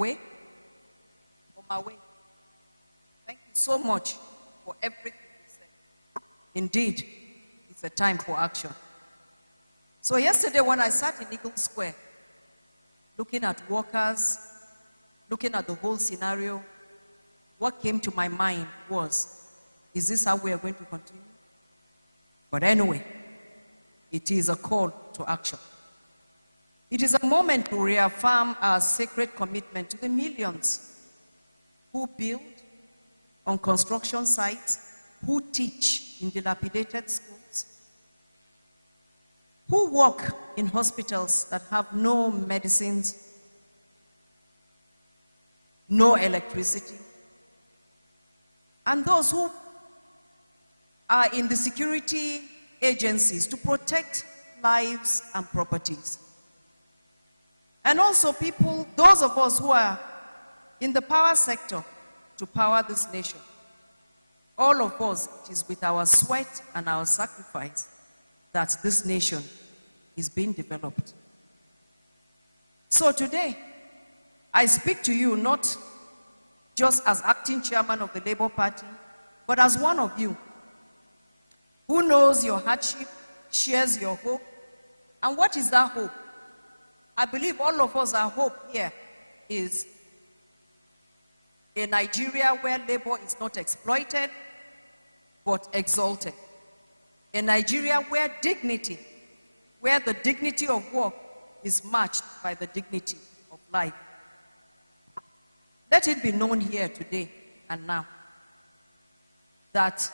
way, on my way. Thank you so much for everything you said. Indeed, it's a time for action. So yesterday when I sat in Eagle Square, looking at workers, looking at the whole scenario, what came to my mind was, is this how we are going to continue? But anyway, it is a call to action. It is a moment to reaffirm our sacred commitment to the millions who build on construction sites, who teach in dilapidated schools, who work in hospitals that have no medicines, no electricity, and those who are in the security agencies to protect lives and properties. And also people, those of us who are in the power sector to power this nation. All of us, it is with our sweat and our sacrifice that this nation is being developed. So today, I speak to you not just as acting chairman of the Labour Party, but as one of you who knows your hardship, shares your hope. And what is that hope? I believe all of us, our hope here is a Nigeria where labor is not exploited, but exalted. A Nigeria where dignity, where the dignity of work is matched by the dignity of life. Let it be known here today and now that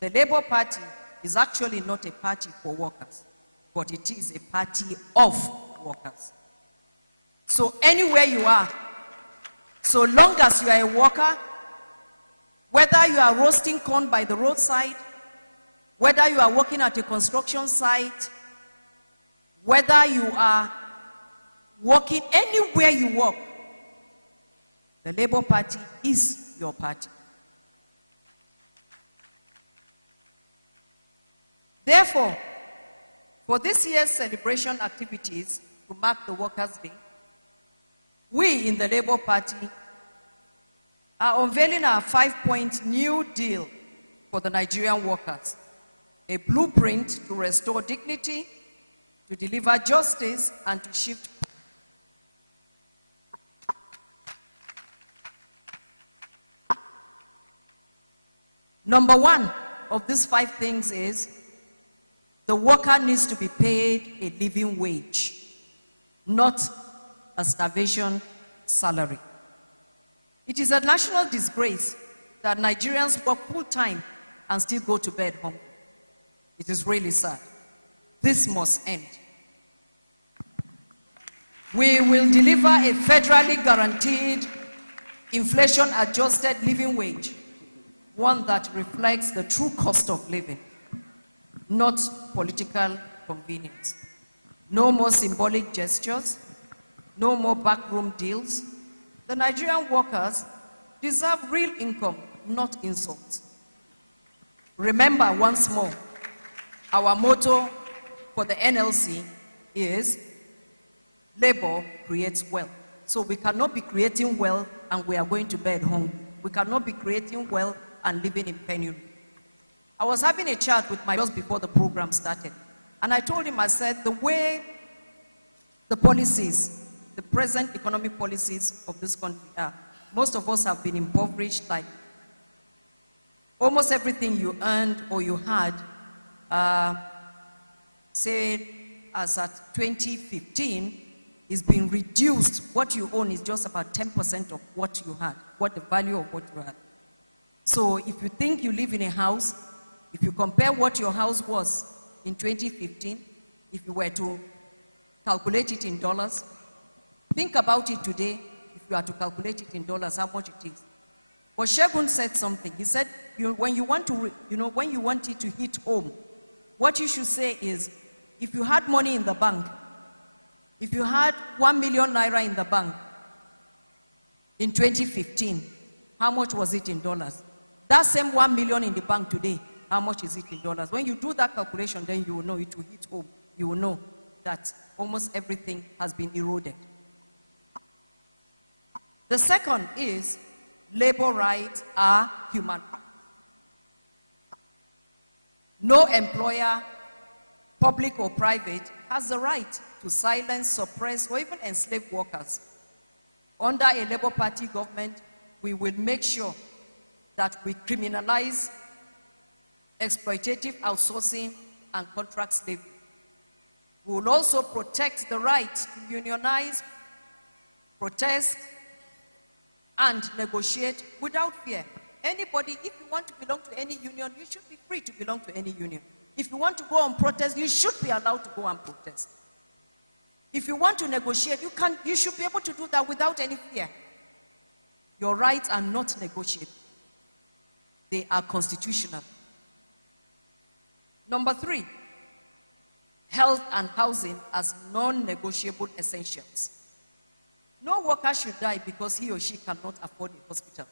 the Labour Party is actually not a party for workers, but it is a party of workers. So anywhere you are, so long as you are a worker, whether you are roasting corn by the roadside, whether you are working at a construction site, whether you are working anywhere you work, the Labour Party is your party. Therefore, for this year's celebration activities to mark the Workers' Day, we in the Labour Party are unveiling our 5-point New Deal for the Nigerian workers, a blueprint to restore dignity, to deliver justice, and to shift. Number one of these 5 things is the worker needs to be paid a living wage, not a starvation salary. It is a national disgrace that Nigerians work full-time and still go to bed hungry. It is really sad. This must end. We will deliver a federally guaranteed, inflation-adjusted living wage, one that reflects the true cost of living, not political convenience. No more symbolic gestures, no more backroom deals. The Nigerian workers deserve real income, not insults. Remember once more, our motto for the NLC is labor creates wealth. So we cannot be creating wealth and we are going to bed hungry. We cannot be creating wealth and living in penury. I was having a chat with my boss before the program started, and I told him, I said, the way the policies, the present economic policies of this country are, most of us have been impoverished. Like almost everything you earned or you had, say as at 2015, is being reduced. What you own is just about 10% of what you had, what the value of what you had. So if you think you live in a house, if you compare what your house was in 2015, if you were to calculate it in dollars, think about it today, if you are to calculate it in dollars, how much it is. But Shegun said something. He said, when you want it to hit home, what you should say is, if you had money in the bank, if you had 1 million naira in the bank in 2015, how much was it in dollars? That same 1 million in the bank today, how much is it in dollars? When you do that calculation, then you will know it will hit home. You will know that almost everything has been eroded. The second is labor rights are human rights. No employer, public or private, has the right to silence, suppress, or even enslave workers. Under a Labour Party government, we will make sure that we criminalize exploitative outsourcing and contract slavery. We will also protect the right to unionize, protest, and negotiate without fear. Anybody, if you want to belong to any union, you should be free to belong to any union. If you want to go on protest, you should be allowed to go and protest. If you want to negotiate, you should be able to do that without any fear. Your rights are not negotiable. They are constitutional. Number 3, health and housing as non-negotiable essentials. No worker should die because he or she cannot afford a hospital.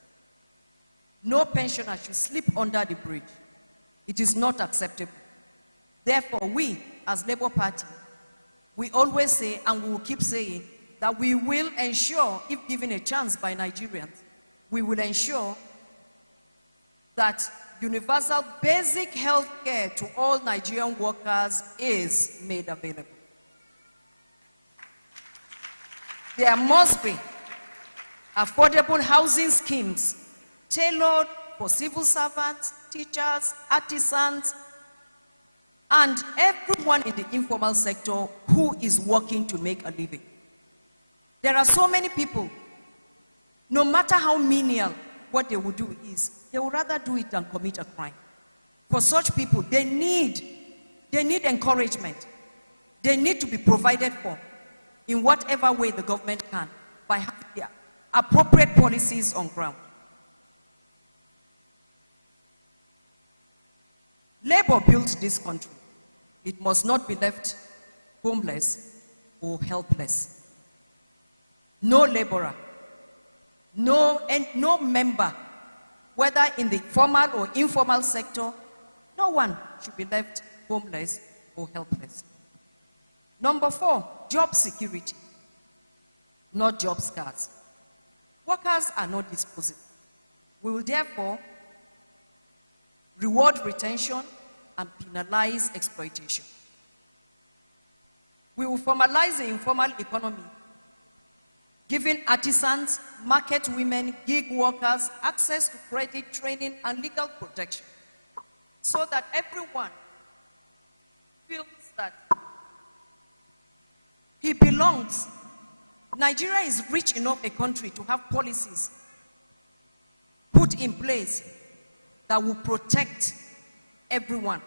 No pensioner should sleep under the bridge. It is not acceptable. Therefore, we, as Labour Party, we always say, and we will keep saying, that we will ensure, if given a chance by Nigerians, we will ensure that universal basic health care to all Nigerian workers is made available. There must be affordable housing schemes tailored for civil servants, teachers, artisans, and everyone in the informal sector who is working to make a living. There are so many people, no matter how menial what they will do is, they would rather do it than commit a crime. For such people, they need encouragement. They need to be provided for in whatever way the government can by having the appropriate policies on ground. Labour built this country. It must not be left homeless or helpless. No laborer, no member, whether in the formal or informal sector, no one should be left homeless or helpless. Number 4, job security, not job scars. Workers are not disposable. We will therefore reward retention and penalize exploitation. We will formalize the informal economy, giving artisans, market women, gig workers access to credit, training, and legal protection, so that everyone feels that he belongs. Nigeria is rich enough a country to have policies put in place that will protect everyone,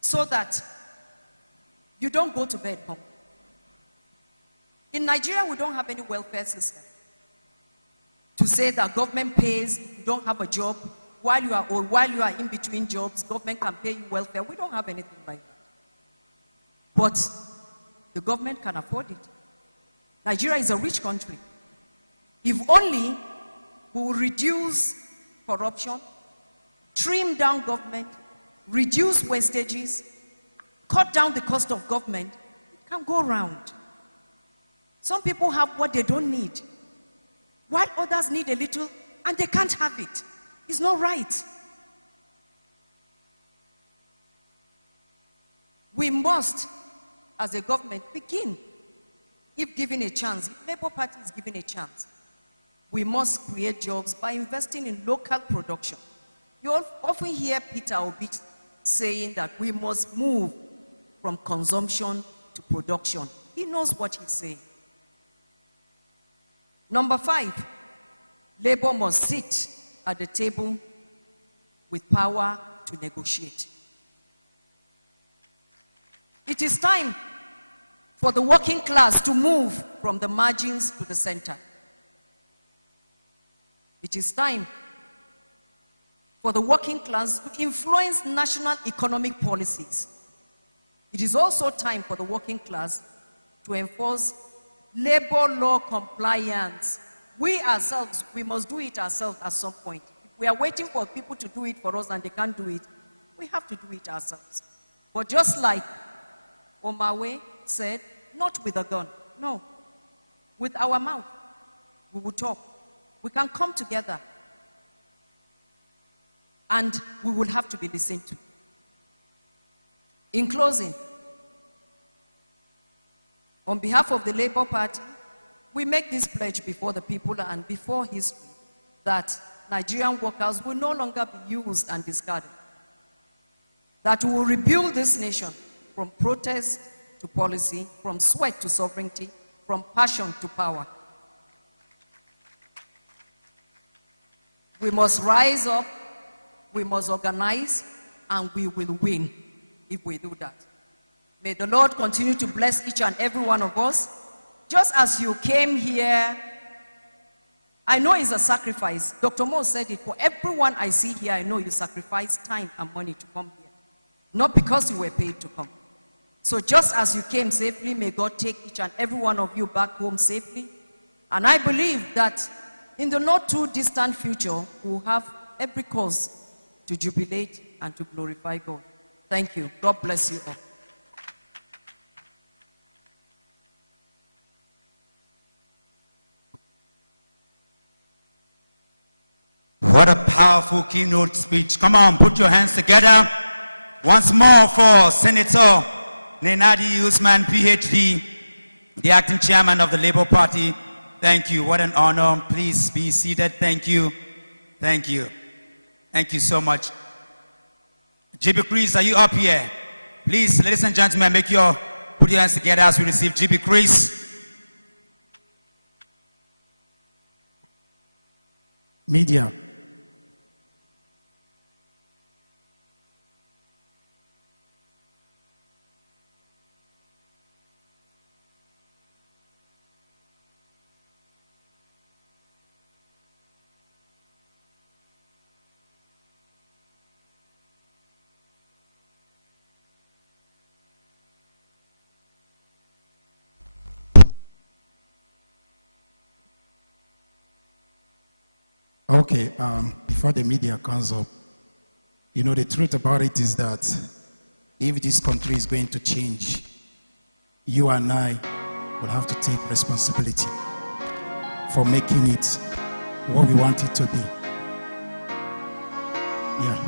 so that you don't go to bed home. In Nigeria, we don't have any welfare system to say that government pays, if you don't have a job, while you are in between jobs, government can pay you welfare. We don't have anything like that. But the government can afford it. Nigeria is a rich country. If only we will reduce corruption, trim down government, reduce wastages, cut down the cost of government, it can go round. Some people have what they don't need, while others need a little and they can't have it. It's not right. We must, as a government, begin, if given a chance, if Labour Party is given a chance, we must create jobs by investing in local production. You often hear Peter Obi saying that we must move from consumption to production. He knows what he's saying. Number 5, Labour must sit at the table with power to negotiate. It is time for the working class to move from the margins to the center. It is time for the working class to influence national economic policies. It is also time for the working class to enforce labor law compliance. We ourselves, we must do it ourselves at some point. If we are waiting for people to do it for us and they can't do it, we have to do it ourselves. But just like Omawe said, not with a gun, no, with our mouth. we will talk. We can come together. And we will have to be listened to. In closing, on behalf of the Labour Party, we make this pledge before the people and before history that Nigerian workers will no longer be used and discarded. That we will rebuild this nation from protest to policy, from sweat to sovereignty, from passion to power. We must rise up, we must organize, and we will win if we do that. May the Lord continue to bless each and every one of us. Just as you came here, I know it's a sacrifice. Dr. Mo said it, for everyone I see here, I know you sacrificed time and money to come here. Not because you were paid to come. So just as you came safely, may God take each and every one of you back home safely. And I believe that in the not too distant future, we'll have every cause to jubilate and to glorify God. Thank you. God bless you all. What a powerful keynote speech. Come on, put your hands together. Once more for Senator Nenadi Usman, PhD, the acting chairman of the Labour Party. Thank you. What an honor. Please be seated. Thank you. Thank you. Thank you so much. GB Chris, are you up here? Please, ladies and gentlemen, put your hands together as we receive GB Chris. Media. Okay, before the media comes up, the truth about it is that if this country is going to change, you and I will have to take responsibility for making it what we want it to be. Yeah.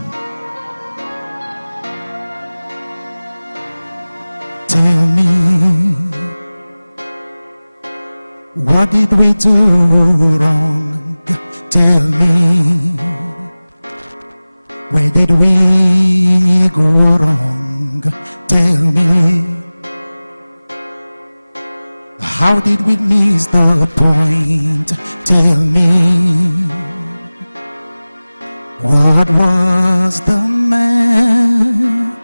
Tell me, what did we do wrong? Tell me, where did we go wrong? Tell me, how did we miss the point? Tell me, what was the man?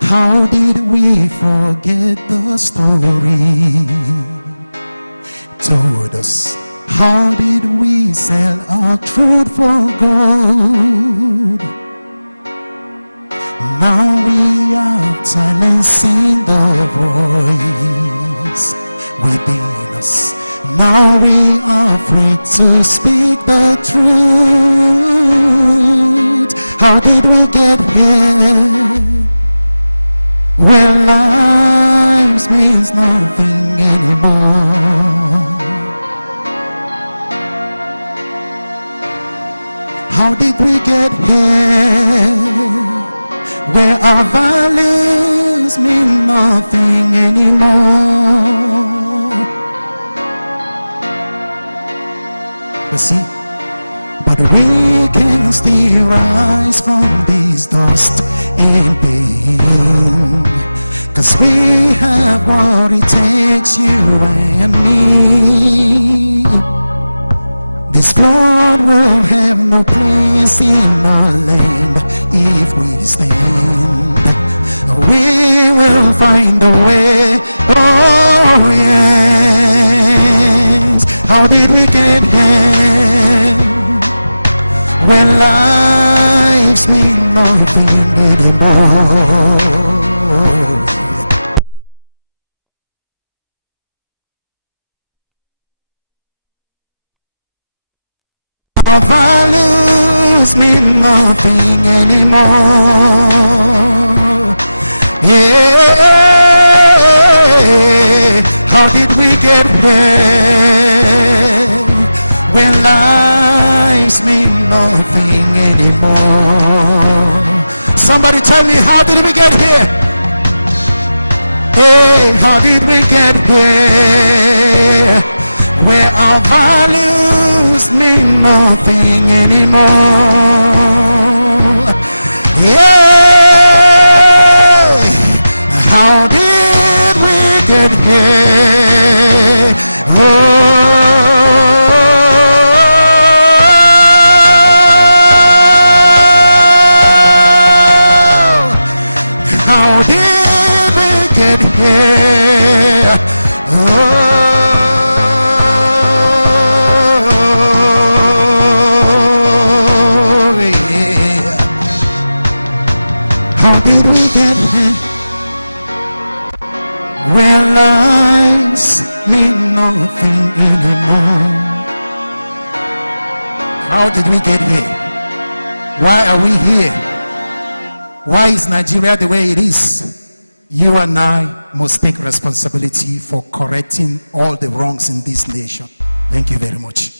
How did we forget the story told us? How did we sell our truth for gold? Now we are silencing the voice within us. Now we are afraid to speak the truth. How did we get here? Where lives means nothing anymore. How did we get here? Where our values mean nothing anymore. But see, but we can still rise from this dust and pain, 'cause we have what it takes, you and me. This flood will have no place in our land if we stand. We will find a way, oh yes. How did we get here? When lives mean nothing anymore. Our values mean nothing anymore. Yeah. How did we get here? lives mean nothing anymore. Somebody tell me, how did we get here? Hey, how did we get here? Where our values mean nothing anymore. Yeah, how did we get here? How did we get here? Yeah. How did we get here? Where lives mean nothing anymore. How did we get here? Why are we here? Why is Nigeria the way it is? You and I must take responsibility for correcting all the wrongs in this nation. Thank you very much.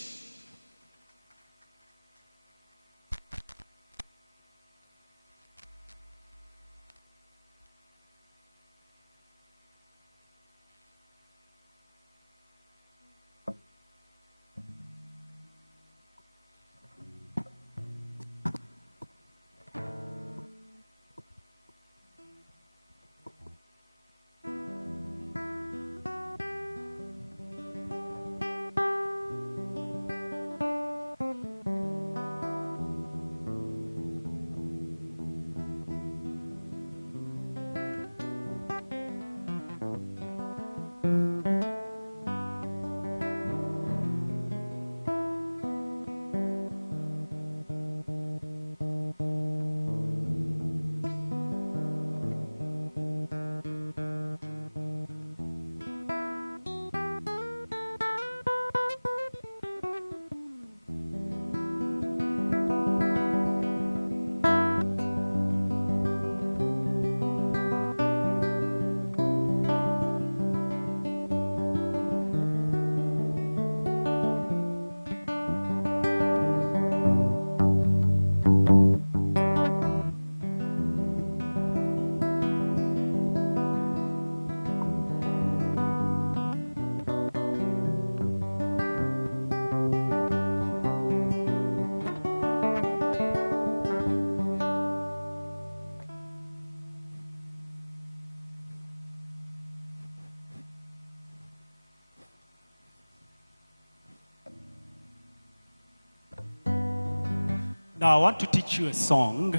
Now, I want to teach you a song.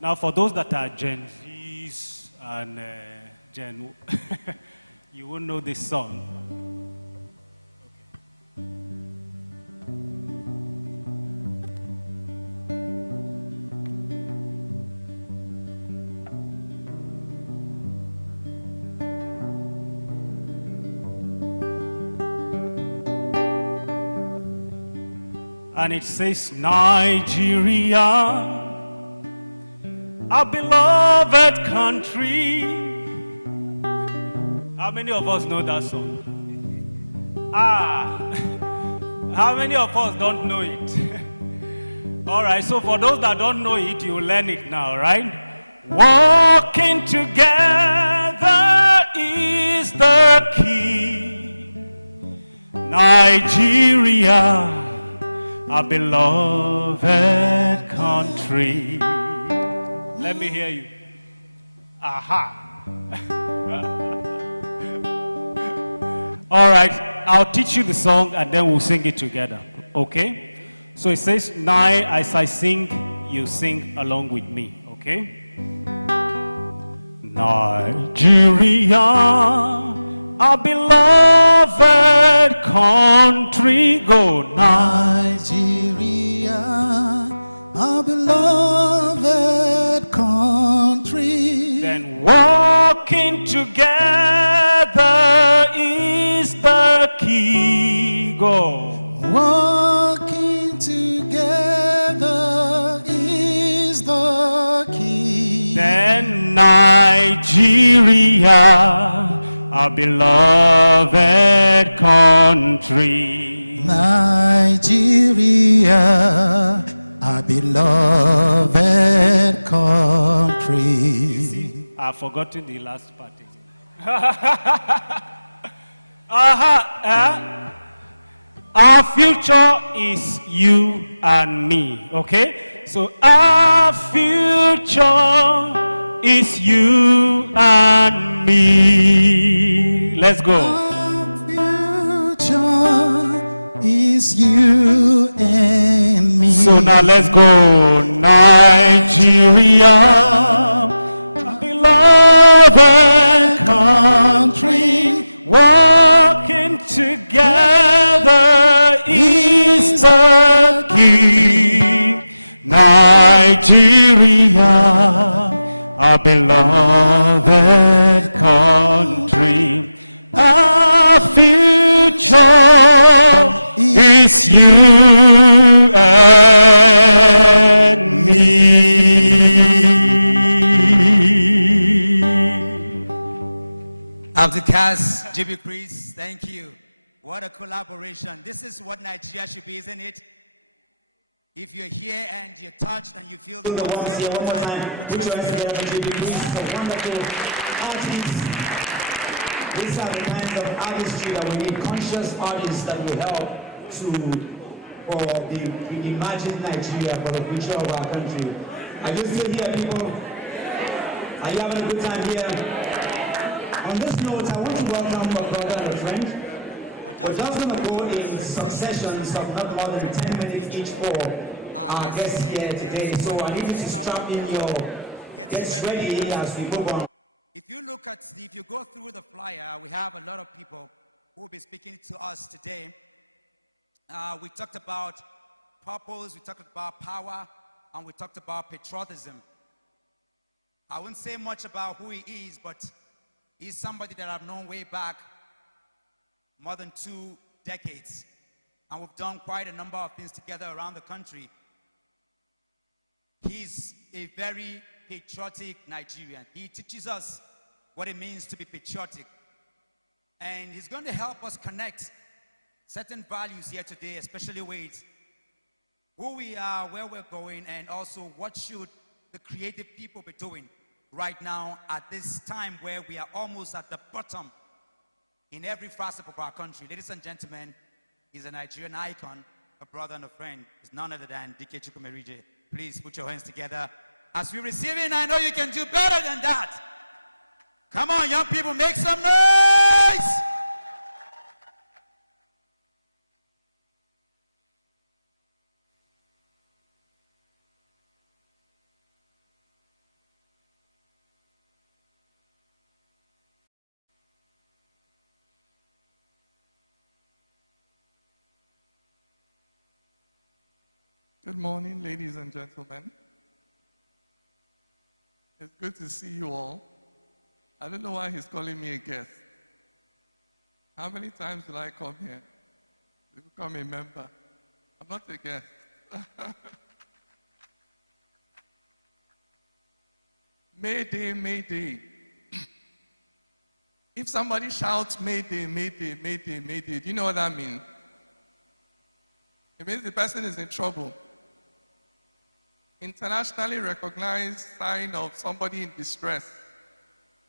Now, for those that are Gen Zs and Gen... you won't know this song. And it says, Nigeria, our beloved country. How many of us know that song? How many of us don't know it? All right, so for those that don't know it, you learn it now, right? Walking together is the key. Nigeria, our beloved country. Let me hear you. Aha. All right, I'll teach you the song and then we'll sing it together. Okay? So it says, as I sing, you sing along with me. Okay? Nigeria, our beloved country, go. Nigeria, our beloved country. Then walking together is the key, go. Walking together is the key. Then Nigeria, our beloved country. Nigeria, our beloved country. I've forgotten the last part. Our future is you and me, okay? So our future is you and me. Let's go. Our future is you and me. So now let's go. Nigeria, beloved country, walking together is the key. Nigeria, our beloved country, our future is you and me. Abdicas, JB Chris, thank you. What a collaboration. This is what Nigeria should be, isn't it? If you're here and you're touched and you feel the warmth here one more time, put your hands together for JB Chris. Wonderful artists. These are the kinds of artistry that we need, conscious artists that will help for the imagined Nigeria, for the future of our country. Are you still here, people? Are you having a good time here? On this note, I want to welcome brother and friend. We're just going to go in successions of not more than 10 minutes each for our guests here today. So I need you to strap in your guests ready as we move on. If you look at, if you go through the flyer, we have a lot of people who will be speaking to us today. We talked about purpose, we talked about power, and we talked about patriotism. I won't say much about who he is, but he's somebody that I've known way back more than 2 decades. And we've done quite a number of things together around the country. He's a very patriotic Nigerian. He teaches us what it means to be patriotic. And he's going to help us connect certain values here today, especially with who we are, where we're going, and also what should the creative people be doing right now at this time where we are almost at the bottom in every facet of our country. Ladies and gentlemen, he's a Nigerian icon, a brother and a friend. He's none other than Dike Chukwumerije. Please put your hands together as we receive him. I know you can do better than that. Come on, young people, make some noise! Good morning, ladies and gentlemen. It's good to see you all. I don't know why he's calling me a guest. How many times will I come here to become a member? I'm not a guest. Mayday, Mayday. If somebody shouts Mayday, Mayday, Mayday, Mayday, do you know what that means? It means the person is in trouble. Internationally recognized sign of somebody in distress.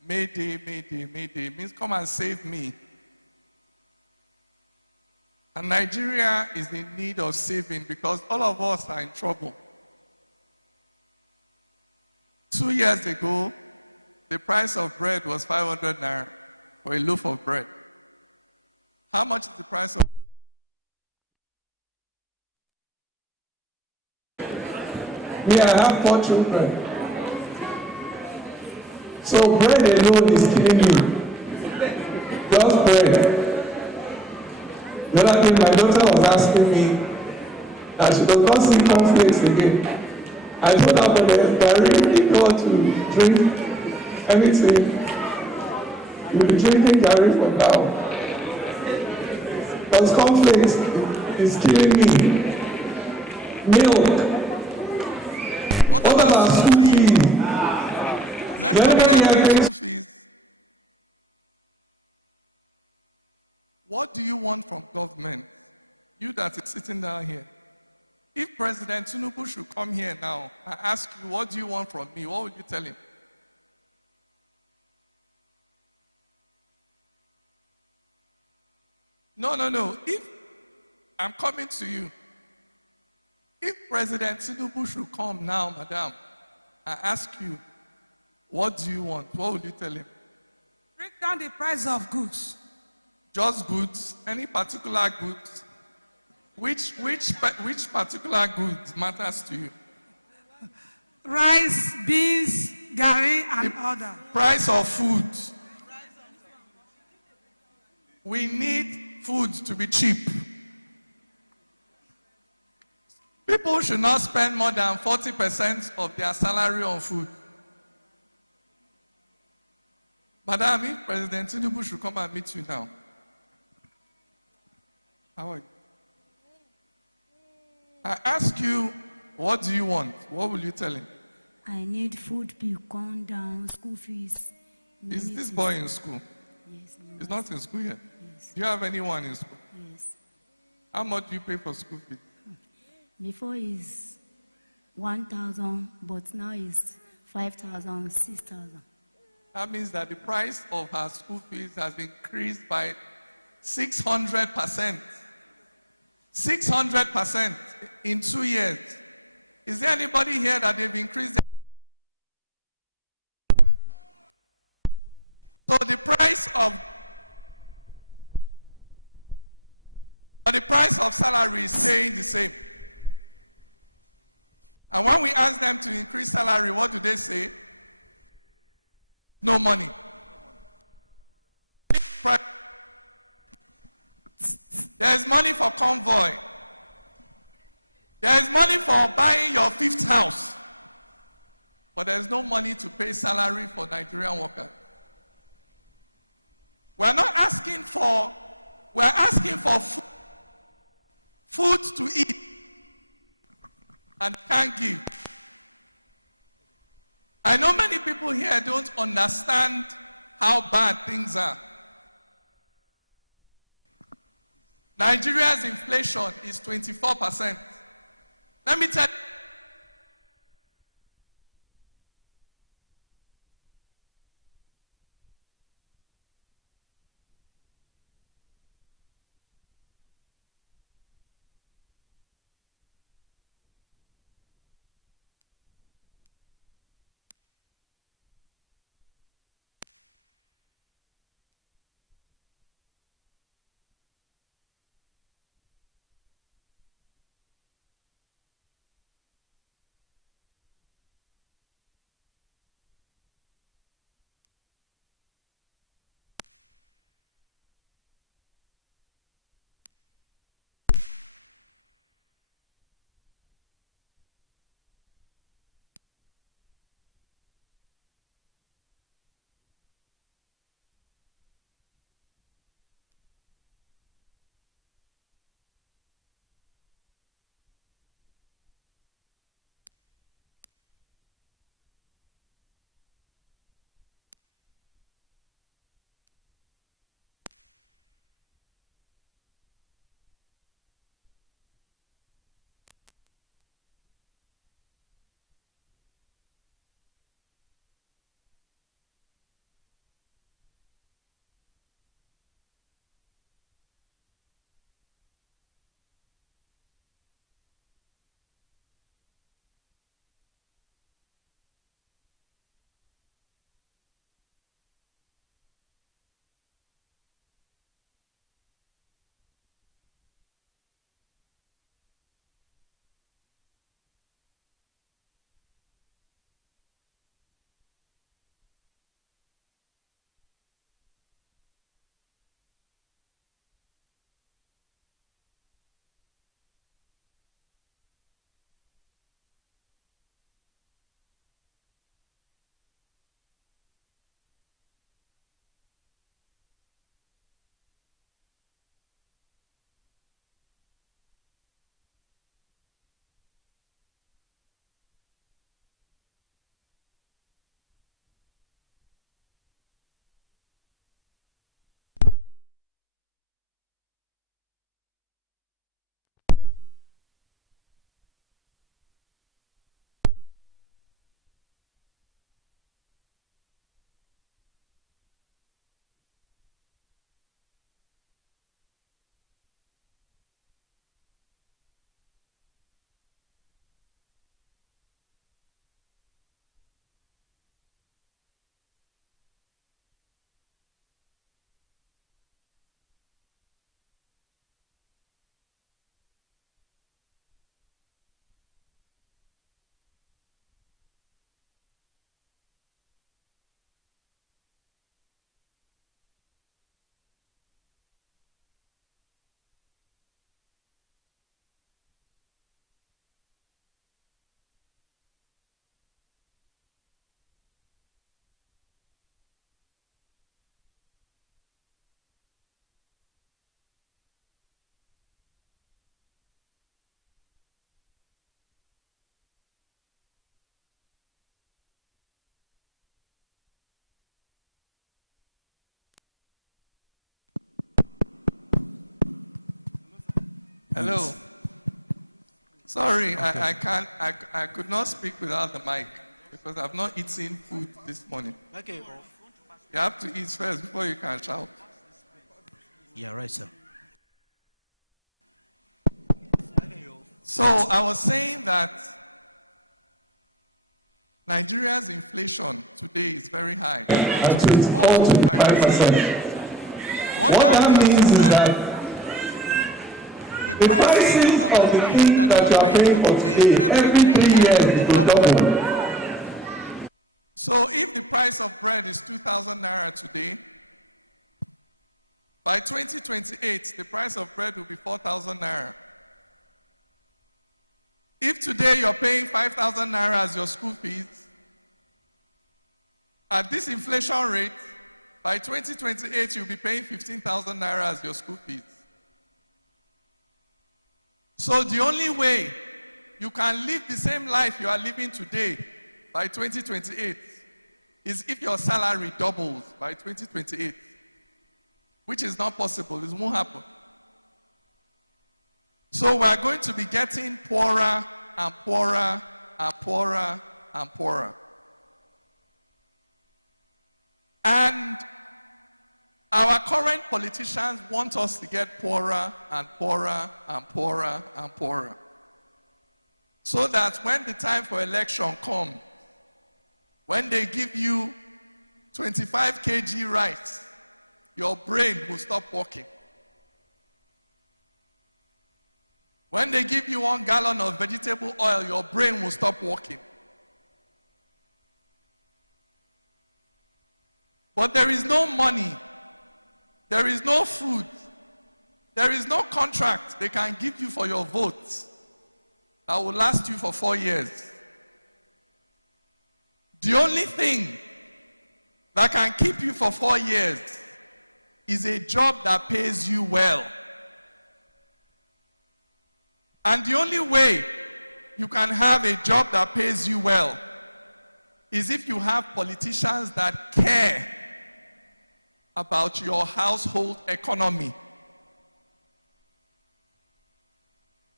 Mayday, Mayday, Mayday means come and save me. And Nigeria is in need of saving because all of us are in trouble. 2 years ago, the price of bread was 500 naira for a loaf of bread. How much is the price of Me, I have 4 children. So bread alone is killing me. Just bread. The other thing, my daughter was asking me that she does not see cornflakes again. I told her, but Gary, if you want to drink anything, you'll be drinking Gary from now. Because cornflakes is killing me. Milk. What about school fees? Is anybody here paying school fees? What do you want from government? You that is sitting down here. If President Tinubu should come here now and ask you, what do you want from me? What would you tell him? No. If I'm coming to you, if President Tinubu should come now, madam, and ask you, what do you want? What would you tell him? Bring down the price of goods. Just goods? Any particular goods? Which particular goods matters to you? Rice, beans, gari, and other. Price of food. We need food to be cheap. People should not spend more than 40% of their salary on food. Madam, if President Tinubu should come and meet you now, how are you? I ask you, what do you want? What will you tell him? I need food bill gone down, school fees. Is this boy in school? Yes. He's not in school yet. Yes. Do you have anyone in school? Yes. How much do you pay for school fees? Before is 1,000, but now is 5,000, 6,000. That means that the price of her school fees has increased by 600%. 600% in 2 years. Is there anybody here that they've increased their... So the price of salary is staying the same. And when we ask them to increase salary, what do they say? No money. There is money for convoy. There is money for buying your 5th house. But there is no money to pay salary for Nigerian workers. We're not asking for, we're asking for food to eat and can't give. I know many people here don't understand how bad things are. Nigeria's inflation is 24%. Let me tell you. Hello. Sorry, I can't. I could not speak without the mic because I've not eaten food this morning. Okay. You have to eat first before you can shout. Yeah, right, sir. So I was saying that Nigeria's inflation today is very high. At 24 to 25%. What that means is that the pricing of the thing that you are paying for today, every 3 years, it will double. So if the price of bread is 2,000 naira today, by 2028, the price of bread will be 4,000 naira. If today you're paying 5,000 naira as your school fees, at this inflation rate, by 2028, you'll be paying 15,000 naira as your school fees. So the only way you can live the same life you are living today by 2028 is if your salary doubles by 2028, which is not possible. It won't happen. So we're going to be getting poorer and poorer and poorer and poorer. And our current politicians want us to get poorer and poorer and poorer and poorer. So that when the time for election comes, when they give you 25 kg rice, your brain will stop working. When they give you 1 gallon of vegetable oil, your brain will stop working. But there is no money, there is no food, there is no contract they can give you for your votes that will last you for 4 years. The only thing that can keep you for 4 years is a job that pays you well. And the only way you can have a job that pays you well is if you have politicians that care about your household economy.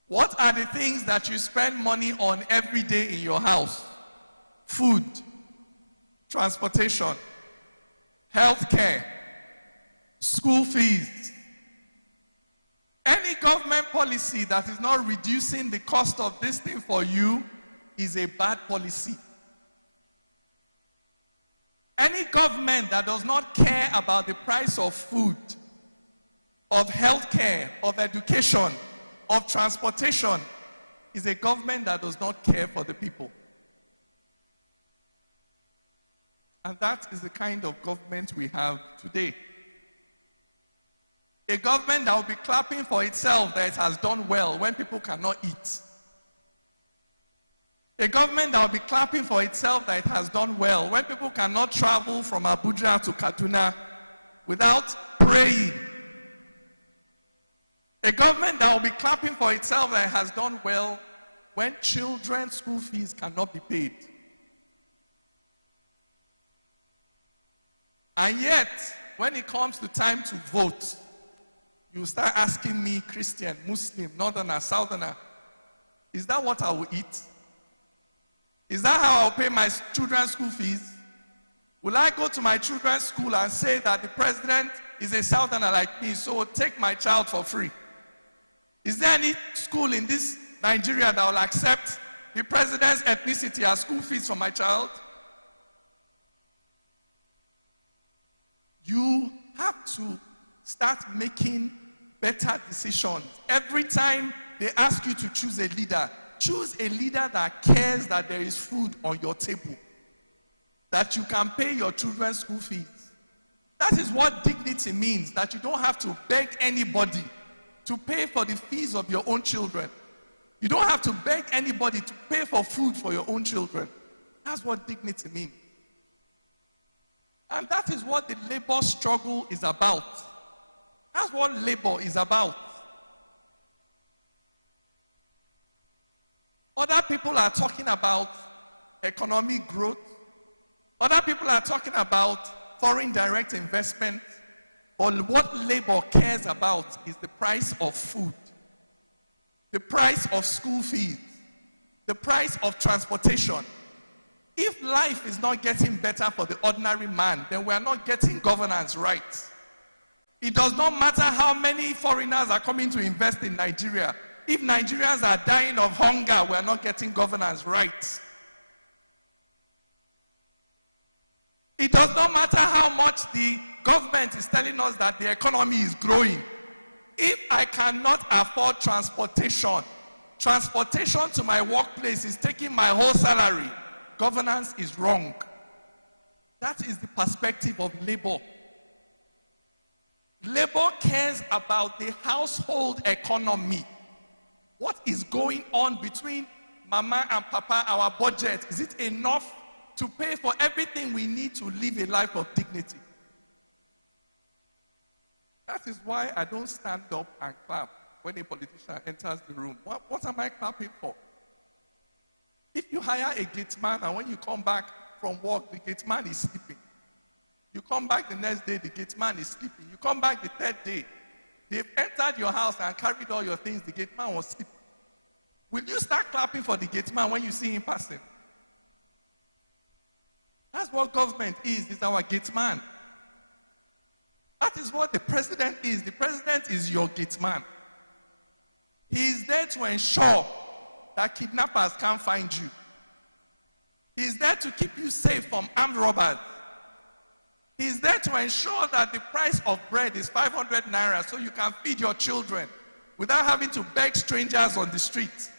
What are the things that you spend money on every day in your house? Food, transportation, healthcare, school fees. Any government policy that is not reducing the cost of this thing for you is a bad policy. Any government that does not care about the price of food, of healthcare, of education, of transportation, is a government that does not care for the people. And that is the kind of government we have today. A government that will be clapping for itself that it has done well when people cannot eat. A government that will be clapping for itself that it has done well when people cannot travel from Abuja to Kaduna without praying. A government that will be clapping for itself that it has done well when children's school fees cannot be paid. And yet, when it comes to time to vote, you start asking me, Christian, Muslim, Northerner, Southerner, is that what I will eat? Is that how I'll pay my children's school fees? Will I go to my children's school and say that the president is a Southerner like me, so take my child for free? Is there any school in this Nigeria that will accept the president's ethnicity as school fees for my child? You have to start making better decisions. Every time they ask you to choose a leader that cares that there is food on your table, that you can pay your children's school fees. That is what dignity means, that you don't have to beg anybody to pay for the fees of your own children. You don't have to beg anybody to pay for food for your own children. That's what dignity means. And that is what the labor struggle is about. That's what labor is about. Other people are talking about economic growth. Other people are talking about foreign direct investment. But what labor cares about is the price of food. the price of school fees, the price of transportation. If life is not getting better for the ordinary man, then we are not getting governance right. It does not matter how many foreigners are coming to invest in Nigeria. If Nigerians are dying of hunger, we are not getting governance right. It does not matter how much the government is telling us that the economy is growing. If I cannot afford transportation to my workplace is taking my whole salary, governance is wrong. That is the perspective of labor. Labor cares about the household economy. What is going on between mama and papa, our budget? Is it enough to pay for everything we need to live a life of dignity? That is why I don't stand up and clap when a politician enters the room. What am I clapping for? If you hire a gate man and when you come back from work, the gate man is sleeping. You come back the next day, the gate man is sleeping. You come back the third day, they've entered your house and carried all your things, the gate man was sleeping. Will you start clapping for the gate man when you see him passing? That's what government is our gate man. That is what the president is. The president is your gate man. He is there to ensure that kidnappers can't find you. He is there to keep you safe from armed robbers. He is there to ensure that the price of bread is 500 naira so you can feed your children without having to beg strangers on the street.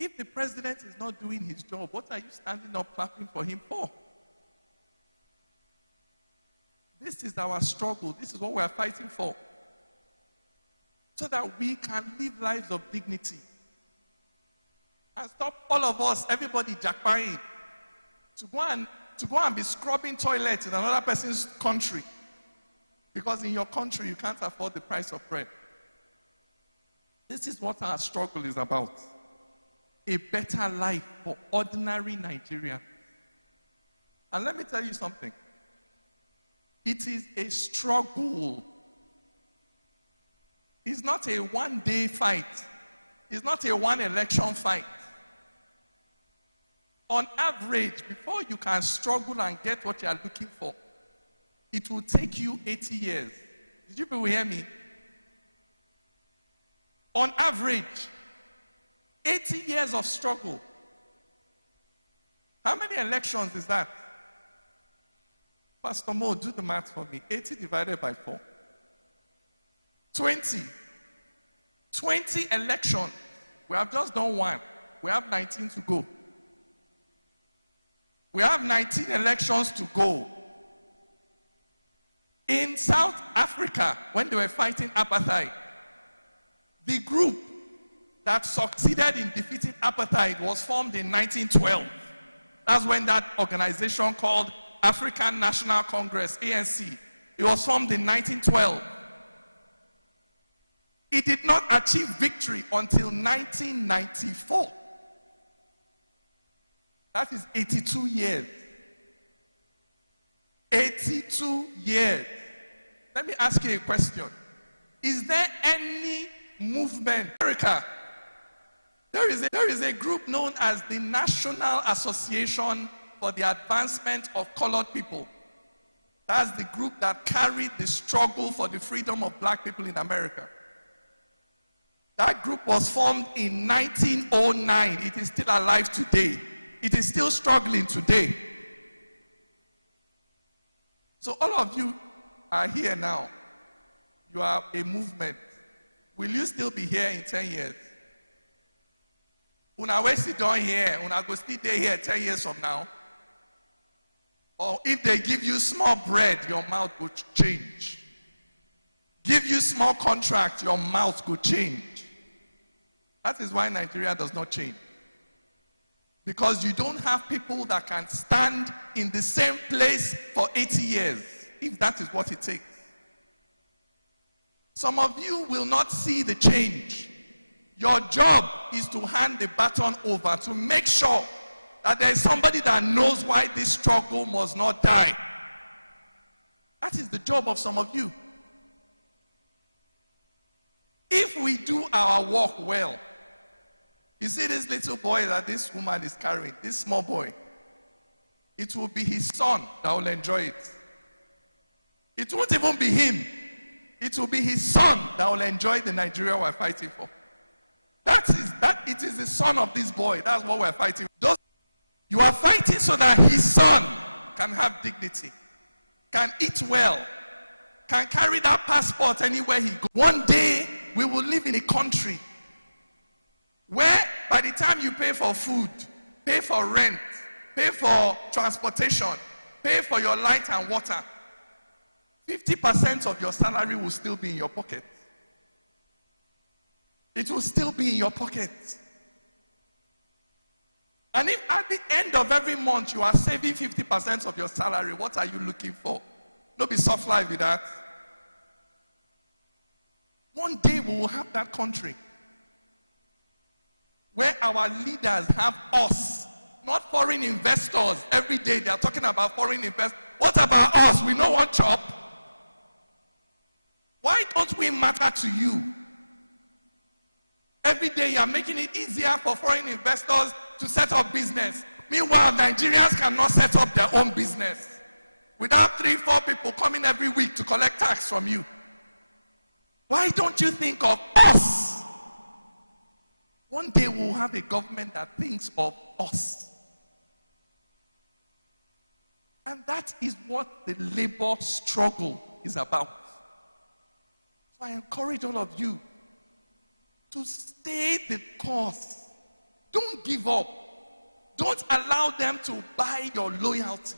If the president is not doing his job, what are you standing up clapping for him for? This is our struggle. This is what we are fighting for. So that we can live lives of dignity. And stop all of us, everybody jackpying, to go and be scrubbing toilets in another person's country. Because in your country, you can't afford the price of bread. This is what our struggle is about. A better life for ordinary Nigerians. And let me tell you something. It is a struggle. It's not a one-day fight. It's not a one-election fight. On average, before you can struggle and get what you are looking for, it will take you 80 years. Did you people hear me? On average, 80 years of struggle. How many elections is that? Pastor Mo, do the math for me. 80 divided by 4. 20. 20 elections. We have just done one. We have 19 to go. We have 19 elections to go. In South Africa, when they were fighting apartheid, the group that succeeded in defeating apartheid was formed in 1912. That's when that organization called African National Congress, ANC, it was formed in 1912. It did not achieve victory until 1994. That is 82 years. 82 years. Let me ask you a question. Is there any movement in America? There is a group known as the National Association for the Advancement of Colored People. That's the group that carried the struggle for the freedom of black people in America. That group was formed in 1909. It is still alive today. It is still struggling today. So all of you are here now. You are a movement. Will you still be here in 10 years? Una we sit down here, una go still there here 10 years from now. Or if they give you small bread, your mouth will change. Give you small contract, your mouth will change. That is why Nigeria does not change. Because you don't have people that can stand in the same place for 80 years, if that is what it takes. Some of you will not see the change. Your job is to hand the baton over to make sure that there is somebody that knows why this struggle must not die. That is the job of some of you. If we do our work well, you see this little boy that this woman is carrying, this small boy, it will be his son that will enjoy it. It won't even be him. It will be his son that will enjoy the Nigeria we're fighting for. It is the son of this boy. That's what we're fighting for. You are fighting so that his son can have dignity, can eat well, can carry that passport anywhere he goes. One day, we will live in a country where by the time you pay for food, pay for rent, pay for transportation, pay for your light and water, 50% of your salary will still be in your pocket. It will still be in your pocket. And if at the end of every month you are saving 50% of your salary, what are you looking for? Don't be soft life with that. One day we will have that country where our leaders have us, not foreign investors. Every day they are talking about foreign investors. What about us? We know one chop. Why don't we matter to you? Every day you are making it easier for foreign investors to set up business. Meanwhile, Nigerians cannot set up their own business without 3-4 people coming every week to collect tax from you. Why don't you think of us? One day we'll have a government that thinks of us. And that is what the labor struggle is about. So I encourage all of you to stay the course. Don't give up. Don't allow them to buy your loyalty.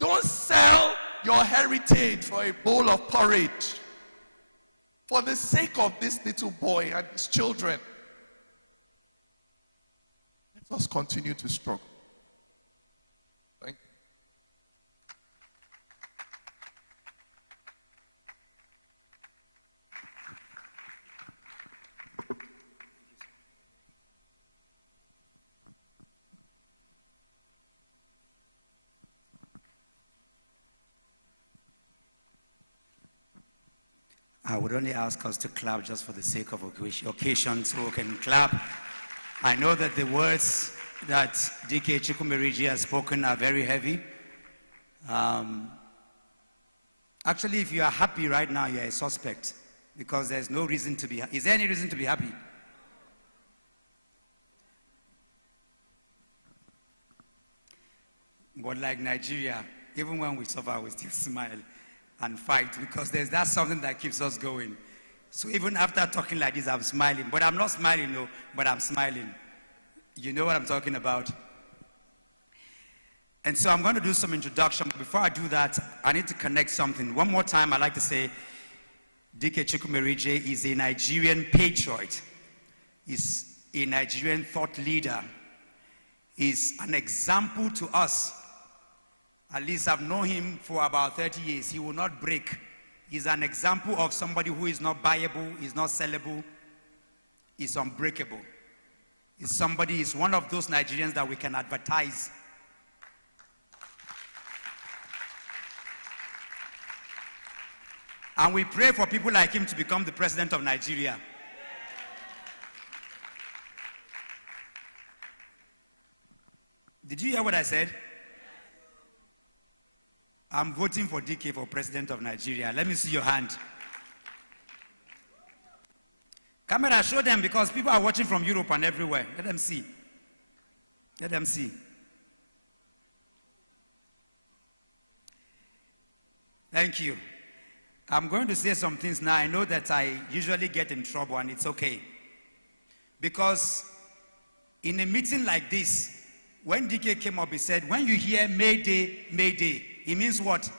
Don't sell your heritage for a bowl of porridge. For the sake of this little boy and his children, let us continue to struggle. Thank you. I would only ask us to clap just for the sake of occasion, so we can clap. I know that the words that DK Chukwumeriji has spoken are very heavy. Actually, if you are happy right now, you are a suspect, because there's no reason to be. Is there any reason to be happy? But like Nigeria, even when we suffer, we still smile and fight, because that's something that keeps us going. So even after talking like this, I'm smiling. But I'm not smiling, no, but I'm smiling. You know what I'm talking about. And so I'm going to do some introduction. But before I do that, I need to connect something. One more time, I'd like to say DK Chukwumeriji is a Nigerian patriot. He's a Nigerian thought leader. He's an example to us. At least I've known him for about 30 years. He will not break. He's an example of somebody who is not buyable, is not sellable, is unbreakable. He's one of those Nigerians that we can advertise. And we pray for people like him to become the president of Nigeria. Did you hear what I said? I'm voting for DK for president of Nigeria. Let me see your hand. Camera, show them, because people are watching from Europe and everywhere. Let them see. Let them see. Thank you. I'm going to say some things now. I know that I usually get in trouble, and it's okay. Because in a meeting like this, when DK came up, he said, when you hear Mayday, Mayday, it means what?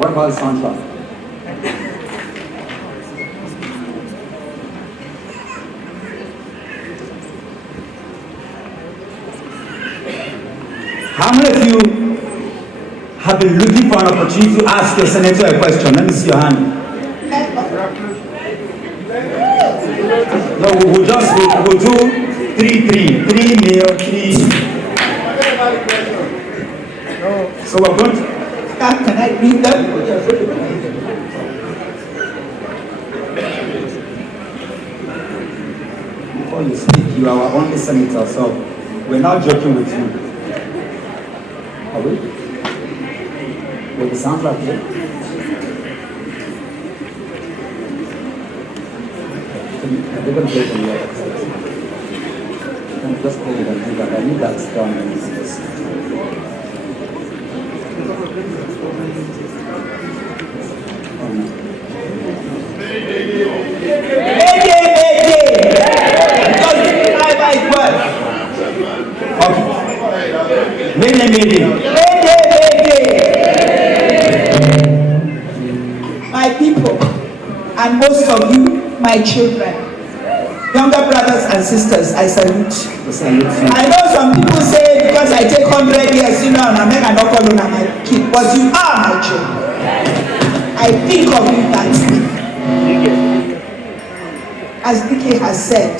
What about the soundtrack? How many of you have been looking for an opportunity to ask your senator a question? Let me see your hand. No, we'll do 3 male, 3. So we're going to. Can I read them? Before you speak, you are our only senator, so we're not joking with you. Are we? Will the soundtrack here? They're going to play it in the other side. Just play it and do that. I need that done. Mayday. My people, and most of you, my children, younger brothers and sisters, I salute. I know some people say because I take 100 years, and I make an offer on my kid, but you are my children. I think of you that way. As Dike has said,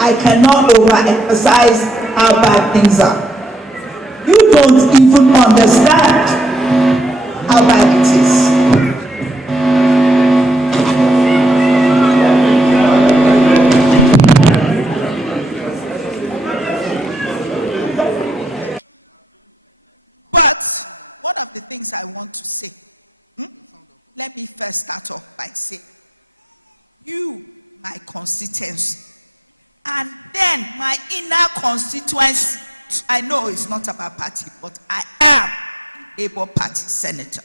I cannot overemphasize how bad things are. You don't even understand how bad it is. But one of the things I want to say, let me first start off by saying, you, my constituency, and then my inner constituency. I know it's not about party, but I am Labour Party senator.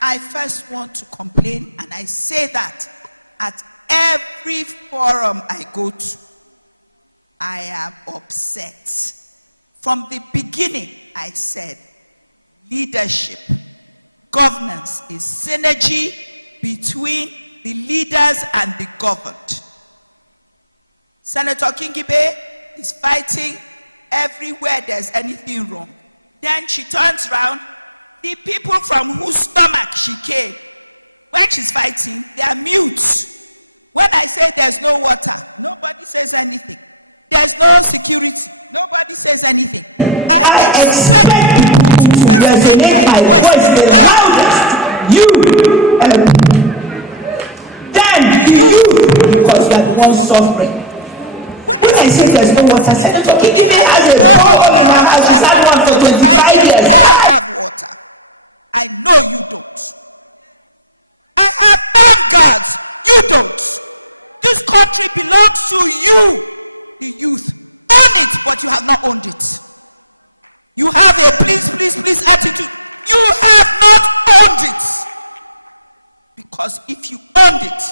I first want to complain, and I say that at every forum I go to, I am upset. From the beginning, I said, leadership, governance is synergy between the leaders and the governed. Senator Kingibe is fighting everywhere there's anything wrong. Then she turns around, the people from whose stomach she came, when she's fighting, they are mute. When I say there's no water, nobody says anything. There's no security, nobody says anything. I expect people to resonate my voice the loudest. You then you, because you are the one suffering. When I say there's water, Senator Kingibe has a borehole in her house, has had one for 25 years. I have water. I know you don't. I have armed guards. You don't. This country belongs to you, the youth. Own it, but you have not owned it. You have a please, please, please attitude. You have not owned it. Because if you owned it,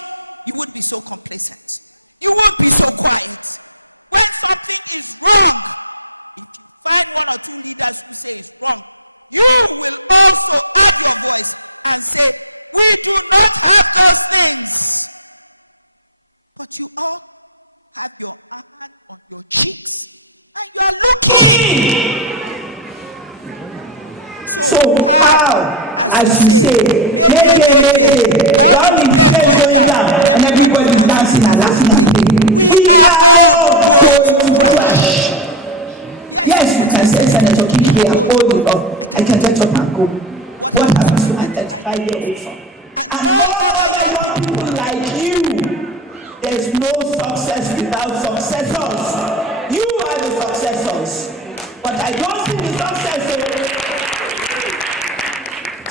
you wouldn't be so complacent. You won't be so quiet. When something is wrong, if you find one or two leaders who say it's wrong, you will also add your voice and say, we do not have those things. But you all have your hand on your cheeks and you are looking. So how, as you say, Mayday, we're all in the plane going down and everybody's dancing as a plane. We are all going to crash. Yes, I said, Senator Kingibe, I'm old enough. I can get up and go. What happens to my 35 years? And all other young people like you, there's no success without successors. You are the successors. But I don't see the success.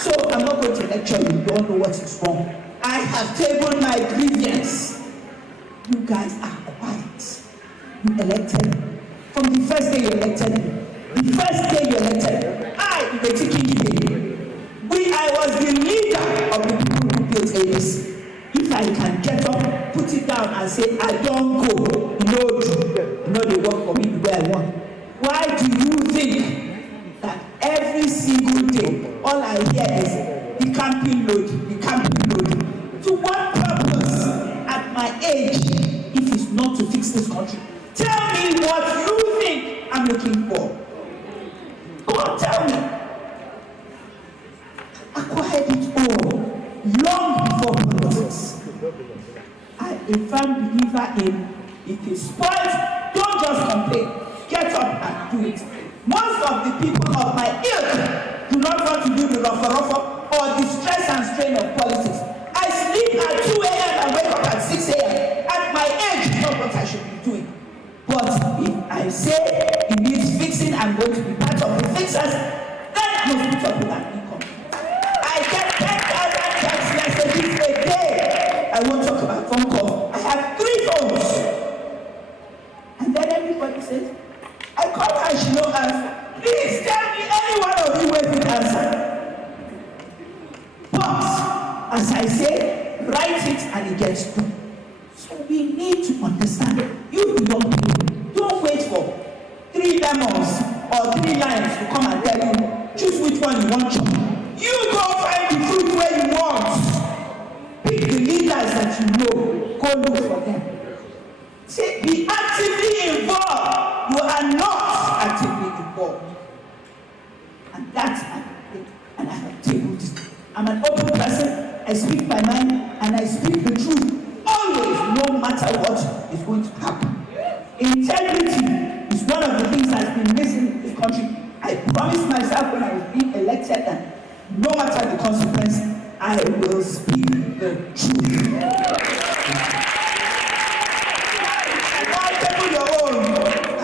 So I'm not going to lecture you. You don't know what is wrong. I have tabled my grievance. You guys are quiet. You elected me. From the first day you elected me. The first day you elected me. I, Maitama Kingibe, I was the leader of the people who built ABC. If I can get up then put it down and say, I don't go. You know they work for me the way I want. Why do you think that every single day, all I hear is the camping load, the camping load? To what purpose at my age if it's not to fix this country? Tell me what you think I'm looking for. Go on, tell me. Acquired it all long before politics. I'm a firm believer in if it's spoiled, don't just complain. Get up and do it. Most of the people of my ilk do not want to do the rough or the stress and strain of politics. I sleep at 2 a.m. and wake up at 6 a.m. At my age, it's not what I should be doing. But if I say it needs fixing, I'm going to be part of the fixers, then I must put up with that income. I get 10,000 text messages a day. I won't talk about phone calls. I have 3 phones. And then everybody says, I call her, she no answer. Please tell me any one of you where the answer. But, as I say, write it and it gets done. So we need to understand, you young people, don't wait for 3 lemons or 3 lines to come and tell you, choose which one you want to. You go find the fruit where you want. Pick the leaders that you know, go look for them. Say, be actively involved. You are not actively involved. And that's it. And I have tabled it. I'm an open person. I speak my mind and I speak the truth. Always, no matter what is going to happen. Integrity is one of the things that's been missing in this country. I promised myself when I was being elected that no matter the consequence, I will speak the truth.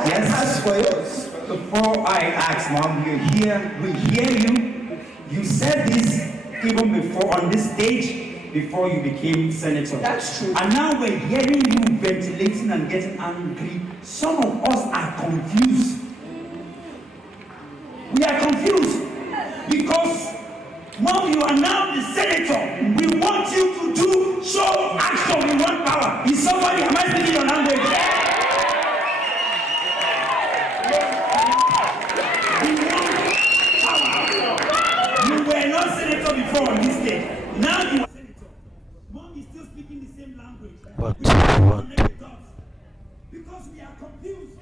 Yes, as for yours. Before I ask, Mom, we hear you. You said this even before on this stage, before you became senator. That's true. And now we're hearing you ventilating and getting angry. Some of us are confused. We are confused because, Mom, you are now the senator. We want you to show action. We want power. Is somebody, am I speaking your language? Before on this day. Now you are senator. Mom is still speaking the same language. What? Because we are confused.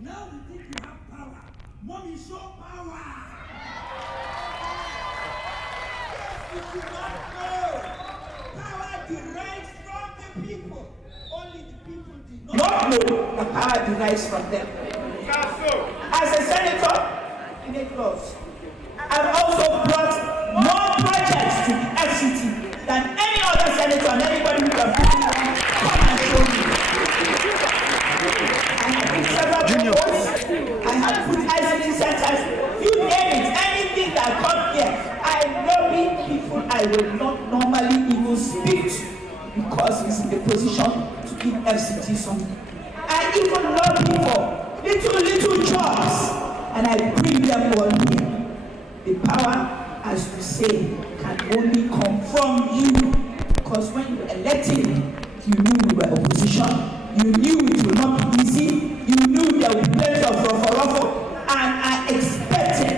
Now we think you have power. Mommy, show power. You do not know. Power derives from the people. Only the people do not know the power derives from them. As a senator, in it goes. I've also brought more projects to the FCT than any other senator and anybody who can put me on. Come and show me. I have put ICT centers, you name it, anything that comes here. I lobby people I will not normally even speak to because he's in the position to give FCT something. I even lobby for little jobs and I bring them all here. The power, as you say, can only come from you. Because when you elected me, you knew we were opposition. You knew it would not be easy. You knew there would be plenty of ruffle. And I expected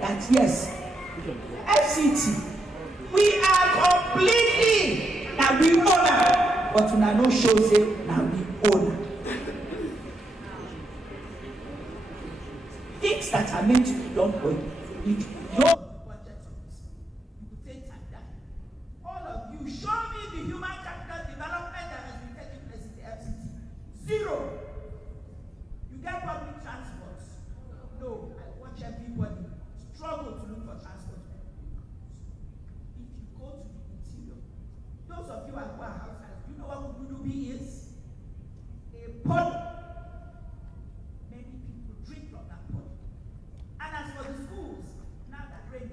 that, yes, FCT, we are completely, now we own her. But when I know shows it, now we own her. Things that are meant to be done for you. If your budget on this, you will take time down. All of you, show me the human capital development that has been taking place in the FCT. 0. You get public transport. No, I watch everybody struggle to look for transport. If you go to the interior, those of you who are households, you know what Udubi is? A pond. Many people drink from that pond. And as for the schools, now that rain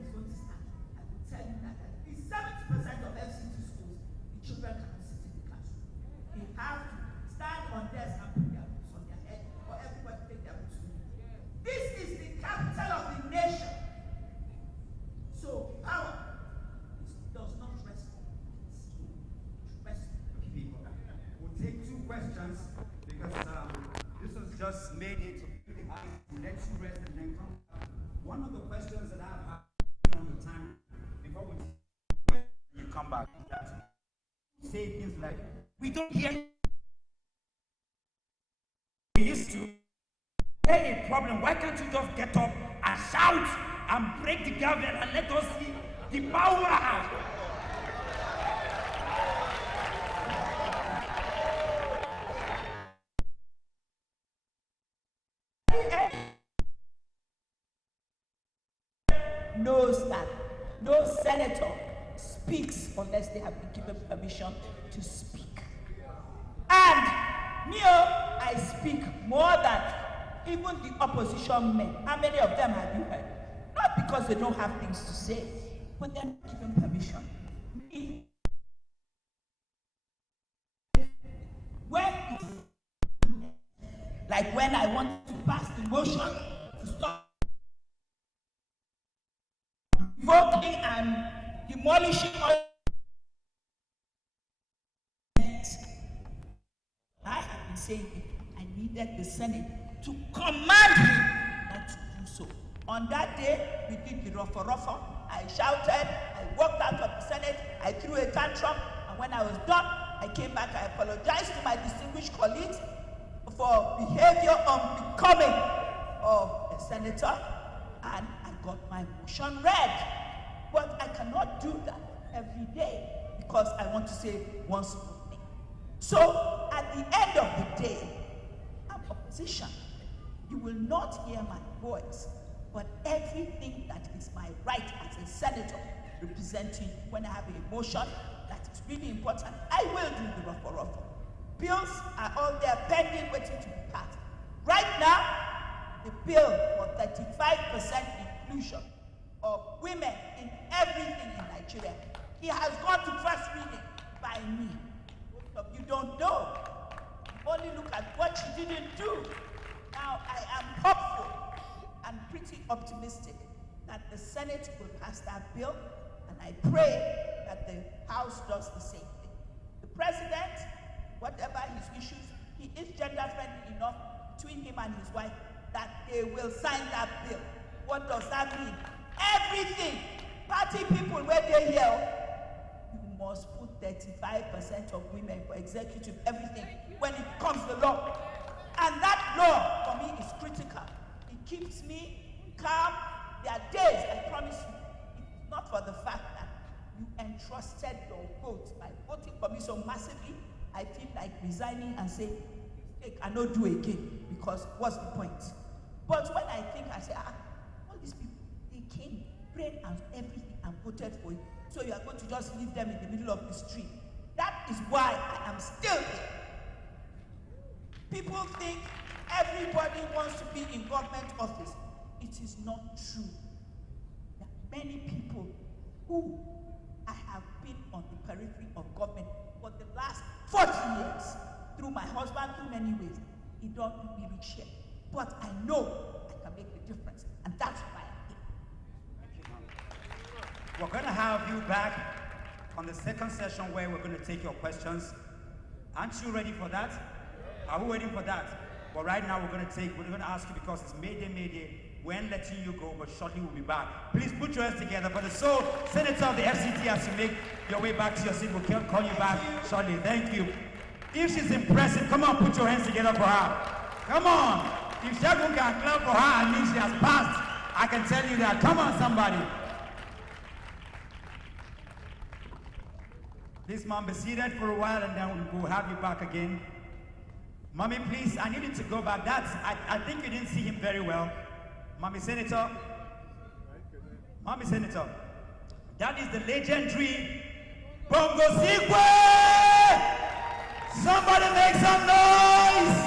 One of the questions that I've had on the time before you come back, that say things like, we don't hear. We used to hear a problem. Why can't you just get up and shout and break the government and let us see the power? Knows that no senator speaks unless they have been given permission to speak. And me, I speak more than even the opposition men. How many of them have you heard? Not because they don't have things to say, but they're not given permission. Me, when I want to pass the motion to stop voting and demolishing all, I have been saying it. I needed the Senate to command him not to do so. On that day, we did the rougher. I shouted, I walked out of the Senate, I threw a tantrum, and when I was done, I came back, I apologized to my distinguished colleagues for behavior unbecoming of a senator, and I got my motion read. But I cannot do that every day because I want to say one small thing. So at the end of the day, I'm opposition. You will not hear my voice, but everything that is my right as a senator representing when I have a motion that is really important, I will do the rougher. Bills are all there pending, waiting to be passed. Right now, the bill for 35% inclusion of women in everything in Nigeria, it has gone to first reading by me. Most of you don't know. You only look at what she didn't do. Now I am hopeful and pretty optimistic that the Senate will pass that bill, and I pray that the House does the same thing. The President, whatever his issues, he is gender friendly enough between him and his wife that they will sign that bill. What does that mean? Everything. Party people, where they hear, you must put 35% of women for executive, everything, when it comes to law. And that law, for me, is critical. It keeps me calm. There are days, I promise you, it's not for the fact that you entrusted your vote by voting for me so massively. I feel like resigning and say, I cannot do again, because what's the point? But when I think, I say, all these people, they came, prayed and everything and voted for you. So you are going to just leave them in the middle of the street. That is why I am still here. People think everybody wants to be in government office. It is not true. There are many people who I have been on the periphery of government for the last 40 years. Through my husband, through many ways. He don't really reach here. But I know I can make the difference. And that's why I'm here. We're going to have you back on the second session where we're going to take your questions. Aren't you ready for that? Are we waiting for that? But right now we're going to ask you, because it's Mayday. We're letting you go, but shortly we'll be back. Please put your hands together for the sole Senator of the FCT as you make your way back to your seat. We'll call you back shortly. Thank you. If she's impressive, come on, put your hands together for her. Come on. If Shagun can clap for her, I mean she has passed. I can tell you that. Come on, somebody. Please, mom, be seated for a while and then we'll have you back again. Mommy, please, I need you to go back. I think you didn't see him very well. Mommy Senator. Mommy Senator. That is the legendary Bongo Sikwe! Somebody make some noise!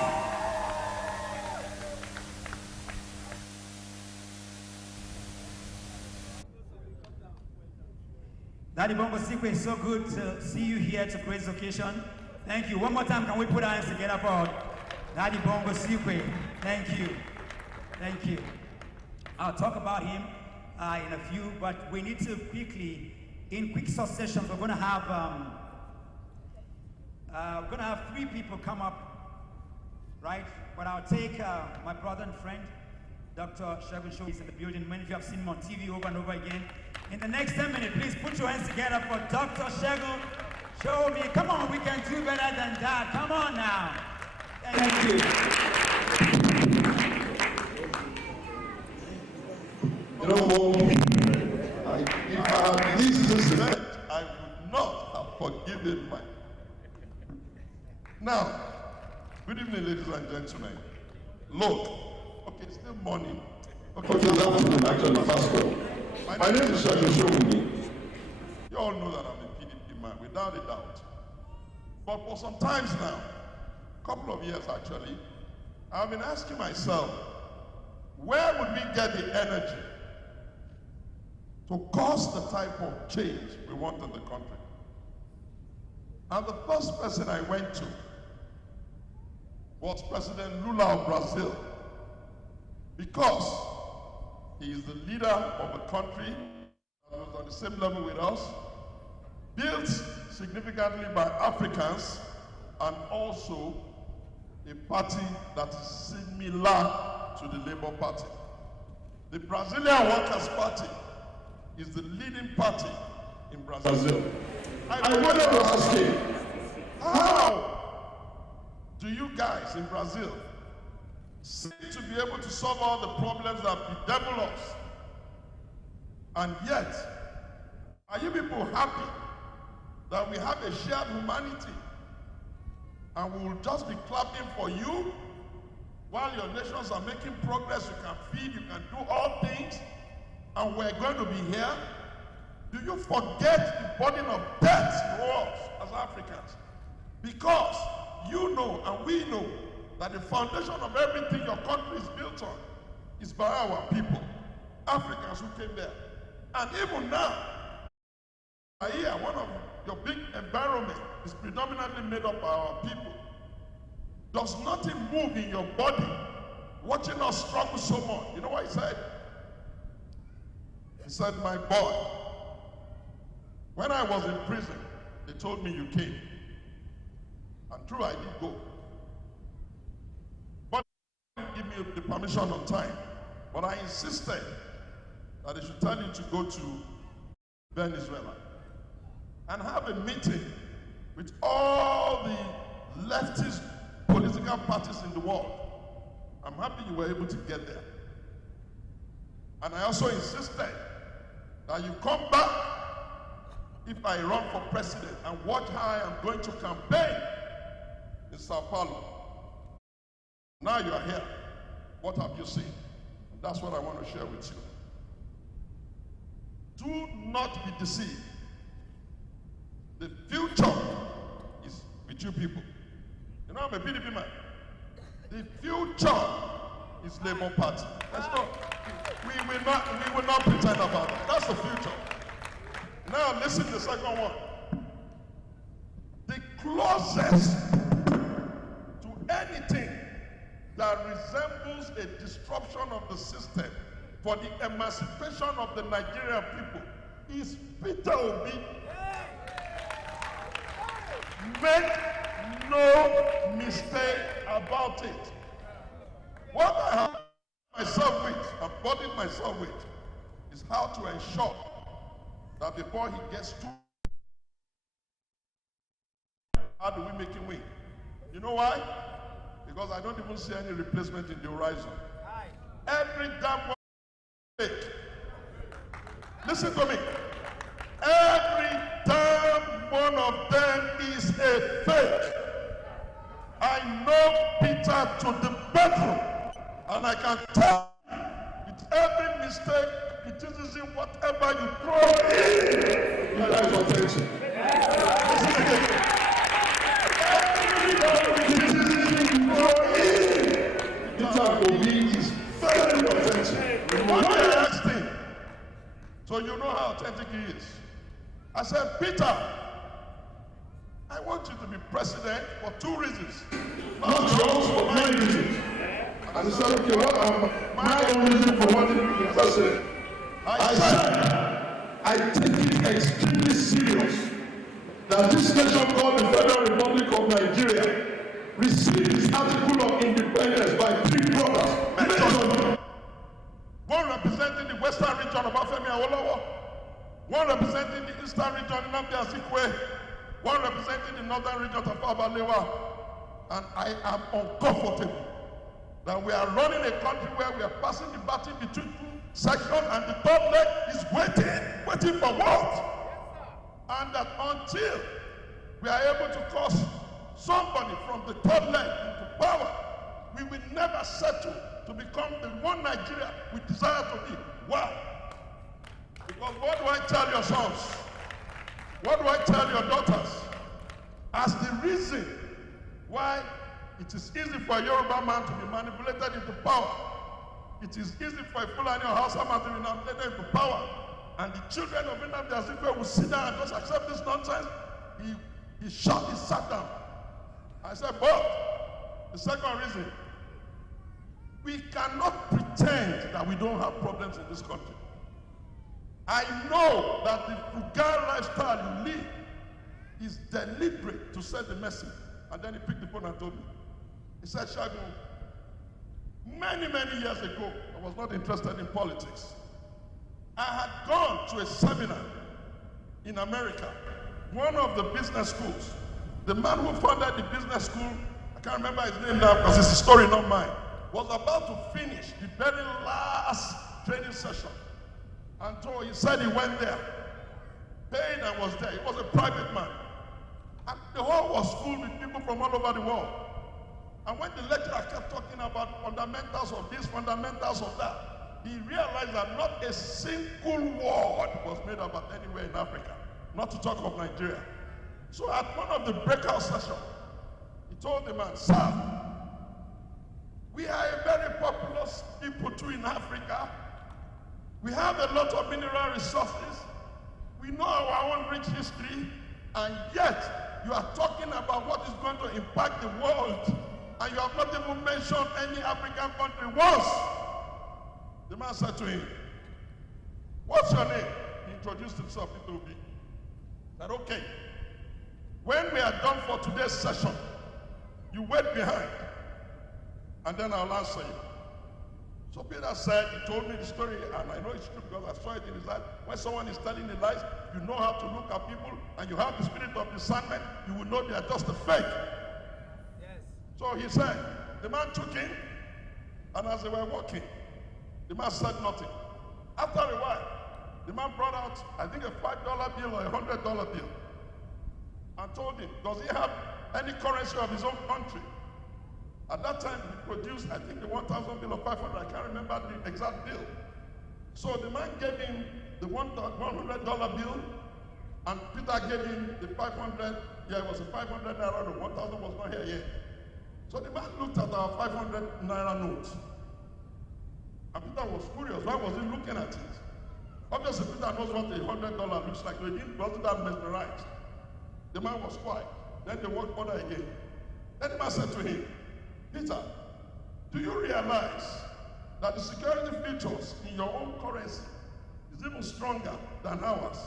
Daddy Bongo Sikwe, it's so good to see you here to grace occasion. Thank you. One more time, can we put our hands together for Daddy Bongo Sikwe? Thank you. Thank you. I'll talk about him in a few, but we need to quickly, in quick succession, we're going to have 3 people come up, right? But I'll take my brother and friend, Dr. Shegun Show is in the building. Many of you have seen him on TV over and over again. In the next 10 minutes, please put your hands together for Dr. Shegun Show Me. Come on, we can do better than that. Come on now. Thank you. You know what? If I had missed this event, I would not have forgiven my. Now, good evening, ladies and gentlemen. Look, okay, it's still morning. Okay, good afternoon, actually, Pastor. My name is Shegun Show Me. You all know that I'm a PDP man, without a doubt. But for some times now, a couple of years actually, I've been asking myself, where would we get the energy to cause the type of change we want in the country? And the first person I went to was President Lula of Brazil, because he is the leader of a country that was on the same level with us, built significantly by Africans, and also a party that is similar to the Labour Party. The Brazilian Workers' Party is the leading party in Brazil. I wanted to ask him, how do you guys in Brazil seem to be able to solve all the problems that bedevil us? And yet, are you people happy that we have a shared humanity and we will just be clapping for you while your nations are making progress? You can feed, you can do all things, and we're going to be here? Do you forget the burden of debt for us as Africans? Because you know and we know that the foundation of everything your country is built on is by our people, Africans who came there. And even now, here, one of your big environment is predominantly made up by our people. Does nothing move in your body watching us struggle so much? You know what he said? He said, my boy, when I was in prison, they told me you came. And true, I did go. But they didn't give me the permission on time. But I insisted that they should tell you to go to Venezuela and have a meeting with all the leftist political parties in the world. I'm happy you were able to get there. And I also insisted that you come back if I run for president and watch how I am going to campaign in Sao Paulo. Now you are here. What have you seen? And that's what I want to share with you. Do not be deceived. The future is with you people. You know, I'm a PDP man. The future is Labour Party. Let's not. We will not pretend about it. That's the future. Now listen to the second one. The closest to anything that resembles a disruption of the system for the emancipation of the Nigerian people is Peter Obi. Make no mistake about it. What I have myself with, I'm burdening myself with, is how to ensure that before he gets to, how do we make him win? You know why? Because I don't even see any replacement in the horizon. Every damn one is fake. Listen to me. Every damn one of them is a fake. I know Peter to the bedroom, and I can tell with every mistake, criticism, whatever you throw in, Peter is authentic. Every criticism you throw in, Peter Obi is very authentic. What the next thing? So you know how authentic he is. I said, Peter, I want you to be president for two reasons. Not yours, for many reasons. And I said, okay, what are my own reasons for wanting to be president? I said, I take it extremely serious that this nation called the Federal Republic of Nigeria received its article of independence by three brothers. one representing the western region of Afemi Awolowo, one representing the eastern region Nnamdi Azikiwe, one representing the northern region of Balewa. And I am uncomfortable that we are running a country where we are passing the baton between two sections and the third leg is waiting for what? And that until we are able to cause somebody from the third leg into power, we will never settle to become the one Nigeria we desire to be. Why? Because what do I tell your sons? What do I tell your daughters? As the reason why it is easy for a Yoruba man to be manipulated into power, it is easy for a Fulani or Hausa man to be manipulated into power, and the children of Nnamdi Azikiwe will sit down and just accept this nonsense. He sat down. I said, but the second reason, we cannot pretend that we don't have problems in this country. I know that the frugal lifestyle you live is deliberate to send the message. And then he picked the phone and told me. He said, Shagun, many years ago, I was not interested in politics. I had gone to a seminar in America, one of the business schools. The man who founded the business school, I can't remember his name now because it's a story, not mine, was about to finish the very last training session. And so he said he went there, paid and was there. He was a private man. And the hall was full with people from all over the world. And when the lecturer kept talking about fundamentals of this, fundamentals of that, he realized that not a single word was made about anywhere in Africa, not to talk of Nigeria. So at one of the breakout sessions, he told the man, sir, we are a very populous people too in Africa. We have a lot of mineral resources. We know our own rich history, and yet you are talking about what is going to impact the world, and you have not even mentioned any African country once. The man said to him, what's your name? He introduced himself, Peter Obi. He said, okay, when we are done for today's session, you wait behind, and then I'll answer you. So Peter said, he told me the story, and I know it's true because I saw it in his life. When someone is telling the lies, you know how to look at people, and you have the spirit of discernment, you will know they are just a fake. Yes. So he said, the man took him, and as they were walking, the man said nothing. After a while, the man brought out, I think, a $5 bill or a $100 bill, and told him, does he have any currency of his own country? At that time, he produced, I think, the 1,000 bill of 500. I can't remember the exact bill. So the man gave him the $100 bill, and Peter gave him the 500. Yeah, it was a 500 naira. The 1,000 was not here yet. So the man looked at our 500 naira note, and Peter was furious. Why was he looking at it? Obviously, Peter knows what a $100 looks like. So he wasn't that mesmerized. The man was quiet. Then they walked further again. Then the man said to him, Peter, do you realize that the security features in your own currency is even stronger than ours?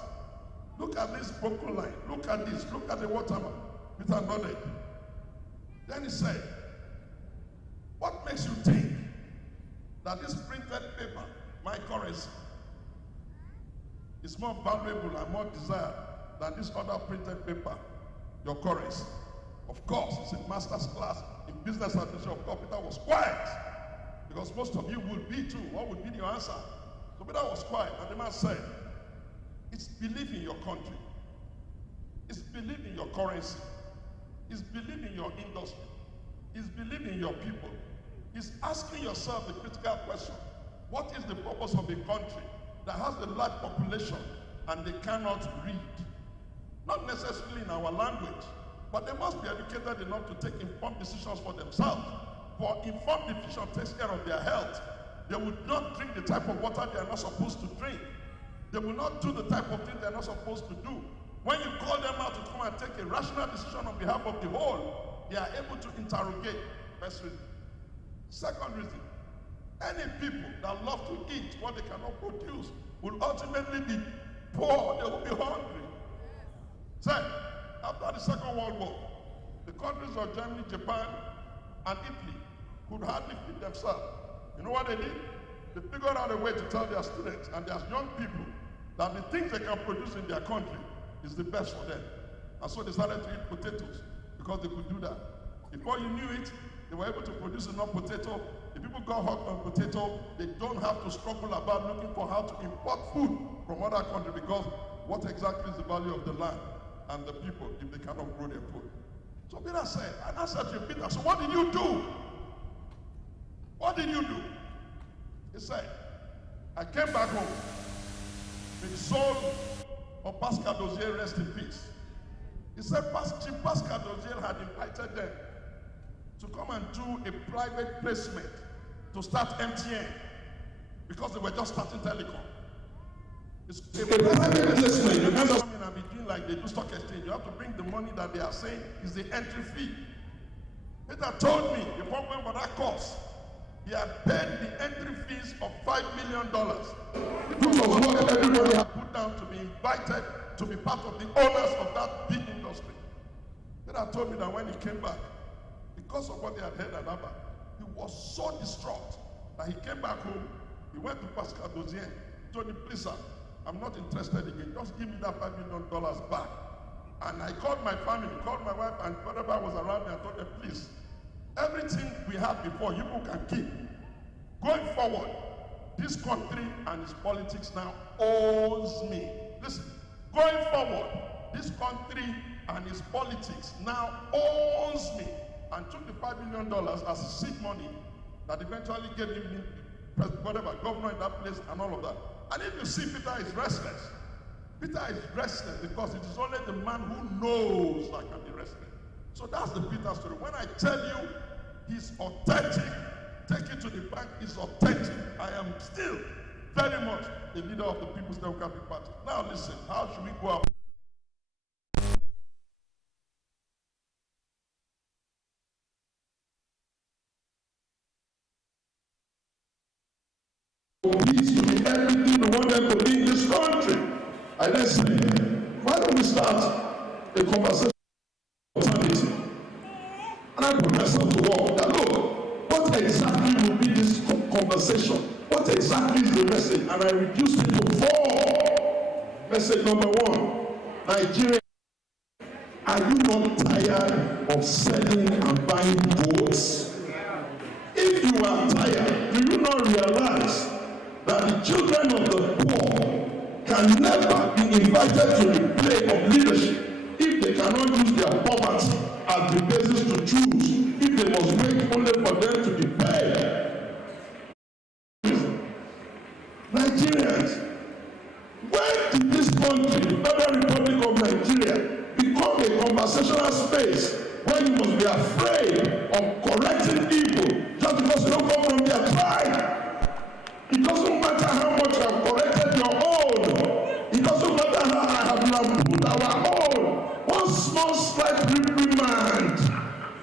Look at this broken line. look at this, look at the watermark. Peter nodded. Then he said, what makes you think that this printed paper, my currency, is more valuable and more desired than this other printed paper, your currency? Of course, it's a master's class in business administration. Of course, Peter was quiet because most of you would be too. What would be your answer? So Peter was quiet, and the man said, it's belief in your country. It's belief in your currency. It's belief in your industry. It's belief in your people. It's asking yourself the critical question, what is the purpose of a country that has a large population and they cannot read? Not necessarily in our language, but they must be educated enough to take informed decisions for themselves. For informed decision takes care of their health. They would not drink the type of water they are not supposed to drink. They will not do the type of thing they are not supposed to do. When you call them out to come and take a rational decision on behalf of the whole, they are able to interrogate. First reason. Second reason, any people that love to eat what they cannot produce will ultimately be poor. They will be hungry. Third, after the Second World War, the countries of Germany, Japan, and Italy could hardly feed themselves. You know what they did? They figured out a way to tell their students and their young people that the things they can produce in their country is the best for them. And so they started to eat potatoes because they could do that. Before you knew it, they were able to produce enough potato. If people got hooked on potato, they don't have to struggle about looking for how to import food from other countries, because what exactly is the value of the land and the people if they cannot grow their food? So Peter said, and I said to Peter, so what did you do? What did you do? He said, I came back home. The soul of Pascal Dozier, rest in peace. He said Chief Pascal Dozier had invited them to come and do a private placement to start MTN because they were just starting telecom. It's a private placement. You can't just come in and be doing like they do stock exchange. You have to bring the money that they are saying is the entry fee. Peter told me, before going for that course, he had paid the entry fees of $5 million, which was what everybody had put down to be invited to be part of the owners of that big industry. Peter told me that when he came back, because of what they had heard at Abba, he was so distraught that he came back home. He went to Pascal Dozier, told him, please sir, I'm not interested again. Just give me that $5 million back. And I called my family, called my wife, and whatever was around me, I told them, please, everything we had before, you people can keep. Going forward, this country and its politics now owes me. Listen, going forward, this country and its politics now owes me. And took the $5 million as a seed money that eventually gave him whatever, governor in that place and all of that. And if you see, Peter is restless. Peter is restless because it is only the man who knows that can be restless. So that's the Peter story. When I tell you he's authentic, take it to the bank, he's authentic. I am still very much the leader of the People's Democratic Party. Now listen, how should we go out? Peace to be everything we want them to be in this country. I then say, why don't we start a conversation on alternative? And I put myself to work that look, what exactly will be this conversation? What exactly is the message? And I reduced it to 4. Message number 1, Nigeria, are you not tired of selling and buying votes? If you are tired, do you not realize that the children of the poor can never be invited to the play of leadership if they cannot use their poverty as the basis to choose, if they must wait only for them to be paid? Nigerians, when did this country, the Federal Republic of Nigeria, become a conversational space where you must be afraid of correcting people just because you don't come from their tribe? It doesn't matter how much I've corrected your own. It doesn't matter how I have lampooned our own. One small slight reprimand,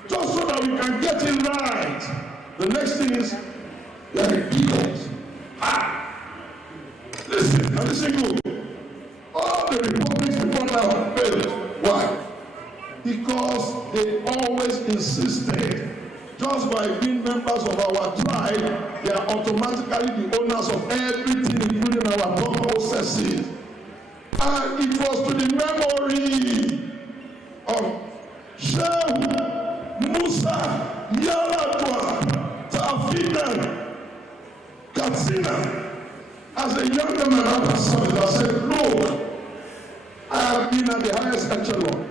just so that we can get it right. The next thing is, you are a bigot. Listen, and listen good. All the republics before now have failed. Why? Because they always insisted, just by being members of our tribe, they are automatically the owners of everything, including our thought processing. And it was to the memory of Shehu Musa Yaradua Tafidan Katsina. As a younger man after service, I said, look, I have been at the highest echelon.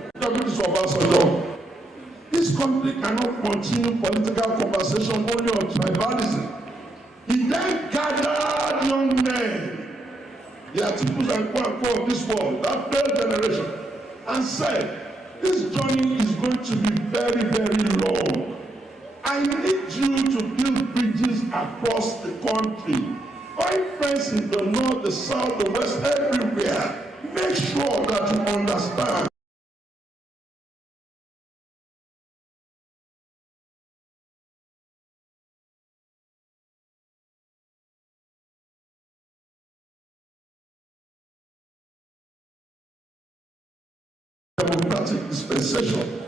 This country cannot continue political conversation only on tribalism. He then gathered young men, the Atikus and Kwankwo of this world, that failed generation, and said, this journey is going to be very, very long. I need you to build bridges across the country. Find friends in the north, the south, the west, everywhere. Make sure that you understand. Democratic dispensation.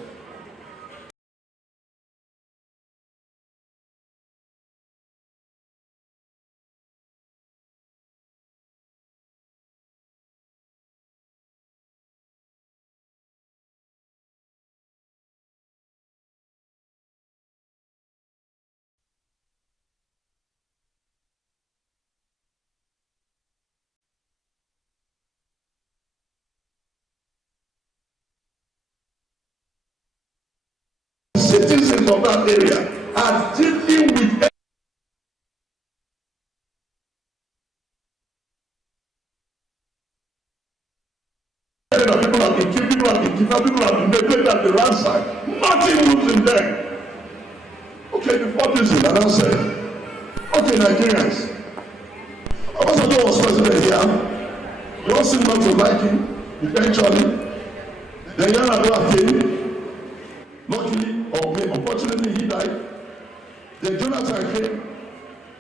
citizens of that area are dealing with people have been killed, people have been kidnapped, people have been neglected at the ransacked. Nothing moves in there. Okay, the fourth reason, and I say, okay, Nigerians. Obasanjo was president here. We all seem not to like him. Eventually, the Yar'Adua came. Luckily, or unfortunately, he died. Then Jonathan came.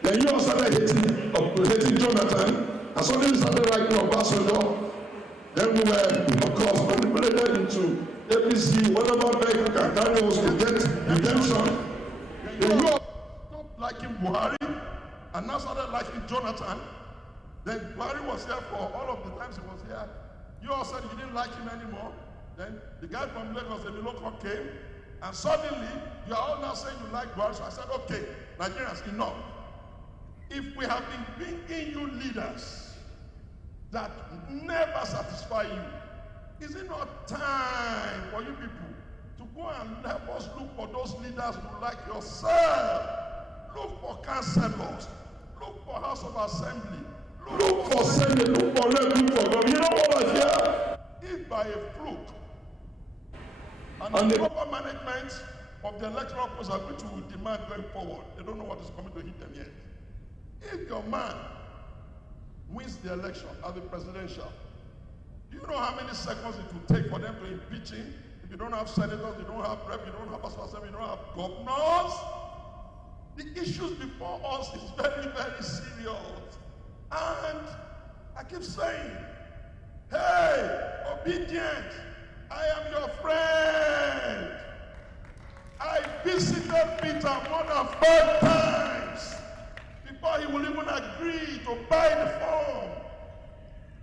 Then you all started hating Jonathan, and suddenly started writing Obasanjo. Then we were, of course, manipulated into APC, whatever vehicle can carry us to get redemption. Then you all stopped liking Buhari, and now started liking Jonathan. Then Buhari was here for all of the times he was here. You all said you didn't like him anymore. Then the guy from Lagos, the local, came, and suddenly you are all now saying you like Buhari. So I said, okay, Nigerians, enough. If we have been bringing you leaders that never satisfy you, is it not time for you people to go and help us look for those leaders who like yourself? Look for councillors, look for House of Assembly, look for Senate, look for Rep, look for government. You know what I fear? If by a fluke and the proper management of the electoral process which we will demand going forward, they don't know what is coming to hit them yet. If your man wins the election as the presidential, do you know how many seconds it will take for them to impeach him? If you don't have senators, you don't have rep, you don't have House of Assembly, you don't have governors. The issues before us is very, very serious. And I keep saying, hey, obedient, I am your friend. I visited Peter more than 5 times before he will even agree to buy the form.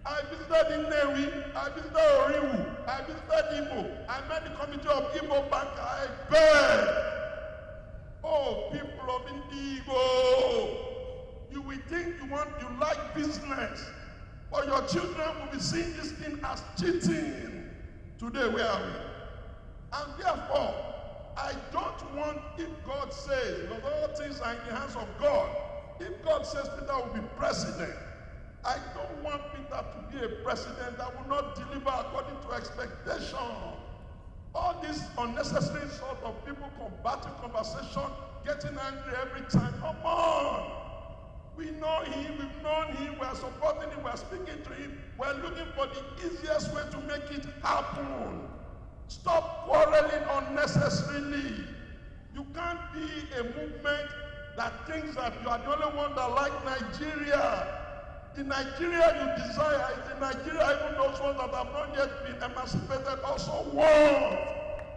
I visited Inewi, I visited Oriwu, I visited Igbo, I met the committee of Igbo Bank, I begged. Oh, people of Igbo, you will think you like business, but your children will be seeing this thing as cheating. Today, where are we? And therefore, I don't want, if God says, because all things are in the hands of God, if God says Peter will be president, I don't want Peter to be a president that will not deliver according to expectation. All this unnecessary sort of people combating conversation, getting angry every time. Come on! We know him, we've known him, we're supporting him, we're speaking to him. We're looking for the easiest way to make it happen. Stop quarreling unnecessarily. You can't be a movement that thinks that you are the only one that like Nigeria. The Nigeria you desire is the Nigeria even those ones that have not yet been emancipated also want.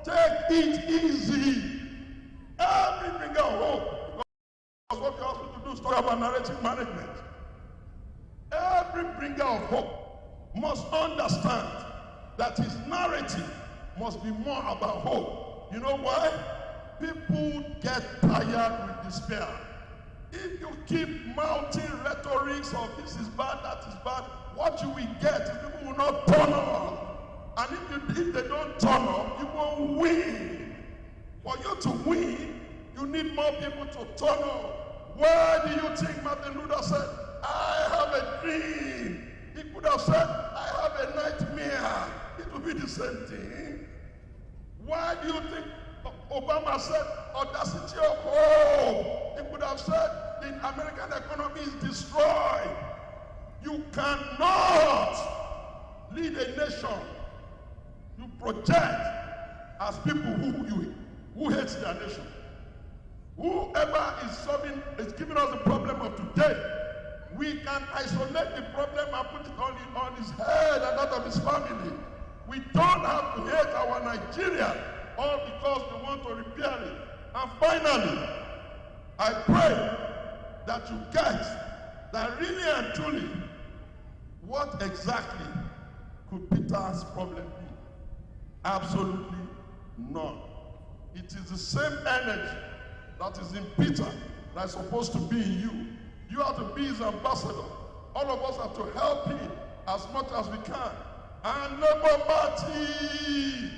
Take it easy. Everything of hope. Because what we also to do is talk about narrative management. Every bringer of hope must understand that his narrative must be more about hope. You know why? People get tired with despair. If you keep mounting rhetorics of this is bad, that is bad, what you will get is people will not turn up. And if they don't turn up, you won't win. For you to win, you need more people to turn up. Why do you think Martin Luther said, I have a dream? He could have said, I have a nightmare. It will be the same thing. Why do you think Obama said, audacity of hope? He could have said, the American economy is destroyed. You cannot lead a nation. You project as people who hate their nation. Whoever is giving us the problem of today, we can isolate the problem and put it on his head and that of his family. We don't have to hate our Nigeria all because we want to repair it. And finally, I pray that you get that really and truly, what exactly could Peter's problem be? Absolutely none. It is the same energy that is in Peter that is supposed to be in you. You are to be his ambassador. All of us have to help him as much as we can. And Labour Party,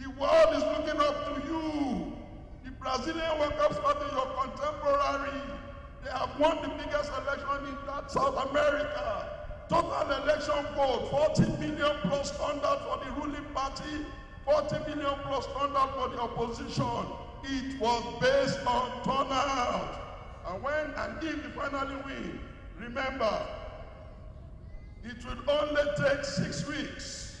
the world is looking up to you. The Brazilian Workers' Party, your contemporary, they have won the biggest election in that South America. Total election vote, 40 million plus turnout for the ruling party, 40 million plus turnout for the opposition. It was based on turnout. And if you finally win, remember, it will only take 6 weeks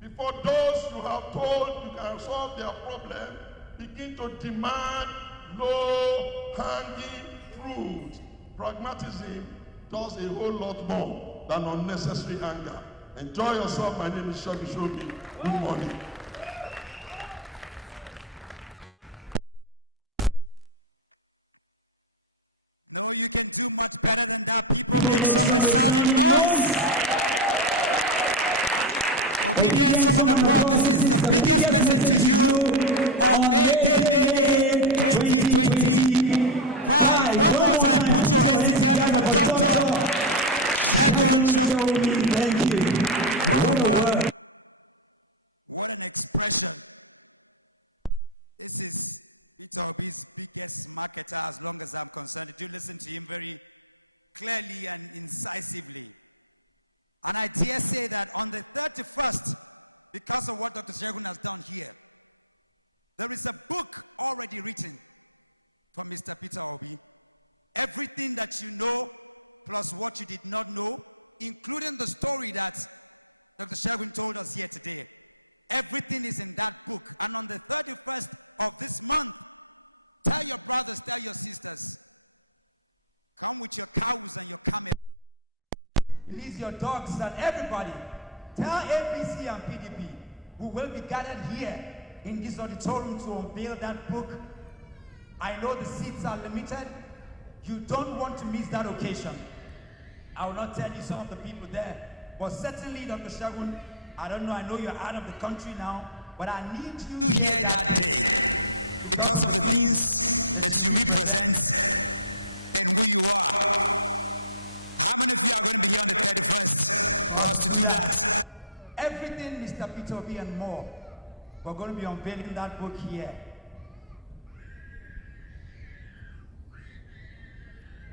before those you have told you can solve their problem begin to demand low-hanging fruit. Pragmatism does a whole lot more than unnecessary anger. Enjoy yourself. My name is Shobi Shobi. Good morning. No, you can do much better than that. People, make some resounding noise. Obedience, woman abroad, this is the biggest message to you on May Day 2025. One more time, put your hands together for Dr. Segun Shobi. Thank you. What a word. What an expression. This is Peter Obi's biggest marketer as long as I'm concerned. Did you listen to him very clearly and incisively? And I dare say that on the 31st, because of what Dr. Segun has done here, there is a book already written for Mr. Peter Obi. Everything that you know, plus what you did not know, including the story that Dr. Segun told us here today. Everything is in that book. And on the 31st of this month, tell your brothers, tell your sisters, come with your cows and your camels. Release your dogs and everybody. Tell APC and PDP, who will be gathered here in this auditorium to unveil that book. I know the seats are limited. You don't want to miss that occasion. I will not tell you some of the people there, but certainly Dr. Segun, I don't know, I know you're out of the country now, but I need you here that day because of the things that you represent and who you are. How many of you are going to be here on the 31st for us to do that? Everything, Mr. Peter Obi and more. We're going to be unveiling that book here.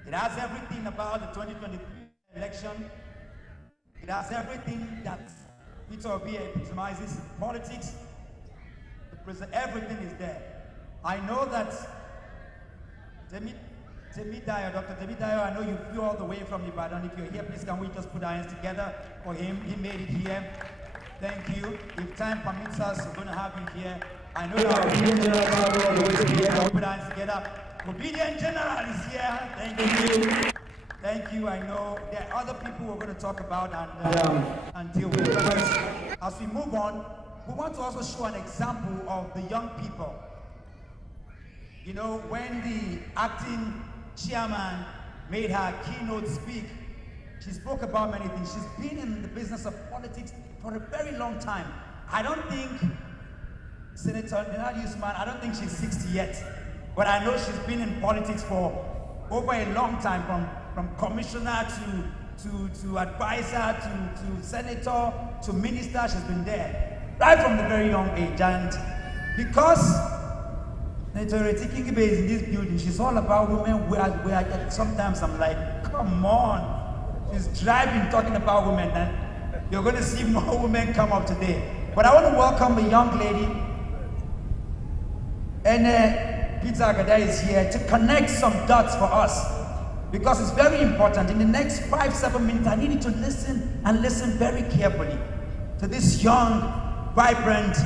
It has everything about the 2023 election. It has everything that Peter Obi epitomizes in politics. Everything is there. I know that Dr. Temidayo, I know you flew all the way from Ibadan. If you're here, please can we just put our hands together for him? He made it here. Thank you. If time permits us, we're going to have you here. I know that Obedient General traveled all the way to here. Can we put our hands together? Obedient General is here. Thank you. Thank you. I know there are other people we're going to talk about and deal with. But as we move on, we want to also show an example of the young people. You know, when the acting chairman made her keynote speak, she spoke about many things. She's been in the business of politics for a very long time. I don't think, Senator Nenadi Usman, I don't think she's 60 yet, but I know she's been in politics for over a long time, from commissioner to advisor to senator to minister. She's been there right from the very young age. And because Senator Retikingibe is in this building, she's all about women. Where sometimes I'm like, come on. She's driving, talking about women, and you're going to see more women come up today. But I want to welcome a young lady, and Peter Agada is here to connect some dots for us, because it's very important. In the next 5-7 minutes, I need you to listen and listen very carefully to this young, vibrant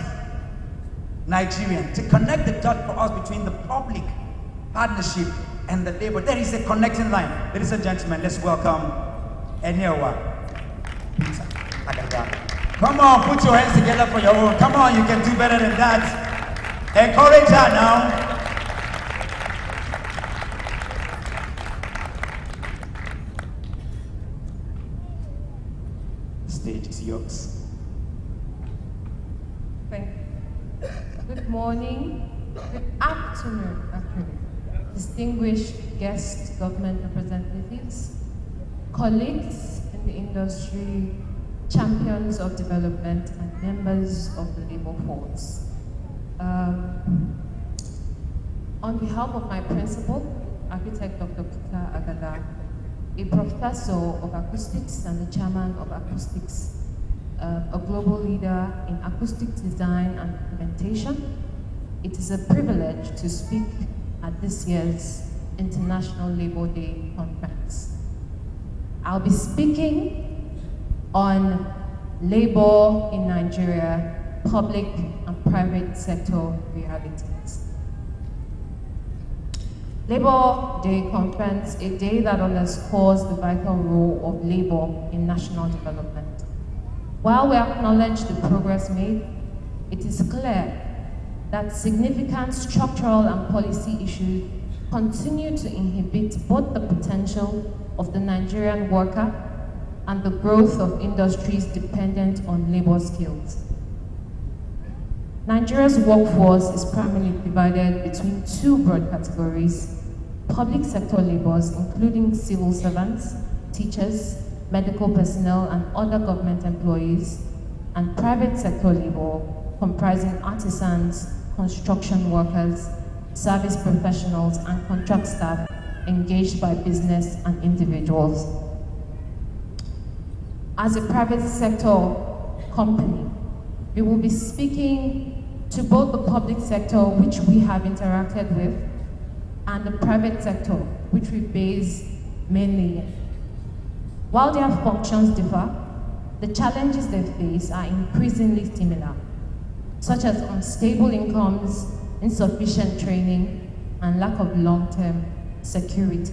Nigerian, to connect the dot for us between the public partnership and the labor. There is a connecting line. Ladies and gentlemen, let's welcome Enyewa Peter Agada. Come on, put your hands together for your own. Come on, you can do better than that. Encourage her now. The stage is yours. Thank you. Good morning, good afternoon, actually. Distinguished guest government representatives, colleagues in the industry, champions of development, and members of the labor force. On behalf of my principal, architect Dr. Peter Agada, a professor of acoustics and the chairman of acoustics, a global leader in acoustic design and implementation, it is a privilege to speak at this year's International Labour Day Conference. I'll be speaking on labor in Nigeria, public and private sector realities. Labour Day Conference, a day that underscores the vital role of labor in national development. While we acknowledge the progress made, it is clear that significant structural and policy issues continue to inhibit both the potential of the Nigerian worker and the growth of industries dependent on labor skills. Nigeria's workforce is primarily divided between two broad categories: public sector laborers, including civil servants, teachers, medical personnel, and other government employees, and private sector labor, comprising artisans, construction workers, service professionals, and contract staff engaged by business and individuals. As a private sector company, we will be speaking to both the public sector, which we have interacted with, and the private sector, which we base mainly in. While their functions differ, the challenges they face are increasingly similar, such as unstable incomes, insufficient training, and lack of long-term security.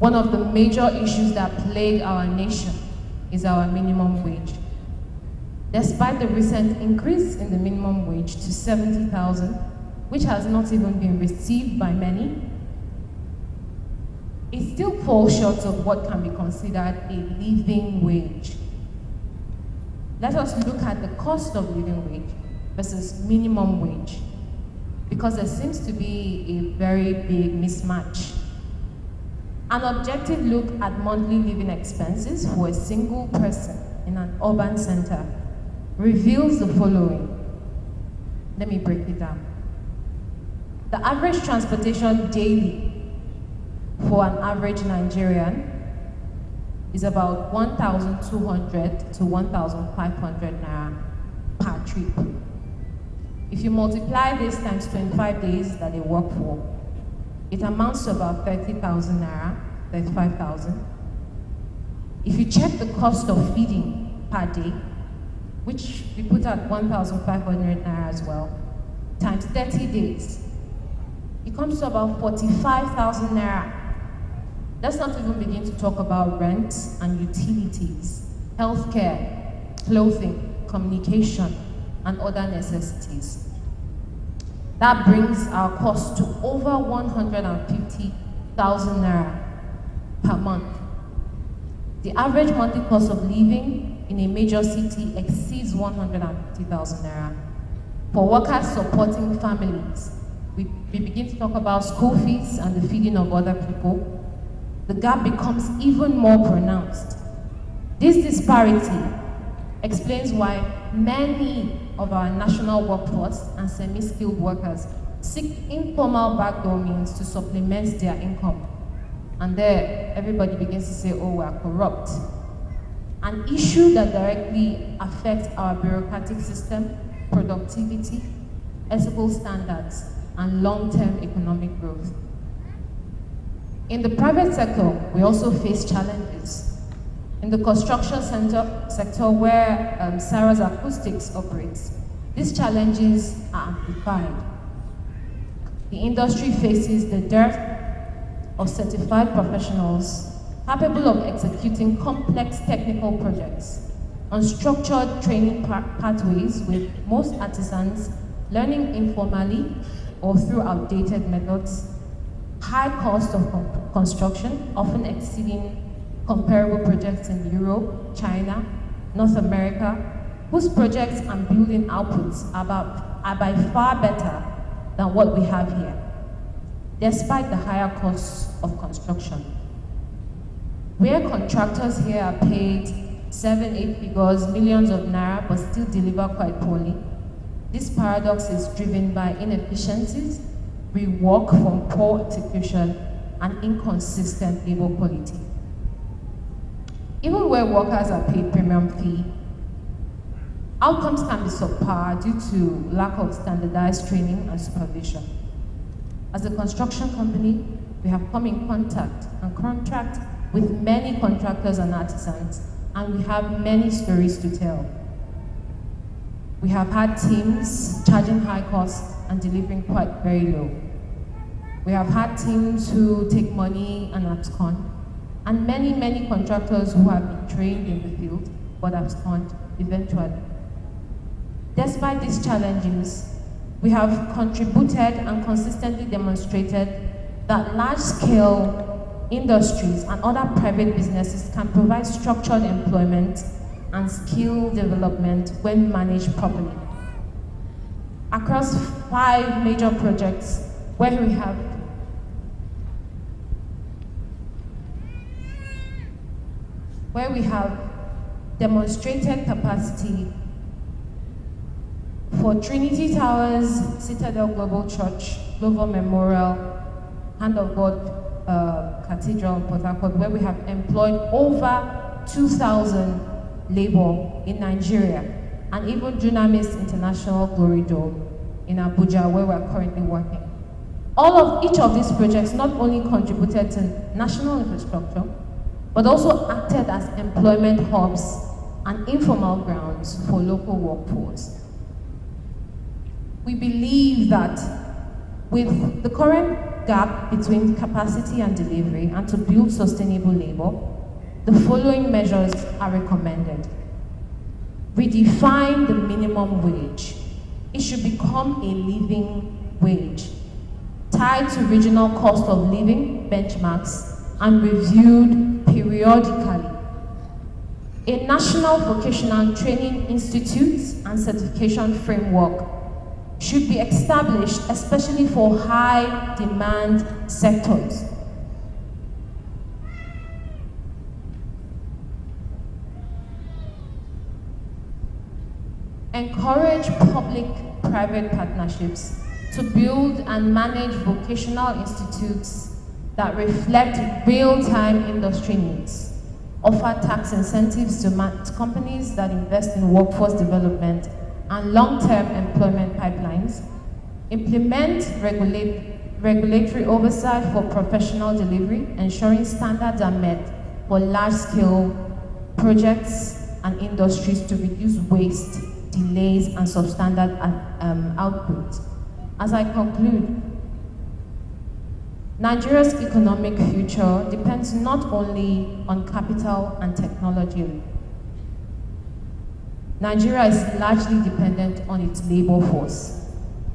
One of the major issues that plague our nation is our minimum wage. Despite the recent increase in the minimum wage to 70,000, which has not even been received by many, it still falls short of what can be considered a living wage. Let us look at the cost of living wage versus minimum wage, because there seems to be a very big mismatch. An objective look at monthly living expenses for a single person in an urban center reveals the following. Let me break it down. The average transportation daily for an average Nigerian is about 1,200 to 1,500 naira per trip. If you multiply this times 25 days that they work for, it amounts to about 30,000 naira, 35,000. If you check the cost of feeding per day, which we put at 1,500 naira as well, times 30 days, it comes to about 45,000 naira. Let's not even begin to talk about rent and utilities, healthcare, clothing, communication, and other necessities. That brings our cost to over 150,000 naira per month. The average monthly cost of living in a major city exceeds 150,000 naira. For workers supporting families, we begin to talk about school fees and the feeding of other people. The gap becomes even more pronounced. This disparity explains why many of our national workforce and semi-skilled workers seek informal backdoor means to supplement their income. And there, everybody begins to say, oh, we're corrupt. An issue that directly affects our bureaucratic system, productivity, ethical standards, and long-term economic growth. In the private sector, we also face challenges. In the construction sector where Sarah's Acoustics operates, these challenges are amplified. The industry faces the dearth of certified professionals capable of executing complex technical projects, unstructured training pathways with most artisans learning informally or through outdated methods, high cost of construction, often exceeding comparable projects in Europe, China, North America, whose projects and building outputs are by far better than what we have here, despite the higher costs of construction. Where contractors here are paid 7, 8 figures, millions of naira, but still deliver quite poorly, This paradox is driven by inefficiencies, rework from poor execution, and inconsistent labor quality. Even where workers are paid premium fee, outcomes can be subpar due to lack of standardized training and supervision. As a construction company, we have come in contact and contract with many contractors and artisans, and we have many stories to tell. We have had teams charging high costs and delivering quite very low. We have had teams who take money and abscond, and many, many contractors who have been trained in the field but abscond eventually. Despite these challenges, we have contributed and consistently demonstrated that large-scale industries and other private businesses can provide structured employment and skill development when managed properly. Across 5 major projects where we have demonstrated capacity for Trinity Towers, Citadel Global Church, Global Memorial, Hand of God Cathedral in Port Harcourt, where we have employed over 2,000 labor in Nigeria, and even Dunamis International Glory Dome in Abuja, where we're currently working. Each of these projects not only contributed to national infrastructure, but also acted as employment hubs and informal grounds for local workforce. We believe that with the current gap between capacity and delivery, and to build sustainable labor, the following measures are recommended. Redefine the minimum wage. It should become a living wage, tied to regional cost of living benchmarks and reviewed periodically. A national vocational training institute and certification framework should be established, especially for high demand sectors. Encourage public-private partnerships to build and manage vocational institutes that reflect real-time industry needs. Offer tax incentives to companies that invest in workforce development and long-term employment pipelines. Implement regulatory oversight for professional delivery, ensuring standards are met for large-scale projects and industries to reduce waste, delays, and substandard output. As I conclude, Nigeria's economic future depends not only on capital and technology. Nigeria is largely dependent on its labor force.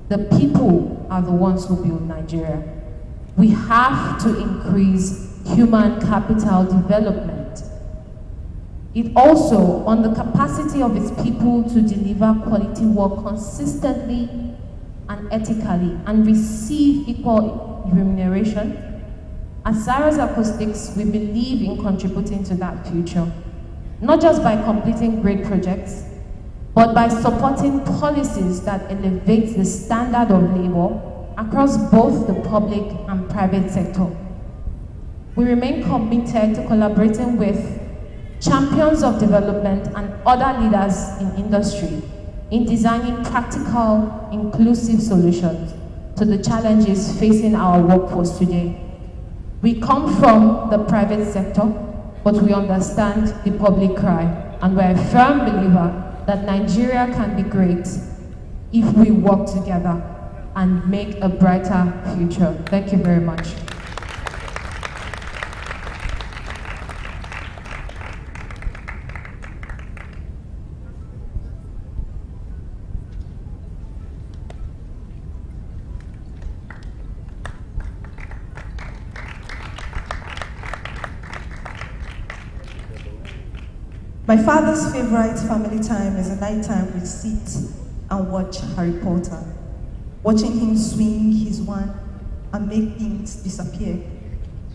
The people are the ones who build Nigeria. We have to increase human capital development. It also on the capacity of its people to deliver quality work consistently and ethically and receive equal remuneration. At Cyrus Acoustics, we believe in contributing to that future, not just by completing great projects, but by supporting policies that elevate the standard of labor across both the public and private sector. We remain committed to collaborating with champions of development and other leaders in industry in designing practical, inclusive solutions to the challenges facing our workforce today. We come from the private sector, but we understand the public cry, and we're a firm believer that Nigeria can be great if we work together and make a brighter future. Thank you very much. My father's favorite family time is a nighttime we sit and watch Harry Potter, watching him swing his wand and make things disappear.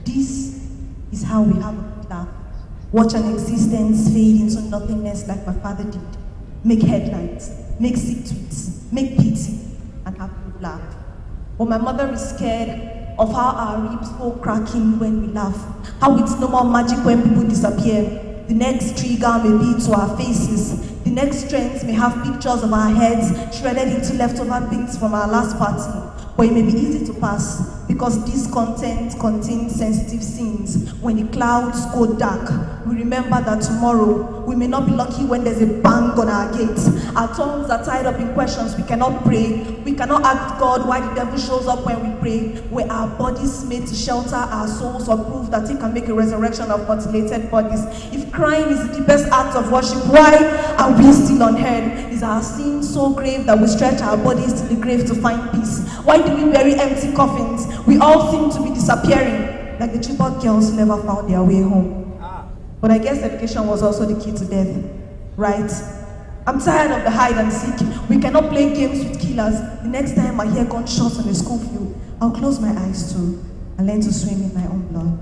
This is how we have a good laugh. Watch an existence fade into nothingness like my father did. Make headlines, make sick tweets, make pity, and have good laugh. But my mother is scared of how our ribs go cracking when we laugh, how it's no more magic when people disappear. The next trigger may be to our faces. The next trends may have pictures of our heads shredded into leftover things from our last party. But it may be easy to pass because this content contains sensitive scenes. When the clouds go dark, we remember that tomorrow we may not be lucky when there's a bang on our gates. Our tongues are tied up in questions. We cannot pray. We cannot ask God why the devil shows up when we pray. Were our bodies made to shelter our souls or prove that he can make a resurrection of mutilated bodies? If crying is the deepest act of worship, why are we still unheard? Is our sin so grave that we stretch our bodies to the grave to find peace? Why do we bury empty coffins? We all seem to be disappearing, like the Chibok girls who never found their way home. But I guess education was also the key to death, right? I'm tired of the hide and seek. We cannot play games with killers. The next time I hear gunshots on the school field, I'll close my eyes too and learn to swim in my own blood.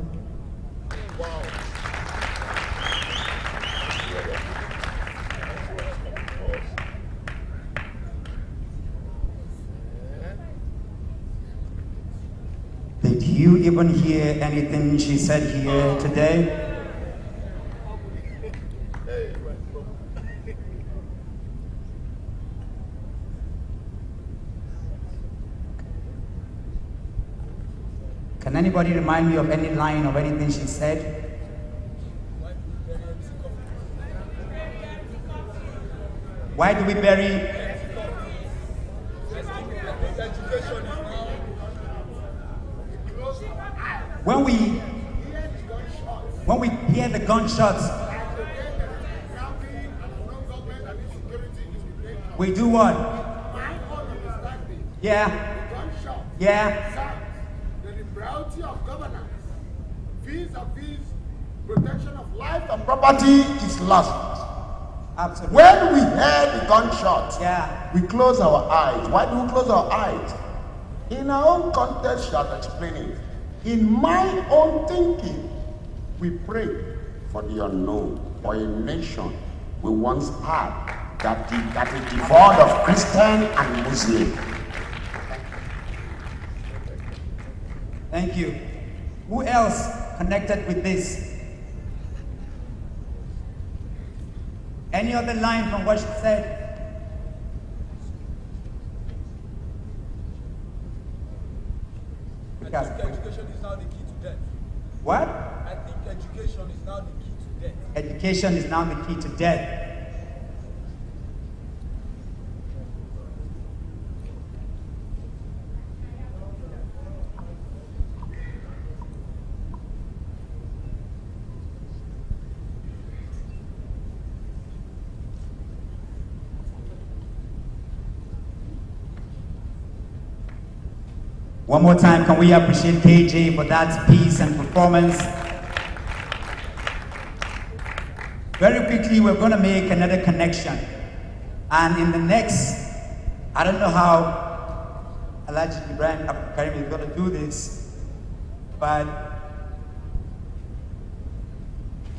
Did you even hear anything she said here today? Can anybody remind me of any line of anything she said? Why do we bury? When we hear the gunshots, we do what? Yeah. Yeah. The liberality of governance, vis-a-vis protection of life and property is lost. Absolutely. When we hear the gunshot, we close our eyes. Why do we close our eyes? In our own context, she has explained it. In my own thinking, we pray for the unknown, for a nation we once had that is devoid of Christian and Muslim. Thank you. Who else connected with this? Any other line from what she said? I think education is now the key to death. What? I think education is now the key to death. Education is now the key to death. One more time, can we appreciate KJ for that piece and performance? Very quickly, we're going to make another connection. And in the next, I don't know how Alhaji Ibrahim Karim is going to do this, but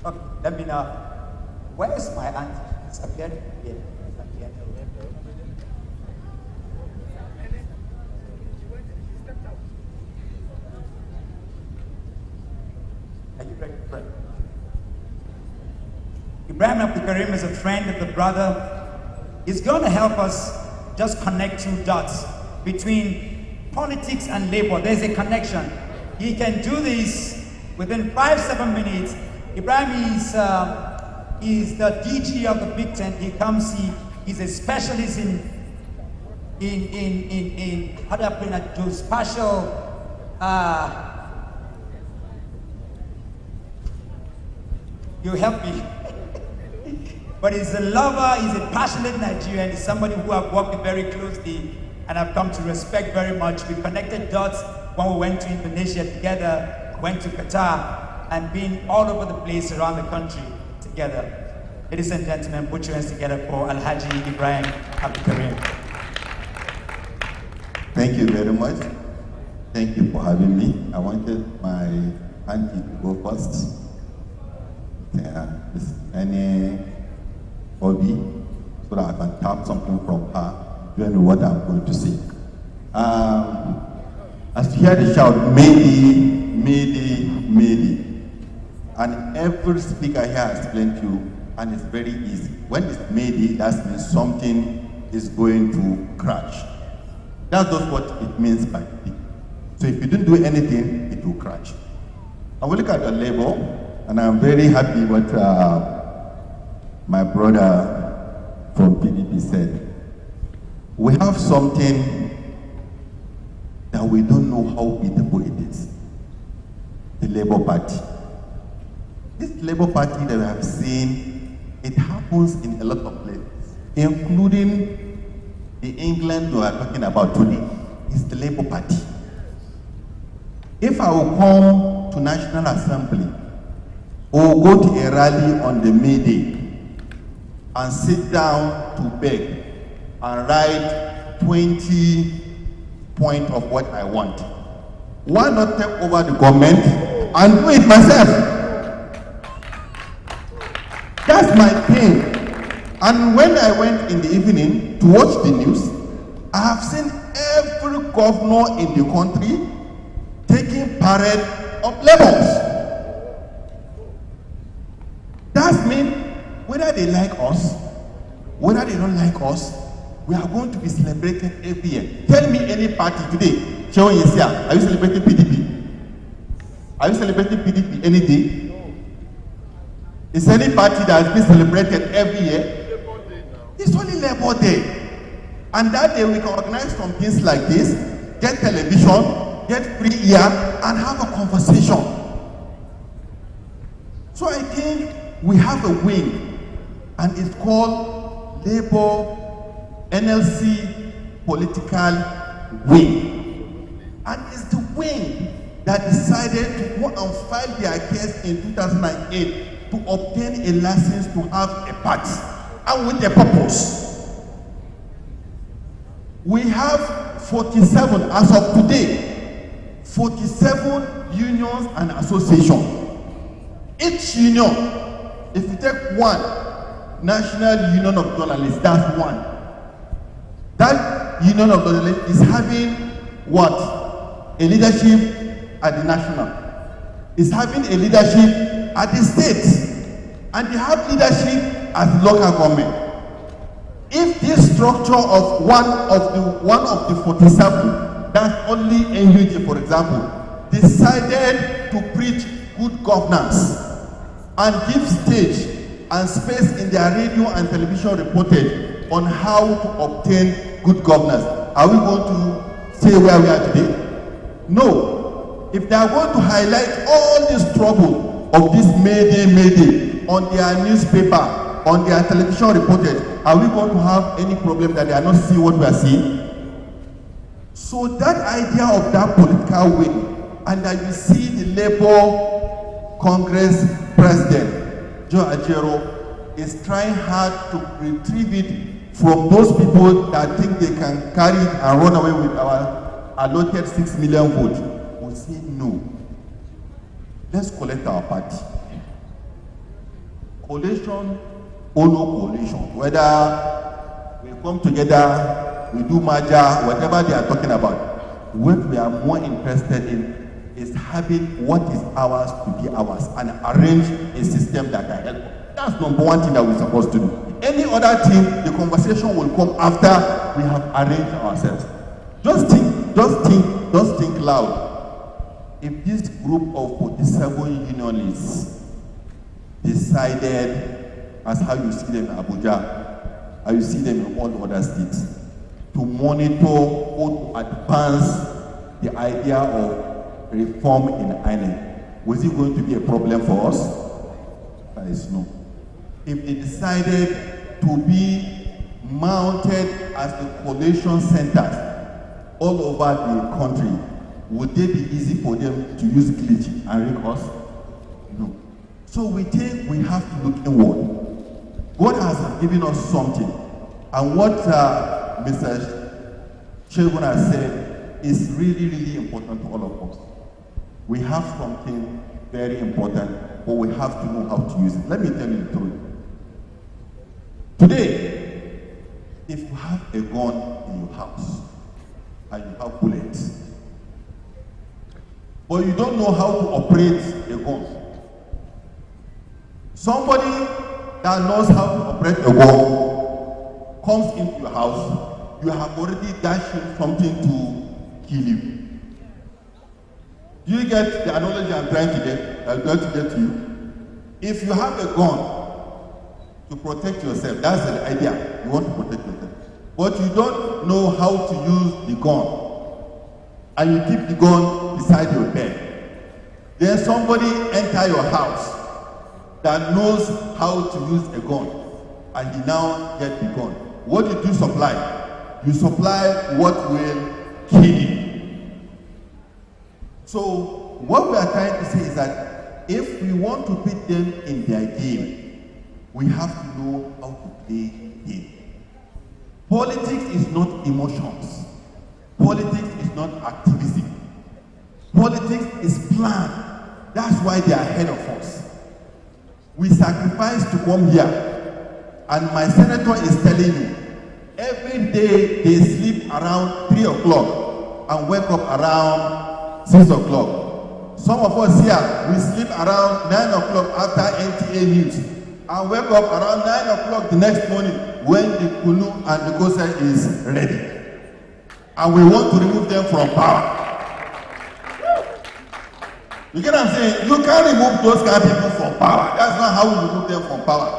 okay, let me know. Where is my auntie? Disappeared? Yeah, disappeared. Are you ready, friend? Ibrahim Abdul Karim is a friend of the brother. He's going to help us just connect two dots between politics and labor. There's a connection. He can do this within 5-7 minutes. Ibrahim is the DG of the Big Tent. He comes, he's a specialist in how do I put it, to spatial you help me. But he's a lover, he's a passionate Nigerian, he's somebody who I've worked with very closely and I've come to respect very much. We connected dots when we went to Indonesia together, went to Qatar, and been all over the place around the country together. Ladies and gentlemen, put your hands together for Alhaji Ibrahim Abdul Karim. Thank you very much. Thank you for having me. I wanted my auntie to go first. Any hobby so that I can tap something from her don't know what I'm going to say. As you hear the shout, Mayday, Mayday, Mayday. And every speaker here has explained to you, and it's very easy. When it's Mayday, that means something is going to crash. That's just what it means by it. So if you don't do anything, it will crash. And we look at the label, and I'm very happy what my brother from PDP said. We have something that we don't know how beautiful it is. The Labour Party. This Labour Party that we have seen, it happens in a lot of places, including the England we are talking about today. It's the Labour Party. If I will come to National Assembly or go to a rally on the May Day and sit down to beg and write 20 points of what I want, why not take over the government and do it myself? That's my thing. And when I went in the evening to watch the news, I have seen every governor in the country taking parade of labels. That means whether they like us, whether they don't like us, we are going to be celebrated every year. Tell me any party today, showing is here. Are you celebrating PDP? Are you celebrating PDP any day? Is any party that has been celebrated every year? It's only Labour Day. And that day we can organize some things like this, get television, get free air, and have a conversation. So I think we have a wing, and it's called Labour NLC Political Wing. And it's the wing that decided to go and file their case in 2008 to obtain a license to have a party, and with a purpose. We have 47, as of today, 47 unions and associations. Each union, if you take one, National Union of Journalists, that's one. That Union of Journalists is having what? A leadership at the national. Is having a leadership at the state. And they have leadership at the local government. If this structure of one of the 47, that's only NUJ, for example, decided to preach good governance and give stage and space in their radio and television reportage on how to obtain good governance, are we going to stay where we are today? No. If they are going to highlight all this trouble of this Mayday on their newspaper, on their television reportage, are we going to have any problem that they are not seeing what we are seeing? So that idea of that political wing, and that you see the Labour Congress President, Joe Ajero, is trying hard to retrieve it from those people that think they can carry it and run away with our allotted 6 million votes. We say no. Let's collect our party. Coalition or no coalition, whether we come together, we do merger, whatever they are talking about, what we are more interested in is having what is ours to be ours and arrange a system that can help. That's number one thing that we're supposed to do. Any other thing, the conversation will come after we have arranged ourselves. Just think loud. If this group of 47 unionists decided, as how you see them in Abuja, how you see them in all the other states, to monitor or to advance the idea of reform in INEC, was it going to be a problem for us? That is no. If they decided to be mounted as the collation centers all over the country, would they be easy for them to use glitch and rig us? No. So we think we have to look inward. God has given us something. And what Mr. Shegun has said is really, really important to all of us. We have something very important, but we have to know how to use it. Let me tell you the truth. Today, If you have a gun in your house and you have bullets, but you don't know how to operate a gun, somebody that knows how to operate a gun comes into your house, you have already dashed something to kill you. Do you get the analogy I'm trying to get to you? If you have a gun to protect yourself, that's the idea. You want to protect yourself. But you don't know how to use the gun, and you keep the gun beside your bed. Then somebody enter your house that knows how to use a gun, and he now get the gun. What did you supply? You supply what will kill you. So what we are trying to say is that if we want to beat them in their game, we have to know how to play the game. Politics is not emotions. Politics is not activism. Politics is plan. That's why they are ahead of us. We sacrifice to come here, and my senator is telling you, every day they sleep around 3 o'clock and wake up around 6 o'clock. Some of us here, we sleep around 9 o'clock after NTA news and wake up around 9 o'clock the next morning when the kunu and the kosa is ready. And we want to remove them from power. You get what I'm saying? You can't remove those kind of people from power. That's not how we remove them from power.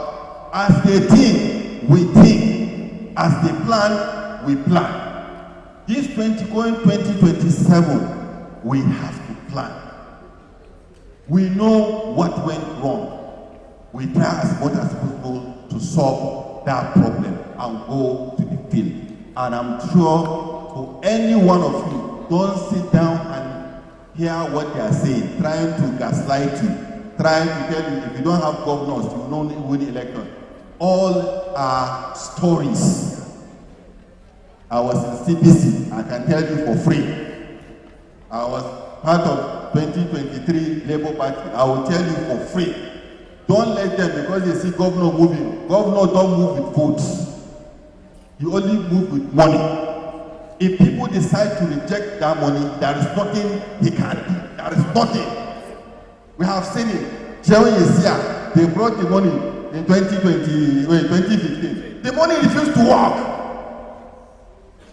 As they think, we think. As they plan, we plan. This 2027, we have to plan. We know what went wrong. We try as much as possible to solve that problem and go to the field. And I'm sure to any one of you, don't sit down and hear what they are saying, trying to gaslight you, trying to tell you if you don't have governors, you don't win election. All are stories. I was in CPC, I can tell you for free. I was part of 2023 Labour Party, I will tell you for free. Don't let them, because they see governor moving. Governor don't move with votes. You only move with money. If people decide to reject that money, there is nothing he can do. There is nothing. We have seen it. Jerry is here. They brought the money in 2015. The money refused to work.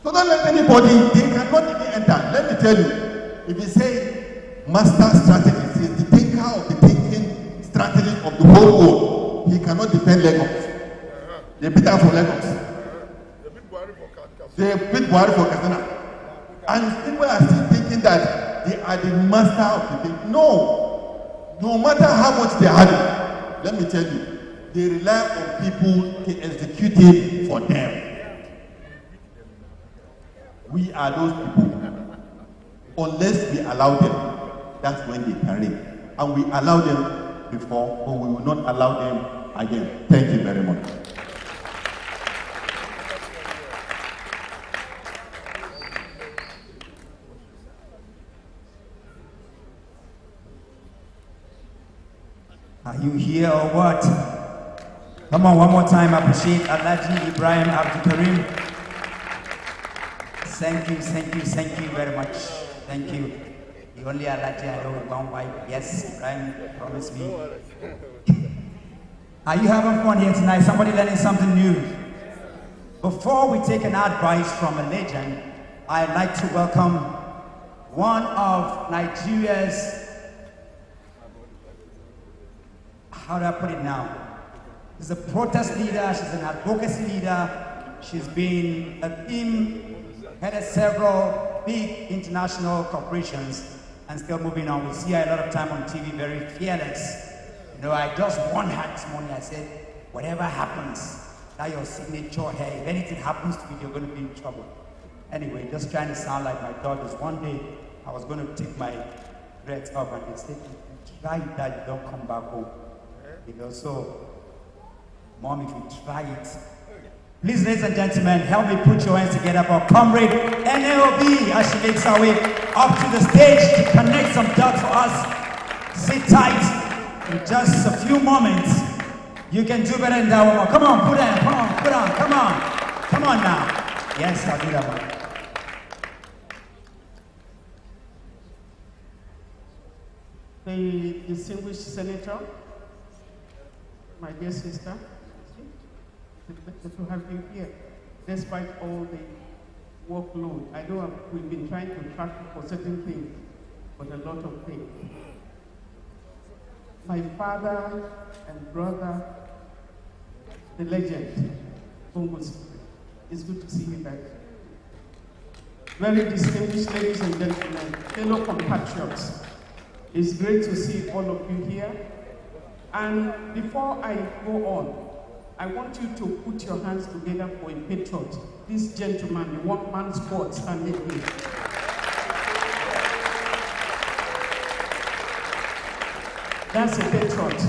So don't let anybody, they cannot even enter. Let me tell you, if you say master strategist is the thinker of the thinking strategy of the whole world, he cannot defend Lagos. They beat out for Lagos. They beat Buhari for Katsina. And people are still thinking that they are the master of the thing. No. No matter how much they have it, let me tell you, they rely on people to execute it for them. We are those people. Unless we allow them, that's when they can reign. And we allowed them before, but we will not allow them again. Thank you very much. Are you here or what? Come on, one more time. Appreciate Alhaji Ibrahim Abdul Karim. Thank you very much. Thank you. The only Alhaji I know is one wife. Yes, Ibrahim promised me. Are you having fun here tonight? Somebody learning something new? Before we take an advice from a legend, I'd like to welcome one of Nigeria's, how do I put it now? She's a protest leader, she's an advocacy leader, she's been a team, headed several big international corporations and still moving on. We see her a lot of time on TV, very fearless. You know, I just warned her this morning, I said, whatever happens, that your signature hair, if anything happens to you, you're going to be in trouble. Anyway, just trying to sound like my daughters. One day, I was going to take my dreads off and they said, if you try that, you don't come back home. You know, so, Mom, if you try it. Please, ladies and gentlemen, help me put your hands together for Comrade NLB as she makes her way up to the stage to connect some dots for us. Sit tight. In just a few moments, you can do better than that one more. Come on, put on, come on, come on. Come on now. Yes, I'll do that one. The distinguished senator, my dear sister, to have you here, despite all the workload. I know we've been trying to track for certain things, but a lot of things. My father and brother, the legend, Bongo's. It's good to see you back. Very distinguished ladies and gentlemen, fellow compatriots, it's great to see all of you here. And before I go on, I want you to put your hands together for a patriot. This gentleman, the one-man squad standing here. That's a patriot.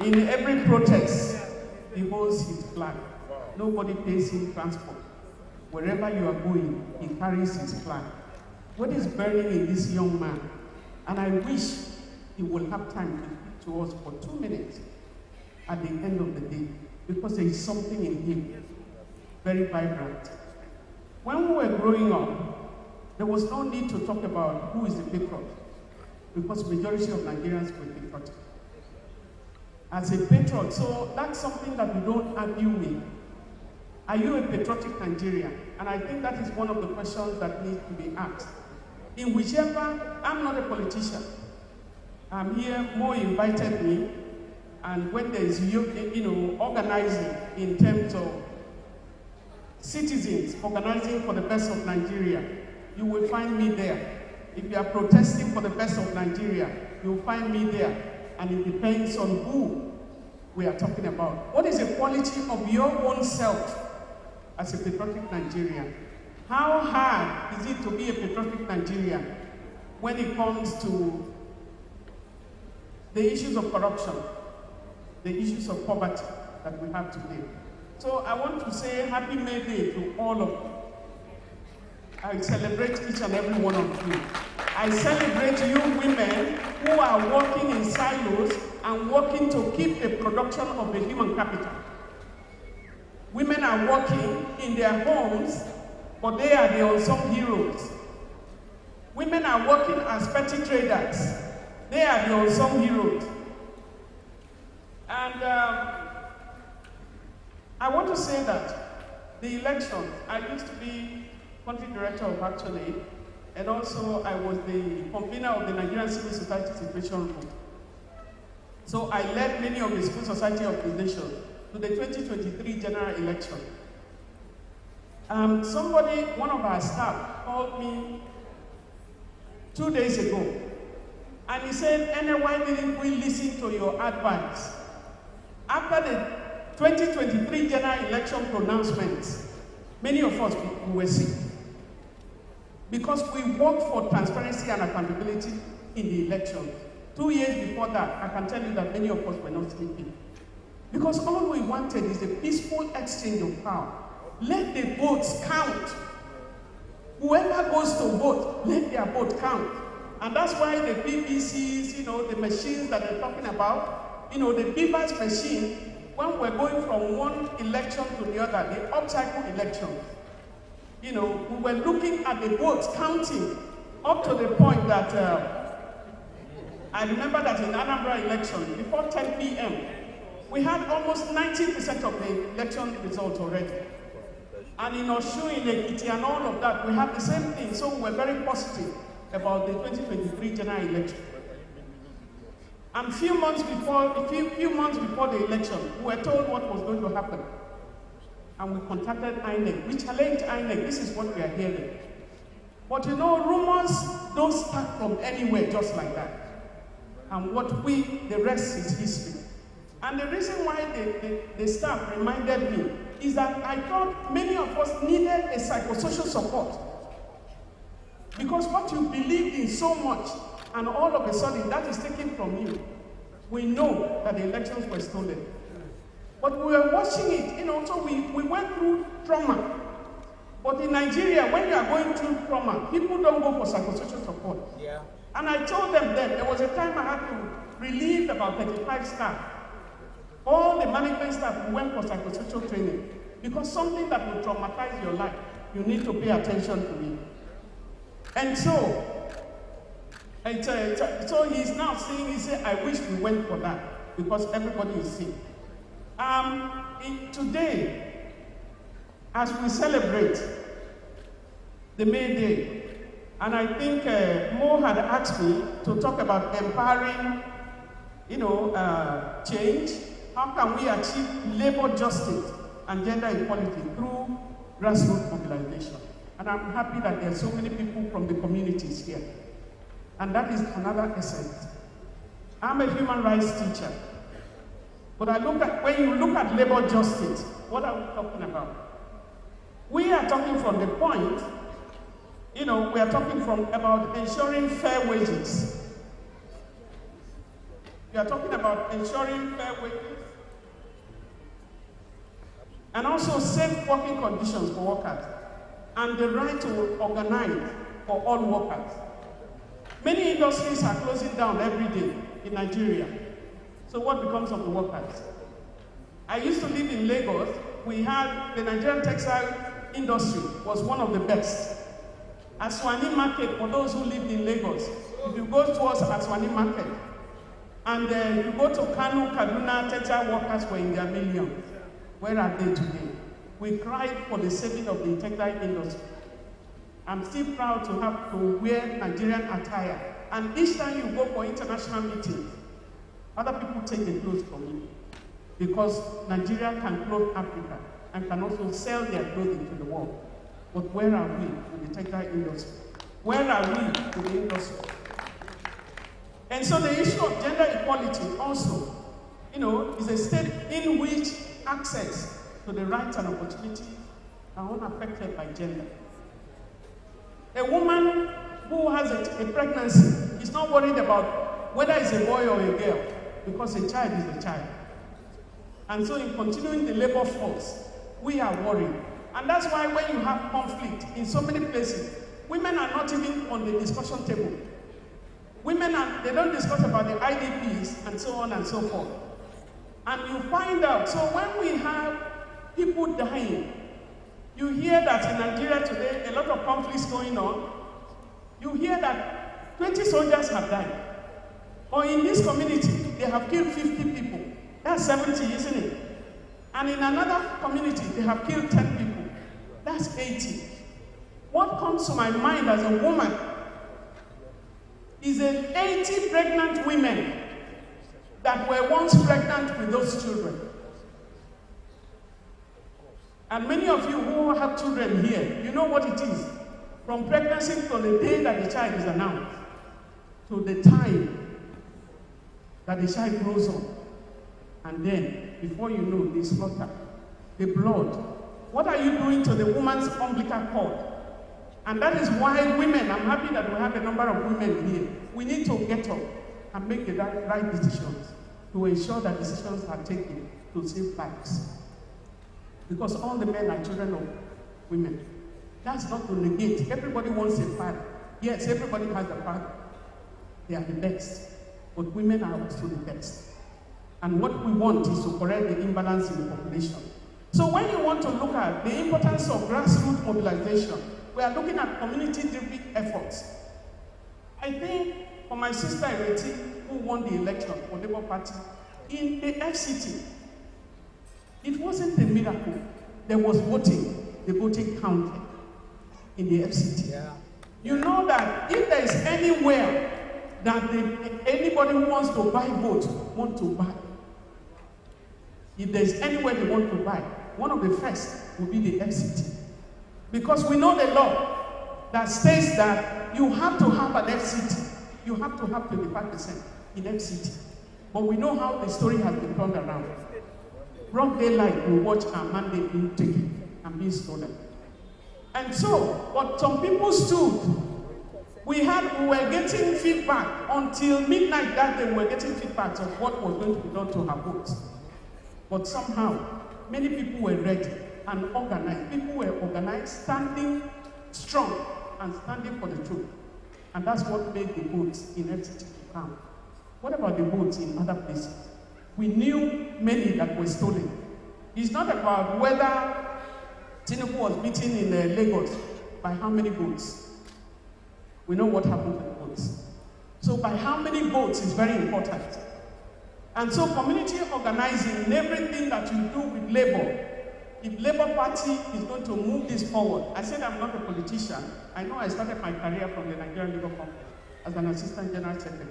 In every protest, he holds his flag. Nobody pays him transport. Wherever you are going, he carries his flag. What is burning in this young man? And I wish he will have time to speak to us for 2 minutes at the end of the day, because there is something in him, very vibrant. When we were growing up, there was no need to talk about who is the patriot, because majority of Nigerians were patriotic. As a patriot, so that's something that we don't argue with. Are you a patriotic Nigerian? And I think that is one of the questions that needs to be asked. In whichever, I'm not a politician. I'm here, Mo invited me, and when there is, organizing in terms of citizens organizing for the best of Nigeria, you will find me there. If you are protesting for the best of Nigeria, you will find me there. And it depends on who we are talking about. What is the quality of your own self as a patriotic Nigerian? How hard is it to be a patriotic Nigerian when it comes to the issues of corruption, the issues of poverty that we have today? So I want to say Happy May Day to all of you. I celebrate each and every one of you. I celebrate you women who are working in silos and working to keep the production of the human capital. Women are working in their homes, but they are the unsung heroes. Women are working as petty traders. They are the unsung heroes. And I want to say that the election, I used to be country director of Action Aid, and also I was the convener of the Nigerian Civil Society Situation Group. So I led many of the civil society organizations to the 2023 general election. One of our staff called me 2 days ago, and he said, why didn't we listen to your advice? After the 2023 general election pronouncements, many of us were sick. Because we worked for transparency and accountability in the election. 2 years before that, I can tell you that many of us were not sleeping. Because all we wanted is a peaceful exchange of power. Let the votes count. Whoever goes to vote, let their vote count. And that's why the BBCs, the machines that they're talking about, the Beavers machine, when we're going from one election to the other, the up-cycle election, we were looking at the votes counting up to the point that I remember that in Anambra election, before 10 p.m., we had almost 90% of the election results already. And in Osun, in Ekiti, and all of that, we had the same thing. So we were very positive about the 2023 general election. And a few months before the election, we were told what was going to happen. And we contacted INEC. We challenged INEC. This is what we are hearing. But rumors don't start from anywhere just like that. And the rest is history. And the reason why the staff reminded me is that I thought many of us needed a psychosocial support. Because what you believed in so much, and all of a sudden that is taken from you, we know that the elections were stolen. But we were watching it, so we went through trauma. But in Nigeria, when you are going through trauma, people don't go for psychosocial support. Yeah. And I told them then, there was a time I had to relieve about 35 staff. All the management staff went for psychosocial training. Because something that will traumatize your life, you need to pay attention to it. And so he's now saying, he said, I wish we went for that because everybody is sick. Today, as we celebrate the May Day, and I think Mo had asked me to talk about empowering, change. How can we achieve labor justice and gender equality through grassroots mobilization? And I'm happy that there are so many people from the communities here. And that is another essence. I'm a human rights teacher. But when you look at labor justice, what are we talking about? We are talking from the point, we are talking about ensuring fair wages. We are talking about ensuring fair wages and also safe working conditions for workers and the right to organize for all workers. Many industries are closing down every day in Nigeria. So what becomes of the workers? I used to live in Lagos. We had the Nigerian textile industry was one of the best. Aswani Market, for those who lived in Lagos, if you go towards Aswani Market, and you go to Kano, Kaduna, textile workers were in their millions. Where are they today? We cried for the saving of the textile industry. I'm still proud to have to wear Nigerian attire. And each time you go for international meetings, other people take the clothes from me. Because Nigeria can clothe Africa and can also sell their clothing to the world. But where are we with the textile industry? Where are we with the industry? And so the issue of gender equality also, is a state in which access to the rights and opportunities are unaffected by gender. A woman who has a pregnancy is not worried about whether it's a boy or a girl, because a child is a child. And so in continuing the labor force, we are worried. And that's why when you have conflict in so many places, women are not even on the discussion table. They don't discuss about the IDPs and so on and so forth. And you find out, so when we have people dying, you hear that in Nigeria today, a lot of conflicts going on. You hear that 20 soldiers have died. Or in this community, they have killed 50 people. That's 70, isn't it? And in another community, they have killed 10 people. That's 80. What comes to my mind as a woman is 80 pregnant women that were once pregnant with those children. And many of you who have children here, you know what it is. From pregnancy to the day that the child is announced, to the time that the child grows up. And then, before you know, they slaughter. The blood. What are you doing to the woman's umbilical cord? And that is why women, I'm happy that we have a number of women here. We need to get up and make the right decisions to ensure that decisions are taken to save lives. Because all the men are children of women. That's not to negate. Everybody wants a father. Yes, everybody has a father. They are the best. But women are also the best. And what we want is to correct the imbalance in the population. So when you want to look at the importance of grassroots mobilization, we are looking at community-driven efforts. I think for my sister Ireti, who won the election for the Labour Party, in the FCT, it wasn't a miracle. There was voting. The voting counted in the FCT. Yeah. You know that if there is anywhere that anybody who wants to buy votes want to buy, if there is anywhere they want to buy, one of the first will be the FCT. Because we know the law that states that you have to have an FCT. You have to have 25% in FCT. But we know how the story has been turned around. Broad daylight, we watch our mandate being taken and being stolen. And so, but some people stood. We were getting feedback until midnight that day. We were getting feedback of what was going to be done to her votes. But somehow, many people were ready and organized. People were organized, standing strong and standing for the truth. And that's what made the votes in FCT to count. What about the votes in other places? We knew many that were stolen. It's not about whether Tinubu was beaten in Lagos by how many votes? We know what happened to the votes. So by how many votes is very important. And so community organizing in everything that you do with labor, if Labour Party is going to move this forward, I said I'm not a politician. I know I started my career from the Nigerian Labour Congress as an assistant general secretary.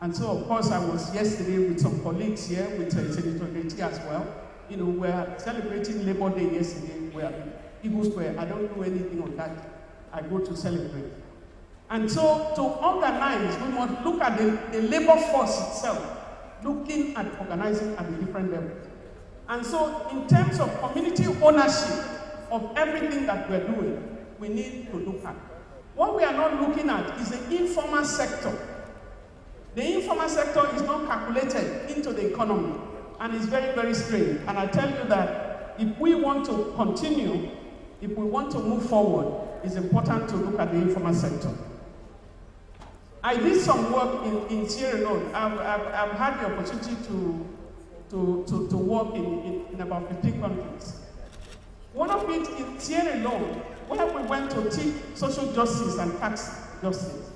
And so, of course, I was yesterday with some colleagues here, with Senator Geti as well. You know, we're celebrating Labour Day yesterday. We're in Eagle Square. I don't know anything on that. I go to celebrate. And so, to organize, we must look at the labor force itself, looking at organizing at the different levels. And so, in terms of community ownership of everything that we're doing, we need to look at. What we are not looking at is the informal sector. The informal sector is not calculated into the economy and is very, very strained. And I tell you that if we want to continue, if we want to move forward, it's important to look at the informal sector. I did some work in Sierra Leone. I've had the opportunity to work in about 15 countries. One of it in Sierra Leone, where we went to teach social justice and tax justice.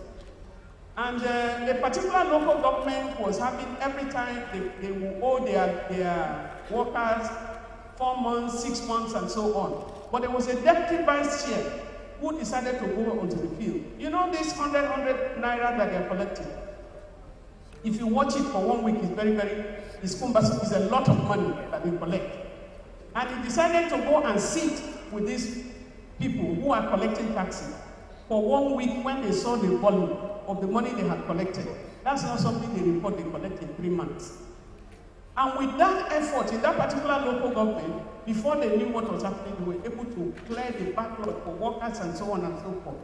And the particular local government was having, every time they will owe their workers 4 months, 6 months, and so on. But there was a deputy vice chair who decided to go onto the field. You know this 100 naira that they're collecting? If you watch it for 1 week, it's very, it's a lot of money that they collect. And he decided to go and sit with these people who are collecting taxes for 1 week when they saw the volume of the money they had collected. That's not something they report they collect in 3 months. And with that effort in that particular local government, before they knew what was happening, they were able to clear the backlog for workers and so on and so forth.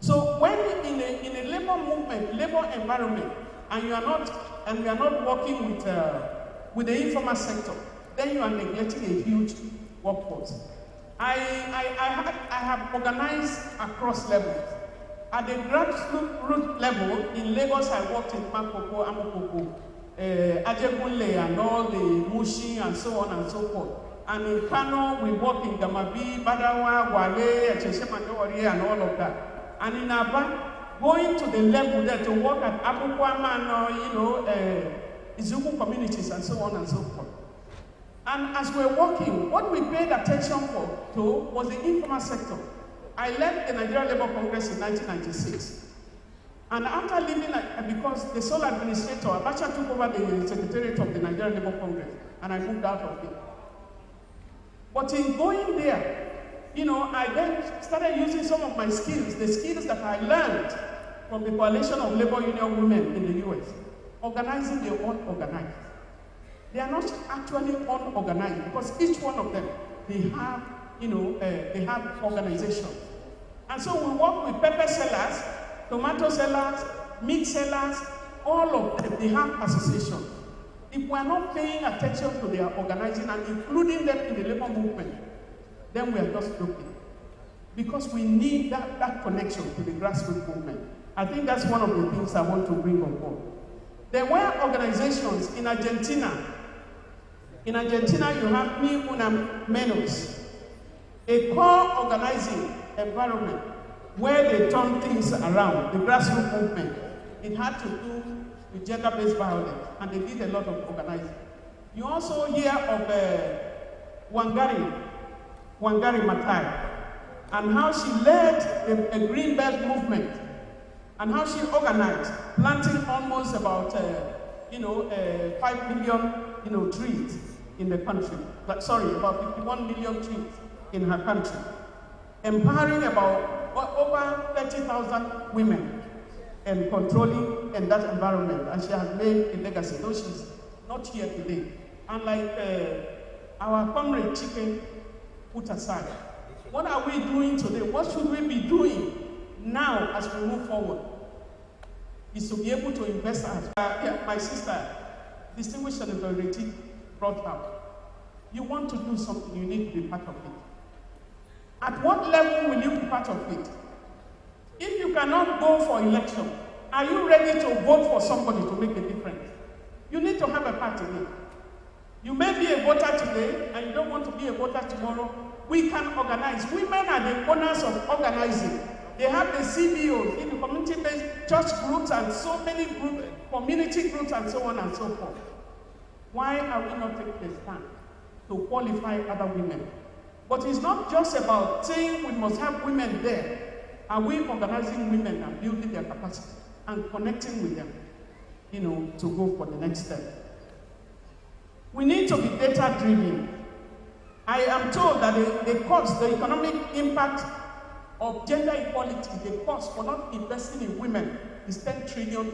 So when in a labor movement, labor environment, and we are not working with the informal sector, then you are neglecting a huge workforce. I have organized across levels. At the grassroots level, in Lagos, I worked in Makoko, Amokoko, Ajegunle, and all the Mushi, and so on and so forth. And in Kano, we work in Gamabi, Badawa, Wale, Echeshemandori, and all of that. And in Aba, going to the level there to work at Abuja, Izuku communities, and so on and so forth. And as we're working, what we paid attention to was the informal sector. I left the Nigerian Labour Congress in 1996. And after leaving, because the sole administrator, Abacha took over the secretariat of the Nigerian Labour Congress, and I moved out of it. But in going there, I then started using some of my skills, the skills that I learned from the Coalition of Labor Union Women in the US, organizing the unorganized. They are not actually unorganized because each one of them, they have organization. And so we work with pepper sellers, tomato sellers, meat sellers, all of them, they have associations. If we are not paying attention to their organizing and including them in the labor movement, then we are just looking. Because we need that connection to the grassroots movement. I think that's one of the things I want to bring on board. There were organizations in Argentina. In Argentina, you have Ni Una Menos, a core organizing environment where they turn things around, the grassroots movement. It had to do with gender-based violence, and they did a lot of organizing. You also hear of Wangari Maathai, and how she led a Green Belt movement, and how she organized, planting almost about 5 million trees in the country. About 51 million trees in her country. Empowering about over 30,000 women and controlling in that environment. And she has made a legacy, though she's not here today. Unlike our comrade Chike put aside. What are we doing today? What should we be doing now as we move forward? Is to be able to invest as my sister, distinguished Senator Reti, brought up. You want to do something, you need to be part of it. At what level will you be part of it? If you cannot go for election, are you ready to vote for somebody to make a difference? You need to have a part in it. You may be a voter today and you don't want to be a voter tomorrow. We can organize. Women are the owners of organizing. They have the CBOs in the community-based church groups and so many groups, community groups and so on and so forth. Why are we not taking a stand to qualify other women? But it's not just about saying we must have women there. Are we organizing women and building their capacity and connecting with them, to go for the next step? We need to be data-driven. I am told that the cost, the economic impact of gender equality, the cost for not investing in women is $10 trillion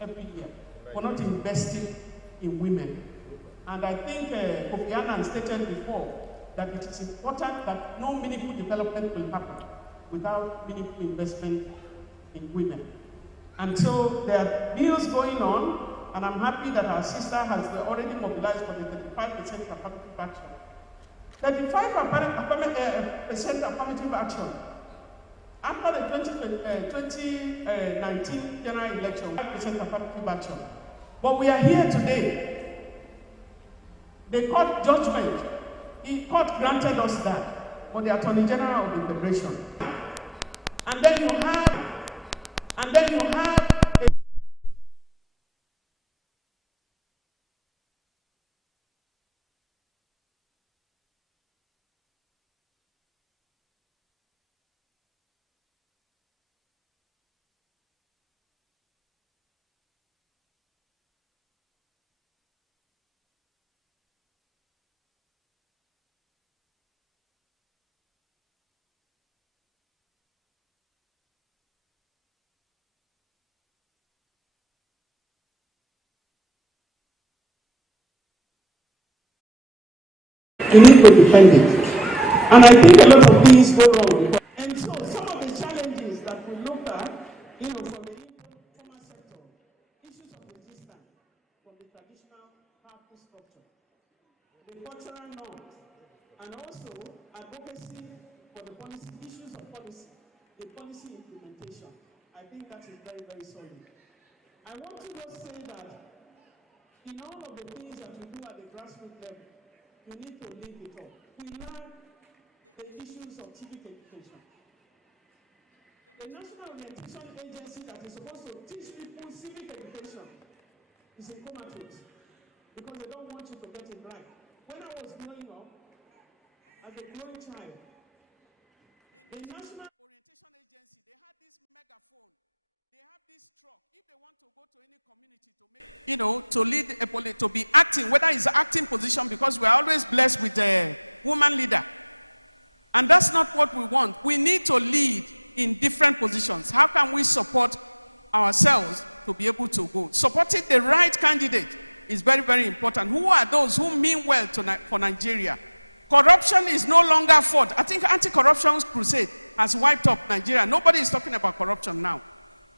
every year for not investing in women. And I think Kofi Annan stated before that it is important that no meaningful development will happen without meaningful investment in women. And so there are bills going on, and I'm happy that our sister has already mobilized for the 35% affirmative action. 35% affirmative action. After the 2019 general election, 5% affirmative action. But we are here today. The court judgment, the court granted us that for the Attorney General of the Federation. And then you have you need to defend it. And I think a lot of things go wrong. And so some of the challenges that we looked at, from the informal sector, issues of resistance from the traditional powerful structure, the cultural norms, and also advocacy for the policy, issues of policy, the policy implementation. I think that is very, very solid. I want to just say that in all of the things that you do at the grassroots level, you need to link it up. We learn the issues of civic education. The National Orientation Agency that is supposed to teach people civic education is in comatose because they don't want you to get it right. When I was growing up, as a growing child, the National Orientation Agency, they had this megaphone. They have this truck. If they want to go to any community to make, to lead a to be acting, whether it's acting position, because we're always blessed with a woman leader. And that's not what we want. We need to lead in different positions. How can we support ourselves to be able to go? Supporting the right candidate is very, very important. Who are those who mean well for Nigeria? Corruption is no longer fought. I think anti-corruption crusade has wiped up Nigeria. Nobody is talking about corruption now.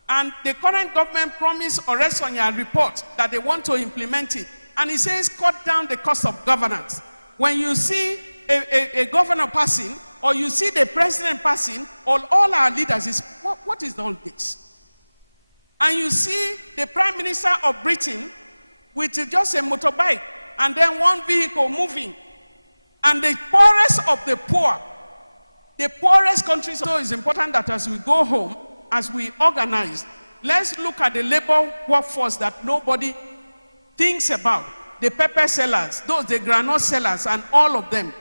And the current government promised Oresanya report that they want to implement it. And it says cut down the cost of governance. When you see a governor passing, or you see the president passing, all our leaders is, what is all this? And you see the prime minister of Britain with just a motorbike and then one vehicle moving. And the poorest of the poor, the poorest countries. So it's important that as we go home, as we organize, let's look at the labor workforce that nobody thinks about. The pepper sellers, the granite sellers, and all of them.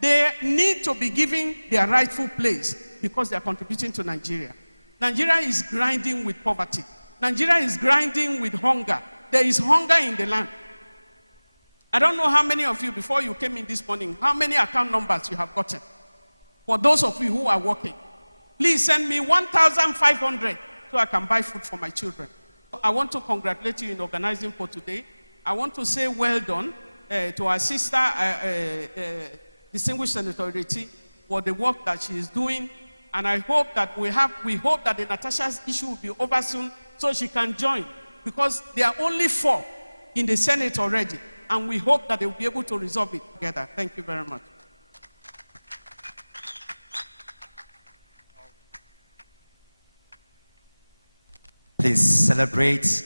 They need to be given their rightful place because they are contributing to Nigeria. Nigeria is grinding with poverty. Nigeria is grinding with hunger. There is hunger in the land. I don't know how many of you, before you came in this morning, how many account numbers you have gotten. For those of you who are working, please send me 1,500 so I can buy food for my children. I want to congratulate you in organizing for today. I want to say well done to our sister, Distinguished Senator Reti, for the work that she is doing. And I hope that we hope that the Natasha's issue will be over soon so she can join. Because there are only 4 in the Senate already. And we hope that they will be able to resolve it together. Thank you very much. Please celebrate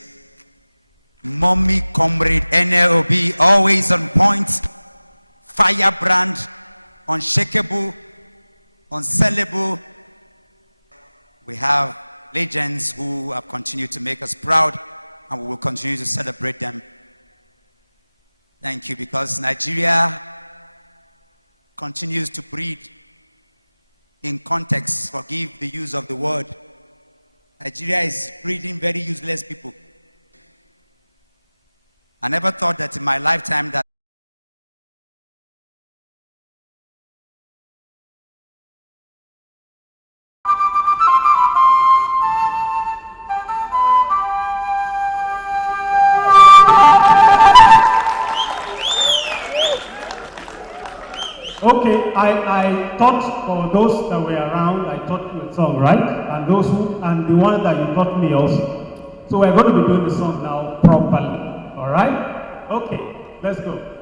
Mommy Comrade NLB, always on point, firebrand, unshakable, unsellable. We have legends who have continued to make us proud, and we will continue to celebrate them. Thank you, because Nigeria continues to breed in context. Forgive the use of the word. Nigeria is breeding very useless people. I never thought that in my lifetime that Okay, I taught for those that were around, I taught you a song, right? And those who, and the one that you taught me also. So we're going to be doing the song now properly. All right? Okay, let's go.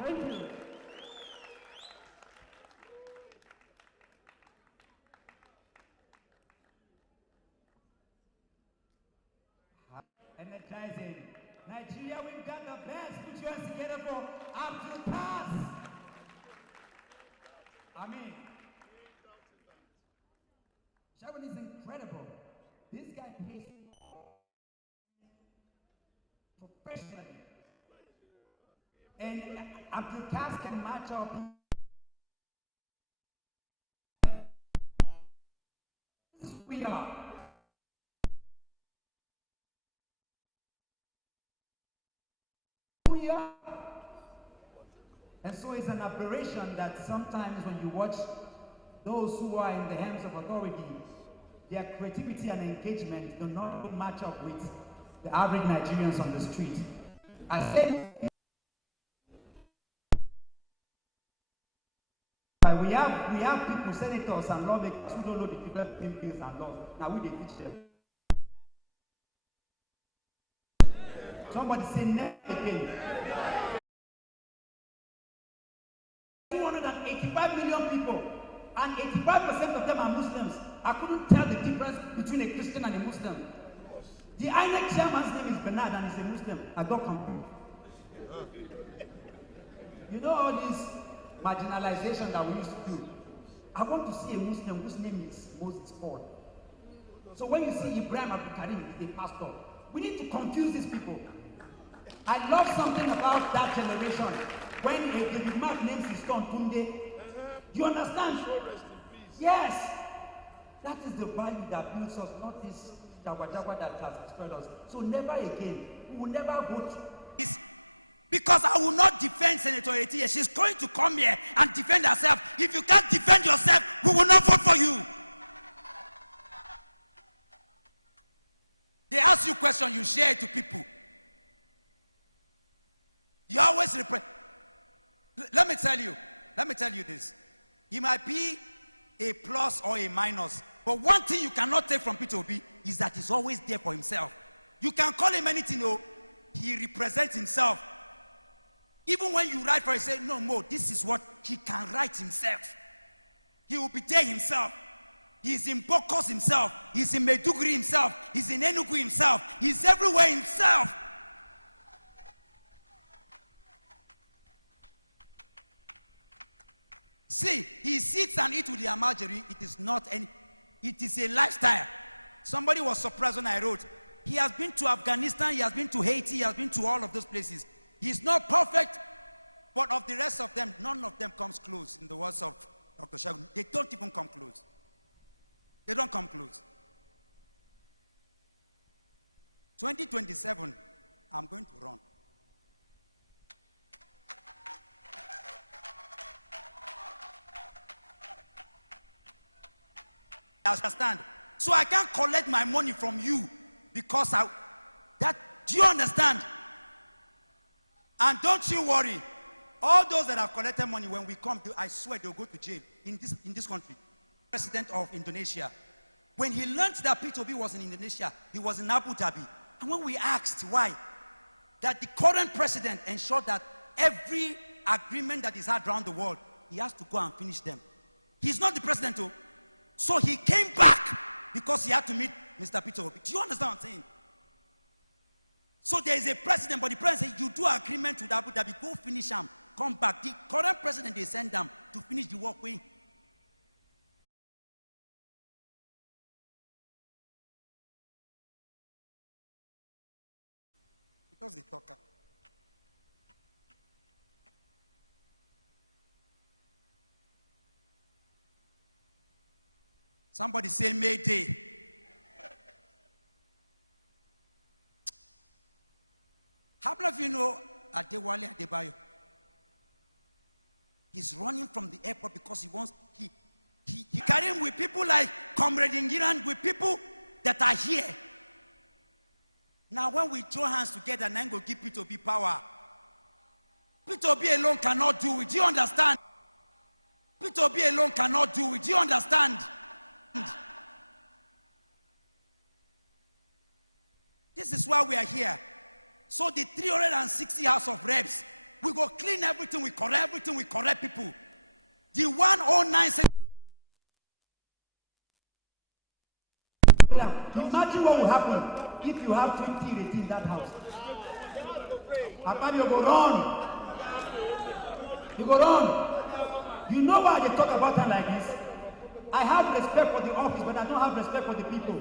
Thank you. Energizing. Nigeria, we've got the best. Put your hands together for Abdul Pass. I mean, Sharon is incredible. This guy plays professionally. And Abdul Pass can match up. This is who we are. We are. And so it's an aberration that sometimes when you watch those who are in the hands of authority, their creativity and engagement do not match up with the average Nigerians on the street. I said, we have people, senators and lawmakers who don't know the difference between bills and laws. Now we teach them. Somebody say never again. 285 million people and 85% of them are Muslims. I couldn't tell the difference between a Christian and a Muslim. The INEC chairman's name is Bernard and he's a Muslim. I got confused. You know all this marginalization that we used to do? I want to see a Muslim whose name is Moses Paul. So when you see Ibrahim Abdul Karim, he's a pastor. We need to confuse these people. I love something about that generation. When a David Mark names his son Tunde, do you understand? Yes. That is the value that builds us, not this Jawa that has destroyed us. So never again. We will never vote. Because I will not defend Senator Etiye. She's going to come here and defend herself. If you can't defend yourself, we will not vote for you. They ask you questions, you share it to people. You always represent. Let me tell you this. He might be a plus or a minus, but one thing you cannot take from Peter Obi is that he's always there for himself. You can call him anything, no, he represents himself. Even when you write for him, say, no more, this is what he can write himself. He will be there himself. He's in Bokos himself. He's in Maiduguri himself. He's in Enugu himself. He's everywhere himself. See, he sits and eats with the Amajiri. It is not any, it is a lifestyle. Somebody was surprised when I wrote, he has been to Afghanistan, he has been to Haiti, he has been to all of those places. He's not perfect, but of the rest of them, none of them comes close. In the words of Dr. Shagun, they don't even come close. They don't come close. 2027, I'm going to run. I understand. So I can't collect my money from you because do you understand? And don't you worry. All those that have collected money, when we come, I swear they'll go to jail in this country. President of Indonesia, when he learned that Peter Obi was in Indonesia, he was in Abu Dhabi. And when we asked why, that the current president ensured that every agreement that is had around the world, he has to go and finish them. He's not the president, though. So he came back because he had to meet Mr. Peter Obi. Do you understand what I'm saying? So there is a president, but the president said, you do agreement with Abu Dhabi, go finish them, come back. The current president, they send them to finish the walkway. Because they talk. Somebody say Mayday. How many of you know Adewale Adebayo? He's running from the airport because he wants, he carry him with people like Comrade Ngiran, with people that are here. Now when we join hands together and then go give Peter Obi power, Peter Obi alone cannot do it. Do you understand? Peter Obi alone cannot do it. Do you understand? This is why we are here. So the 360 House of Reps, we go clean everything, we correct people. The 109. Imagine what will happen if you have 20 in that house. Papa, you go run. You go run. You know why they talk about them like this? I have respect for the office, but I don't have respect for the people.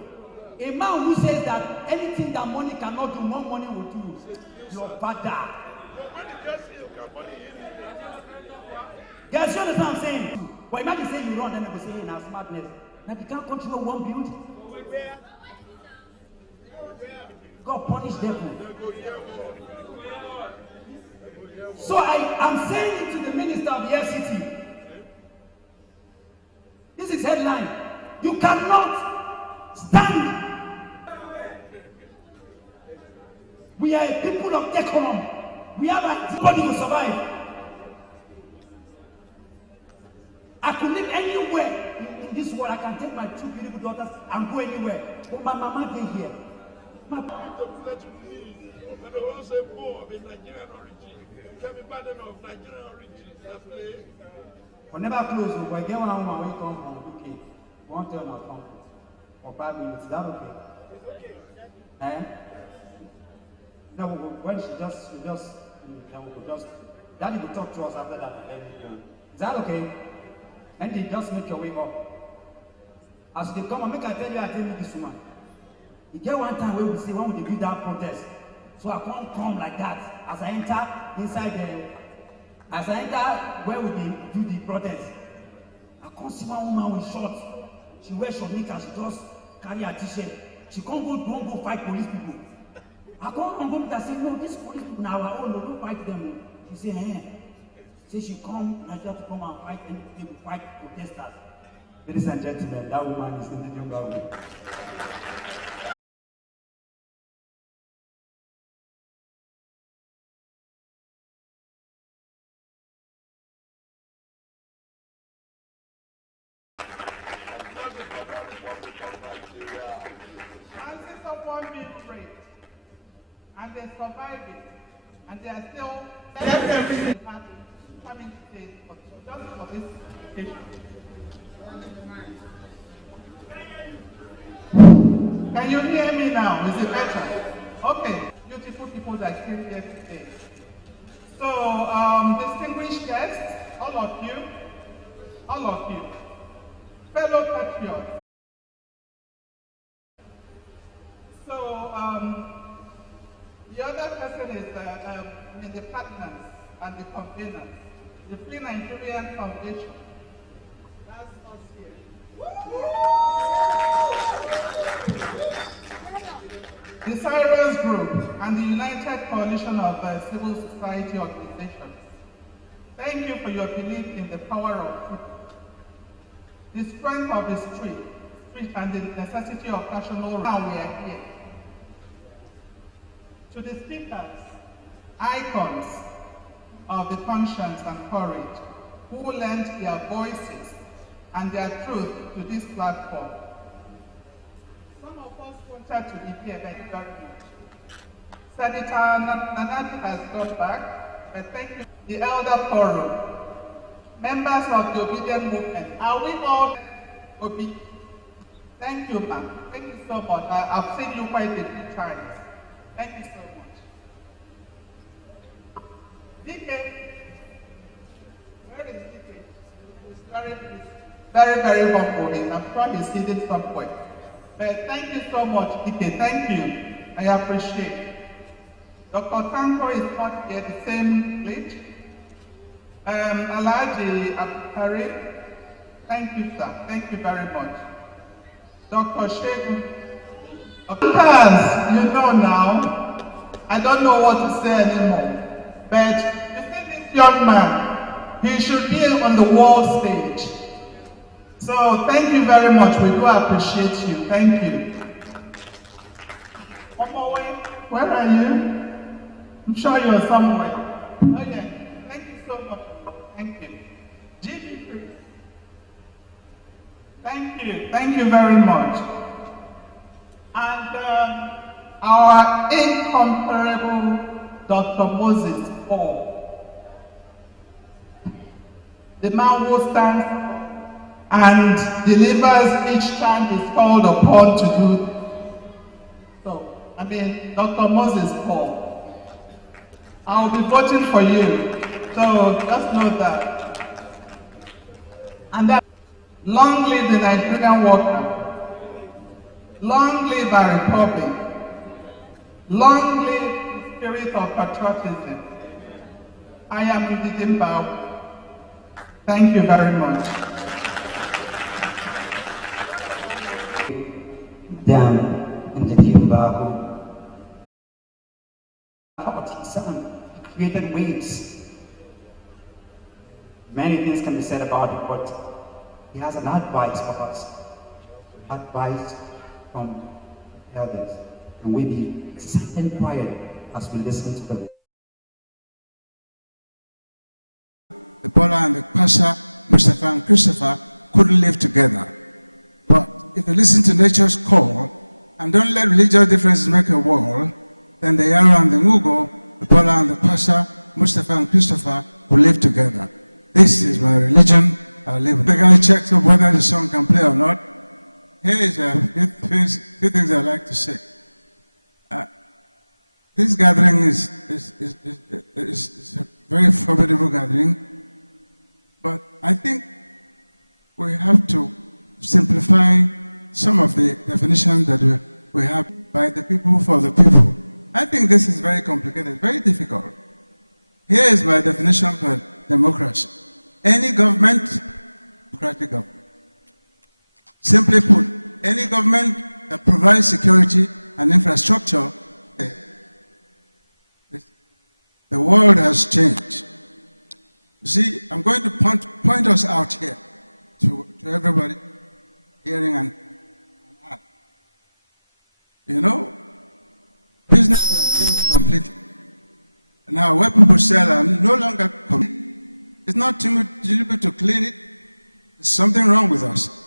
A man who says that anything that money cannot do, more money will do. Your father. Guys, you understand what I'm saying? But imagine saying you run, then they will say, hey, now smartness. Now you can't control one build. God punish devil. So I am saying it to the minister of the FCT. This is headline. You cannot stand. We are a people of decorum. We have a body to survive. I could live anywhere in this world. I can take my two beautiful daughters and go anywhere. But my mama did here. My For never close, but I get one woman when you come from UK. Won't tell our company for 5 minutes. Is that okay? It's okay. Eh? No, when she just, Daddy will talk to us after that. Is that okay? And they just make your way up. As they come, I make I tell you, I tell you this woman. You get one time where we say, when we do that protest, so I can't come like that. As I enter inside where we do the protest, I can't see one woman with shorts. She wears short knickers, she just carry her t-shirt. She can't go fight police people. I can't go with her say, no, these police people now our own, don't fight them. She say, eh. Say she come, Nigeria to come and fight, and they will fight protesters. Ladies and gentlemen, that woman is in the jungle. Chances of one being raped, and they survive it, and they are still left everything coming to this, just for this issue. Can you hear me now? Is it better? Okay, beautiful people that came here today. So, distinguished guests, all of you, fellow patriots. So, the other person is the partners and the conveners, the Free Nigerian Foundation. That's us here. The Cyrus Group and the United Coalition of Civil Society Organizations. Thank you for your belief in the power of people, the strength of the street and the necessity of national. Now we are here. To the speakers, icons of the conscience and courage, who lent their voices and their truth to this platform. Some of us wanted to be here very much. Senator Nanadi has gone back, but thank you. The Elder Forum, members of the Obedient Movement, are we all obedient? Thank you, ma'am. Thank you so much. I've seen you quite a few times. Thank you so much. DK, where is DK? He's very humble. I'm sure he's seated somewhere. But thank you so much, DK. Thank you. I appreciate it. Dr. Tanko is not here, the same glitch. Alaji Abukari, thank you, sir. Thank you very much. Dr. Shegun. Because you know now, I don't know what to say anymore. But you see this young man, he should be on the world stage. So thank you very much. We do appreciate you. Thank you. Where are you? I'm sure you're somewhere. Oh yeah. Thank you so much. Thank you. GB3. Thank you. Thank you very much. And our incomparable Dr. Moses Paul, the man who stands and delivers each time he's called upon to do. So, Dr. Moses Paul, I'll be voting for you. So, just know that. And that, long live the Nigerian worker. Long live our republic. Long live the spirit of patriotism. I am Ndidi Mbao. Thank you very much. Down Ndidi Mbao. 47, he created waves. Many things can be said about it, but he has an advice for us. Advice from elders. And we be silent and quiet as we listen to them. Ebola and the Pasha, Mustafa and Christopher couldn't live together. But if you listen to nature's call and don't let religious differences make a wall, then the Yaro and the Mugo, Ebola and the Pasha, Mustafa and Christopher will live together. This is my religion. I live. The guy checks up whether the song can play or not. Here is a few things I like to say. This gathering is a very formidable gathering, but I think we have to simplify some of the definitions that we have by the people for the people. I think this is very complicated, very difficult. Here is my definition for democracy. Any government, democratic government. Simply put, any government that provides security and infrastructure. The world has changed. You see, I'm going to point us out here to everybody hearing and eye. You know, business has changed completely. Now, where people sell are no longer it's not too much to clean it. There's something wrong with us.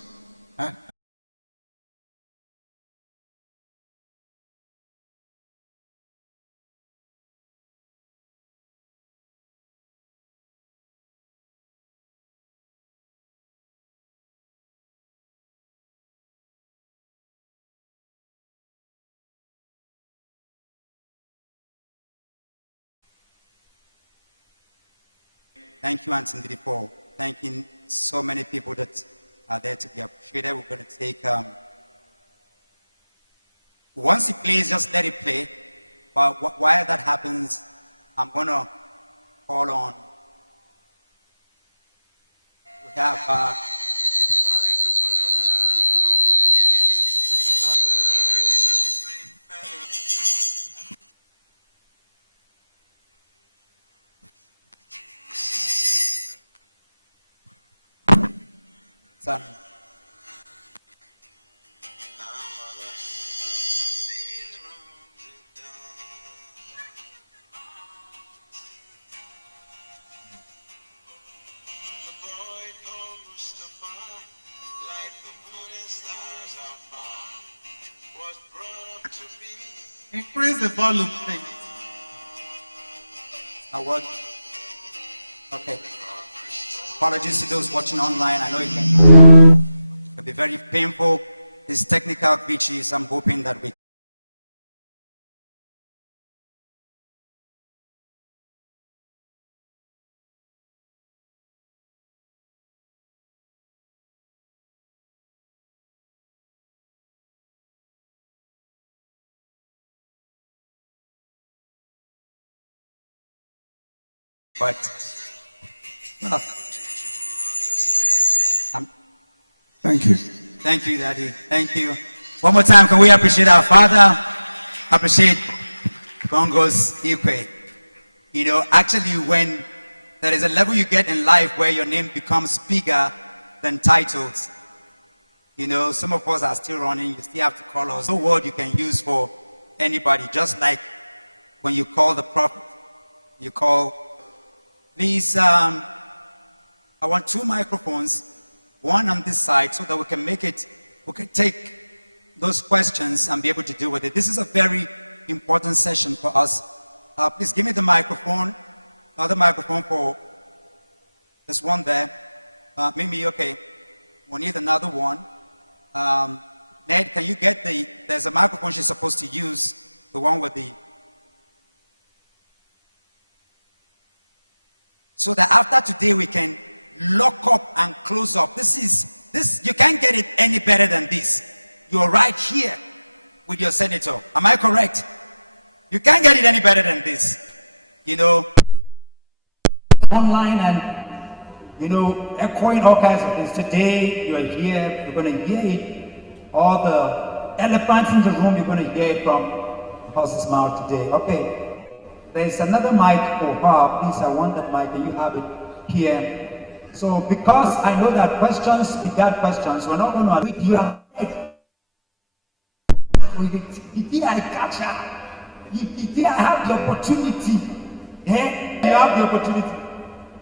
Thank you, Anthony, for thanking so many people that are there to be appreciated. We're going to take, once it plays, just let it play. But while that happens, I'm going to call on, we have, son. Increase the volume, please. Now what? Okay. Apologies to those watching online. I know it can be very painful. These technical glitches, I'm hoping that we but thank you. Thank you, Daddy. Thank you. One more time, can we appreciate our father? Appreciate Congo's Ikwe. You know, actually, when there is a level you get in life where your name becomes bigger than titles, you know, some of us are still running, you still have to call us. No word you can use for anybody, just like when you call the prophet, you call, please, I want 2 microphones, one on this side so that we can make it, we can take those questions and be able to deal with it. This is a very important session for us. Please give me the microphone, another microphone for this one there. Mimi, okay, we need another one. Ned, can you get there's a microphone she's supposed to use, the one with the, so that after today we can lock up and close up. This, you can't get it any better than this. You're right here with your senator. Am I correct? You can't get it any better than this. You know, online and, you know, echoing all kinds of things. Today, you are here, you're going to hear it. All the elephants in the room, you're going to hear it from the horse's mouth today. Okay, there's another mic for her. Please, I want that mic, and you have it here. So, because I know that questions begat questions, we're not going to read you. If I catch her, if I have the opportunity, you have the opportunity.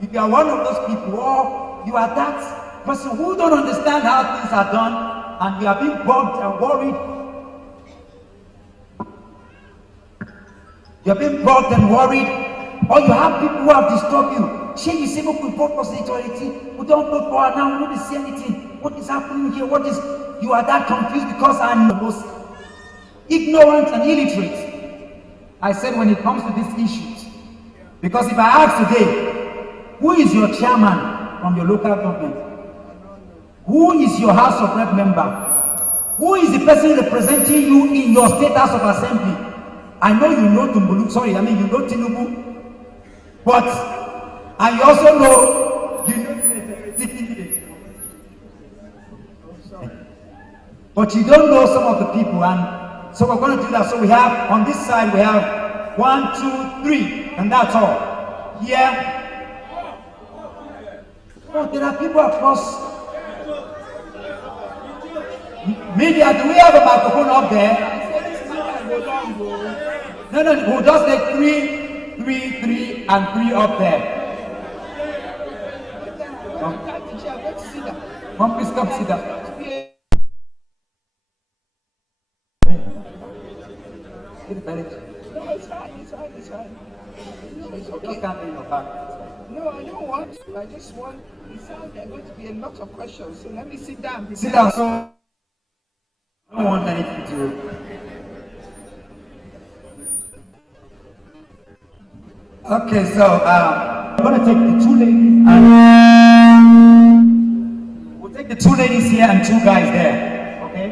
If you are one of those people, or you are that person who don't understand how things are done, and you are being bugged and worried, you are being bugged and worried, or you have people who have disturbed you, Shame you say, we report for authority. We don't go for now. We don't see anything. What is happening here? What is? You are that confused because I'm the most ignorant and illiterate. I said when it comes to these issues, because if I ask today, who is your chairman from your local government? Who is your House of Rep member? Who is the person representing you in your state House of Assembly? I know you know Tumbulu, sorry, I mean you know Tinubu, but and you also know you know but you don't know some of the people, and so we're going to do that. So we have on this side we have 1, 2, 3, and that's all. Here, oh, there are people across. Media, do we have a microphone up there? No, we'll just take 3, 3, 3, and 3 up there. Come, please come sit down. No, it's fine. It's okay. No, I don't want to. I just want, it sounds there are going to be a lot of questions, so let me sit down. Sit down, so I don't want anything to. Okay, so I'm going to take the 2 ladies and we'll take the 2 ladies here and 2 guys there, okay?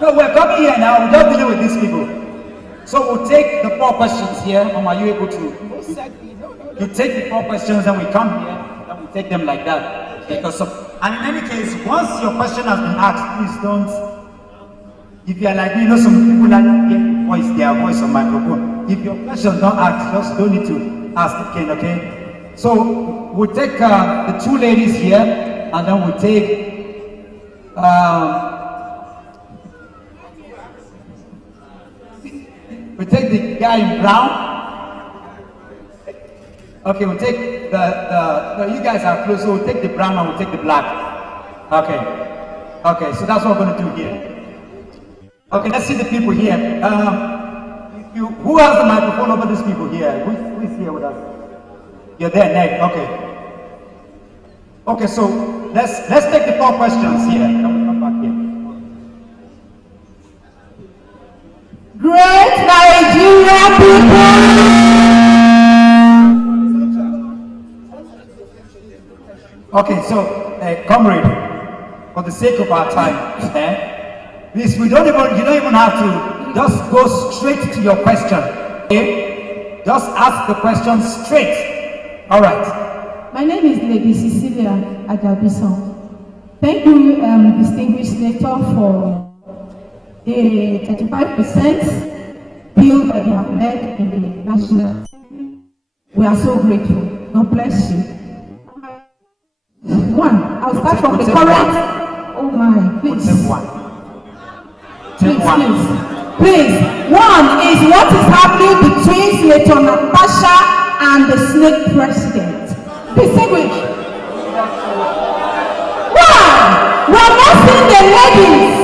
No, we're coming here now, we're just dealing with these people. So we'll take the 4 questions here, are you able to? You take the 4 questions and we come here and we take them like that. Because and in any case, once your question has been asked, please don't, if you're like me, you know some people that hear their voice on microphone. If your question don't ask, just don't need to ask again, okay? So we'll take the 2 ladies here and then we'll take the guy in brown. Okay, we'll take no, you guys are close, so we'll take the brown and we'll take the black. Okay, so that's what we're going to do here. Okay, let's see the people here. Who has the microphone over these people here? Who is here with us? You're there, Ned. Okay, so let's take the 4 questions here. Then we come back here. Great Nigeria people! Okay, so, comrade, for the sake of our time, please, you don't even have to, just go straight to your question, okay? Just ask the question straight. All right. My name is Lady Cecilia Adabison. Thank you, distinguished senator, for the 35% bill that you have led in the national. We are so grateful. God bless you. I'll start from the current. Oh my, please. Please. 1 is what is happening between Senator Natasha and the snake president. Distinguish. Why? We are not seeing the ladies.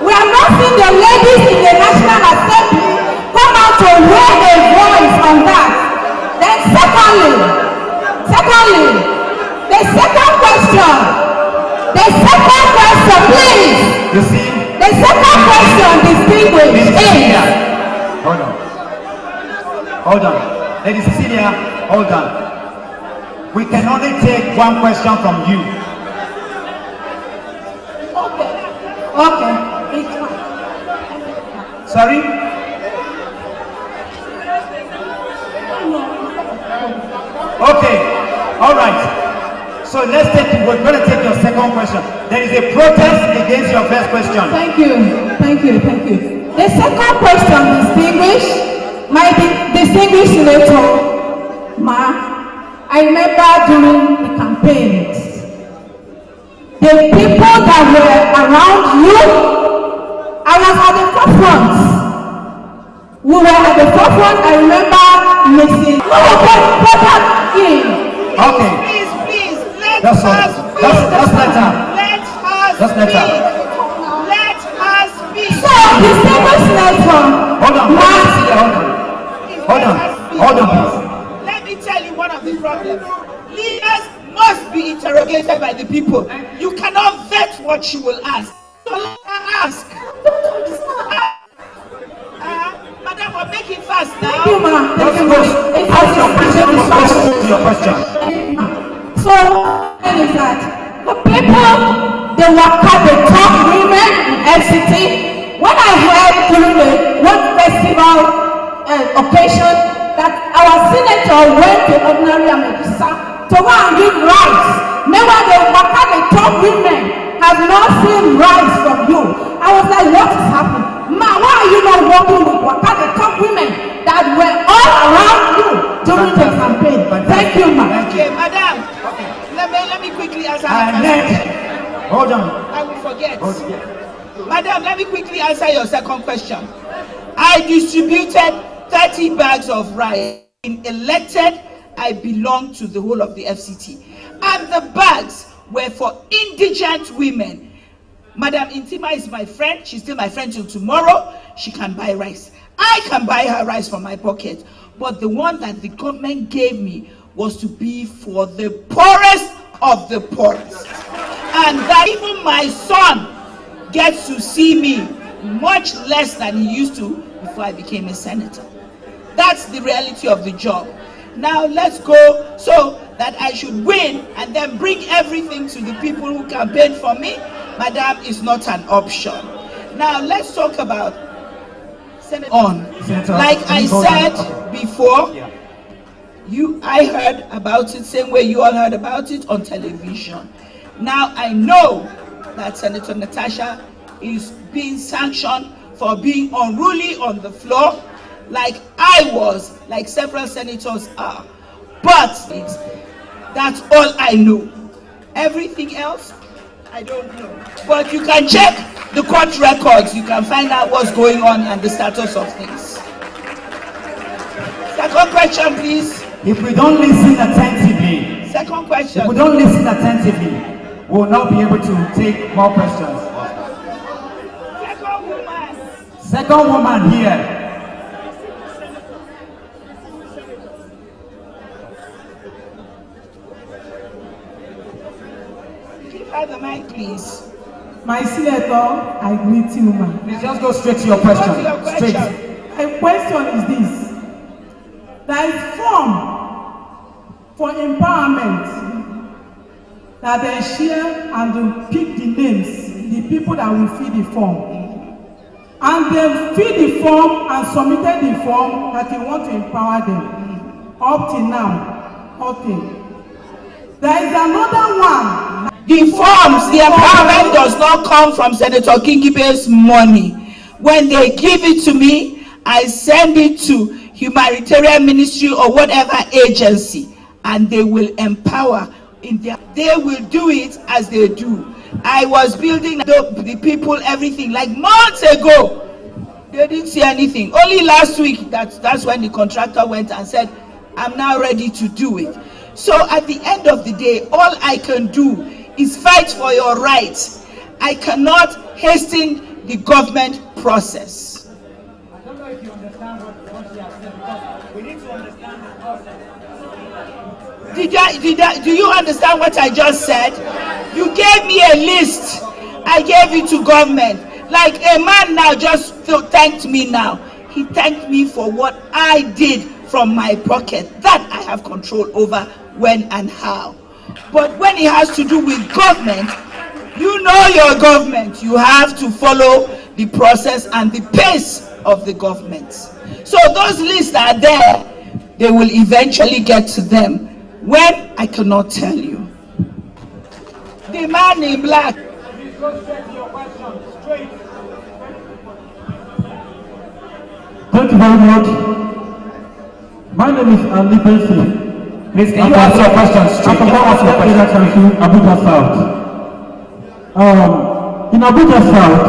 We are not seeing the ladies in the National Assembly come out to raise a voice on that. Then secondly, the second question, please. You see? The second question, distinguished, is. Hold on. Lady Cecilia, hold on. We can only take 1 question from you. Okay. It's fine. Sorry? Okay. All right. So we're going to take your second question. There is a protest against your first question. Thank you. The second question, my distinguished senator, I remember during the campaigns, the people that were around you, I was at the forefront. We were at the forefront. I remember missing. Put that in. Okay. Please, let That's all. us speak. That's better. Let us speak. So, distinguished senator, hold on, please. problem. Leaders must be interrogated by the people. You cannot vet what she will ask. So let her ask. Madam, we're making fast now. Thank you, ma'am. So, what is that? The people, they work out, they talk women in FCT. When I heard during the one festival occasion that our senator went to ordinary Abuja to go and give rights, meanwhile the work out, they talk women have not seen rights from you. I was like, what is happening? Ma, why are you not working with work out, the top women that were all around you during the campaign? Thank you, ma. Okay, madam. Okay. Let me quickly answer her question. Hold on. I will forget. Madam, let me quickly answer your second question. I distributed 30 bags of rice. In elected, I belong to the whole of the FCT. And the bags were for indigent women. Madam Intima is my friend. She's still my friend till tomorrow. She can buy rice. I can buy her rice from my pocket. But the one that the government gave me was to be for the poorest of the poorest. And that even my son gets to see me much less than he used to before I became a senator. That's the reality of the job. Now let's go so that I should win and then bring everything to the people who campaigned for me. Madam, is not an option. Now let's talk about Senator on. Like I said before, I heard about it same way you all heard about it on television. Now I know that Senator Natasha is being sanctioned for being unruly on the floor, like I was, like several senators are. But that's all I know. Everything else, I don't know. But you can check the court records. You can find out what's going on and the status of things. Second question, please. If we don't listen attentively, second question. If we don't listen attentively, we will not be able to take more questions. Second woman. Second woman here. Give her the mic, please. My senator, I greet you, ma'am. Please just go straight to your question. Straight. My question is this. There is form for empowerment that they share and they pick the names, the people that will fill the form. And they fill the form and submitted the form that they want to empower them. Up till now, nothing. There is another one. The forms, the empowerment does not come from Senator Kingibe's money. When they give it to me, I send it to humanitarian ministry or whatever agency, and they will empower. They will do it as they do. I was building the people everything like months ago. They didn't see anything. Only last week, that's when the contractor went and said, I'm now ready to do it. So at the end of the day, all I can do is fight for your rights. I cannot hasten the government process. I don't know if you understand what she has said, because we need to understand the process. Do you understand what I just said? You gave me a list. I gave it to government. Like a man now just thanked me now. He thanked me for what I did from my pocket. That I have control over when and how. But when it has to do with government, you know your government. You have to follow the process and the pace of the government. So those lists are there. They will eventually get to them. When, I cannot tell you. The man in black. Please go straight to your question. Straight. Thank you very much. My name is Ali Bensi. Please, can you ask your question straight? I'm from Abuja South. In Abuja South,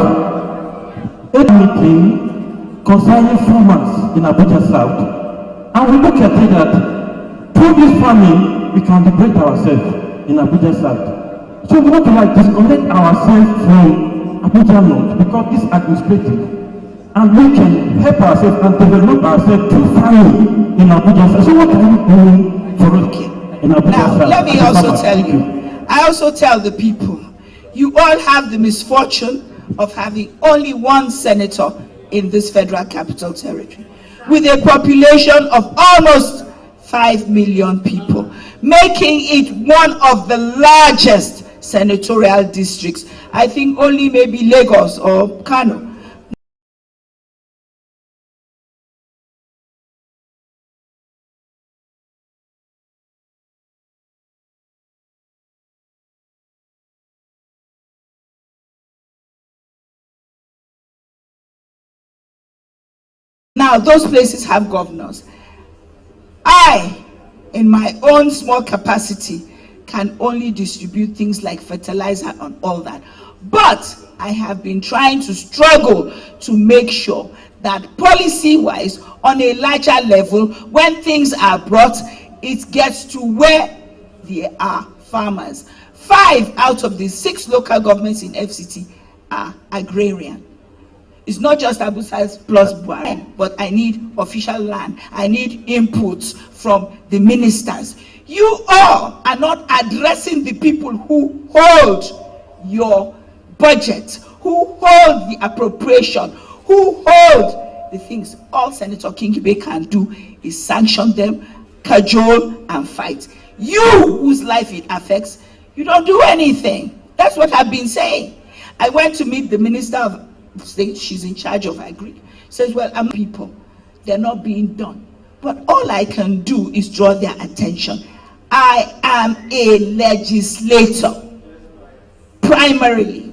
a meeting concerning farmers in Abuja South, and we look at it that through this farming we can liberate ourselves in Abuja South. So we want to disconnect ourselves from Abuja North because this is administrative. And we can help ourselves and develop ourselves through farming in Abuja. So what are you doing for us? in Abuja Now, South. let me also tell you, I also tell the people, you all have the misfortune of having only one senator in this Federal Capital Territory, with a population of almost 5 million people, making it one of the largest senatorial districts. I think only maybe Lagos or Kano. Now, those places have governors. I, in my own small capacity, can only distribute things like fertilizer and all that. But I have been trying to struggle to make sure that policy-wise, on a larger level, when things are brought, it gets to where there are farmers. 5 out of the 6 local governments in FCT are agrarian. It's not just Abuja plus Buhari, but I need official land. I need inputs from the ministers. You all are not addressing the people who hold your budget, who hold the appropriation, who hold the things. All Senator Kingibe can do is sanction them, cajole, and fight. You, whose life it affects, you don't do anything. That's what I've been saying. I went to meet the Minister of State. She's in charge of agri. Says, well, I'm people, they're not being done. But all I can do is draw their attention. I am a legislator, primarily.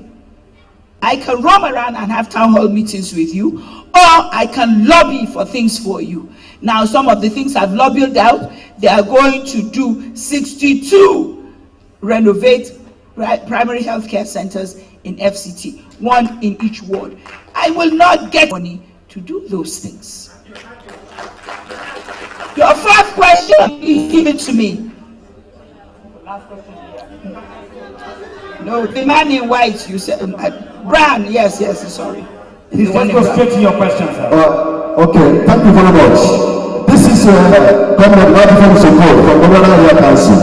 I can roam around and have town hall meetings with you, or I can lobby for things for you. Now, some of the things I've lobbied out, they are going to do 62 renovate primary health care centers in FCT, 1 in each ward. I will not get money to do those things. Your first question, please give it to me. No, the man in white, you said, brown, yes, sorry. Please just go straight to your question, sir. Okay, thank you very much. This is Comrade Maitama from Governor Area Council.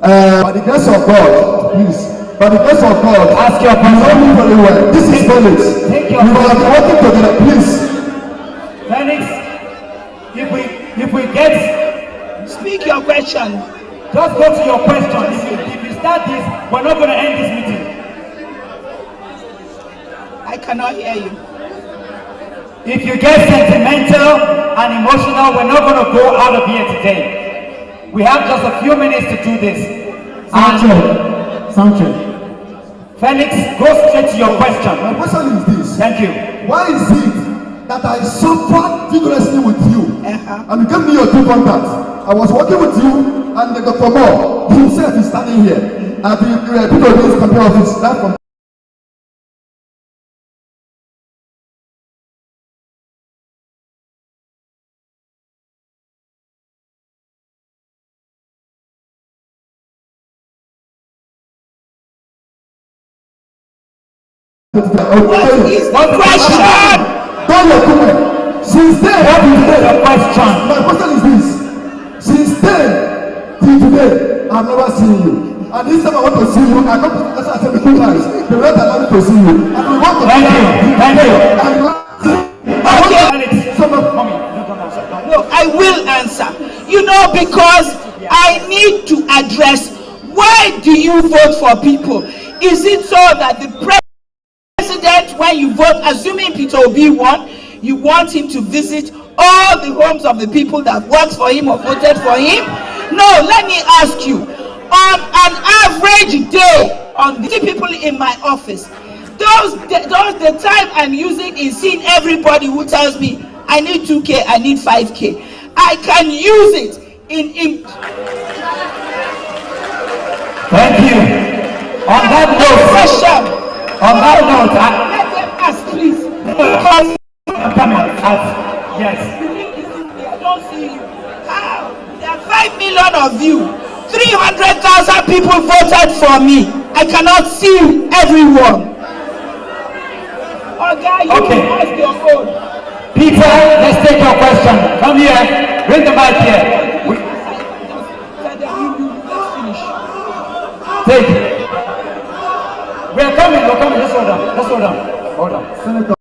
By the grace of God, please. By the grace of God, ask your question. You know me very well. This is Felix. We are working together, please. Felix, if we get, speak your question. Just go to your question. If you start this, we're not going to end this meeting. I cannot hear you. If you get sentimental and emotional, we're not going to go out of here today. We have just a few minutes to do this. Sanchez. Felix, go straight to your question. My question is this. Thank you. Why is it that I suffered vigorously with you and you gave me your 2 contacts? I was working with you and Dr. Moore himself is standing here at the Patriotism campaign office. That What is the question? Don't your comment. Since then, what is the question? My question is this. Since then till today, I've never seen you. And this time I want to see you. I come to the National Assembly 2 times. They will not allow me to see you. And we want to Thank you. No, I will answer. You know, because I need to address, why do you vote for people? Is it so that the president, when you vote, assuming Peter Obi won, you want him to visit all the homes of the people that worked for him or voted for him? No, let me ask you, on an average day, on the people in my office, the time I'm using in seeing everybody who tells me I need 2K, I need 5K, I can use it in Thank you. On that note, let them ask, please. I'm coming. Yes. I don't see you. How? There are 5 million of you. 300,000 people voted for me. I cannot see everyone. Okay. Ask your phone. Peter, let's take your question. Come here. Bring the mic here. coming. Just hold on. Hold on. Senator.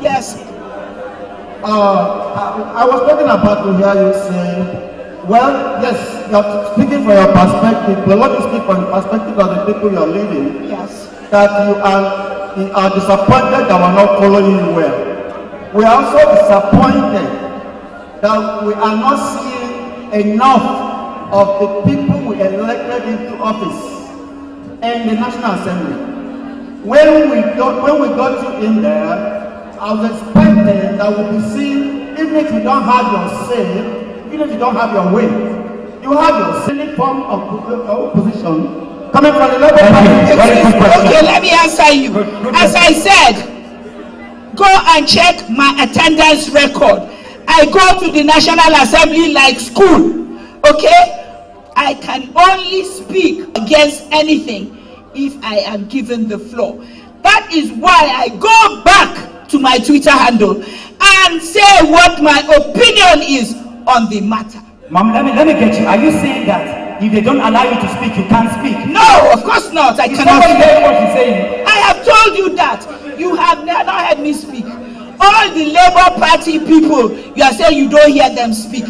Yes. I was talking about to hear you say, well, yes, you're speaking from your perspective, but let me speak from the perspective of the people you're leading. Yes. That you are disappointed that we're not following you well. We are also disappointed that we are not seeing enough of the people we elected into office in the National Assembly. When we got you in there, I was expecting that we'll be seeing, even if you don't have your say, even if you don't have your way, you have your silly form of opposition coming from the Labour Party. Okay, let me answer you. As I said, go and check my attendance record. I go to the National Assembly like school. Okay? I can only speak against anything if I am given the floor. That is why I go back to my Twitter handle and say what my opinion is on the matter. Mom, let me get you. Are you saying that if they don't allow you to speak, you can't speak? No, of course not. I cannot speak. What you're saying? I have told you that. You have never heard me speak. All the Labour Party people, you are saying you don't hear them speak.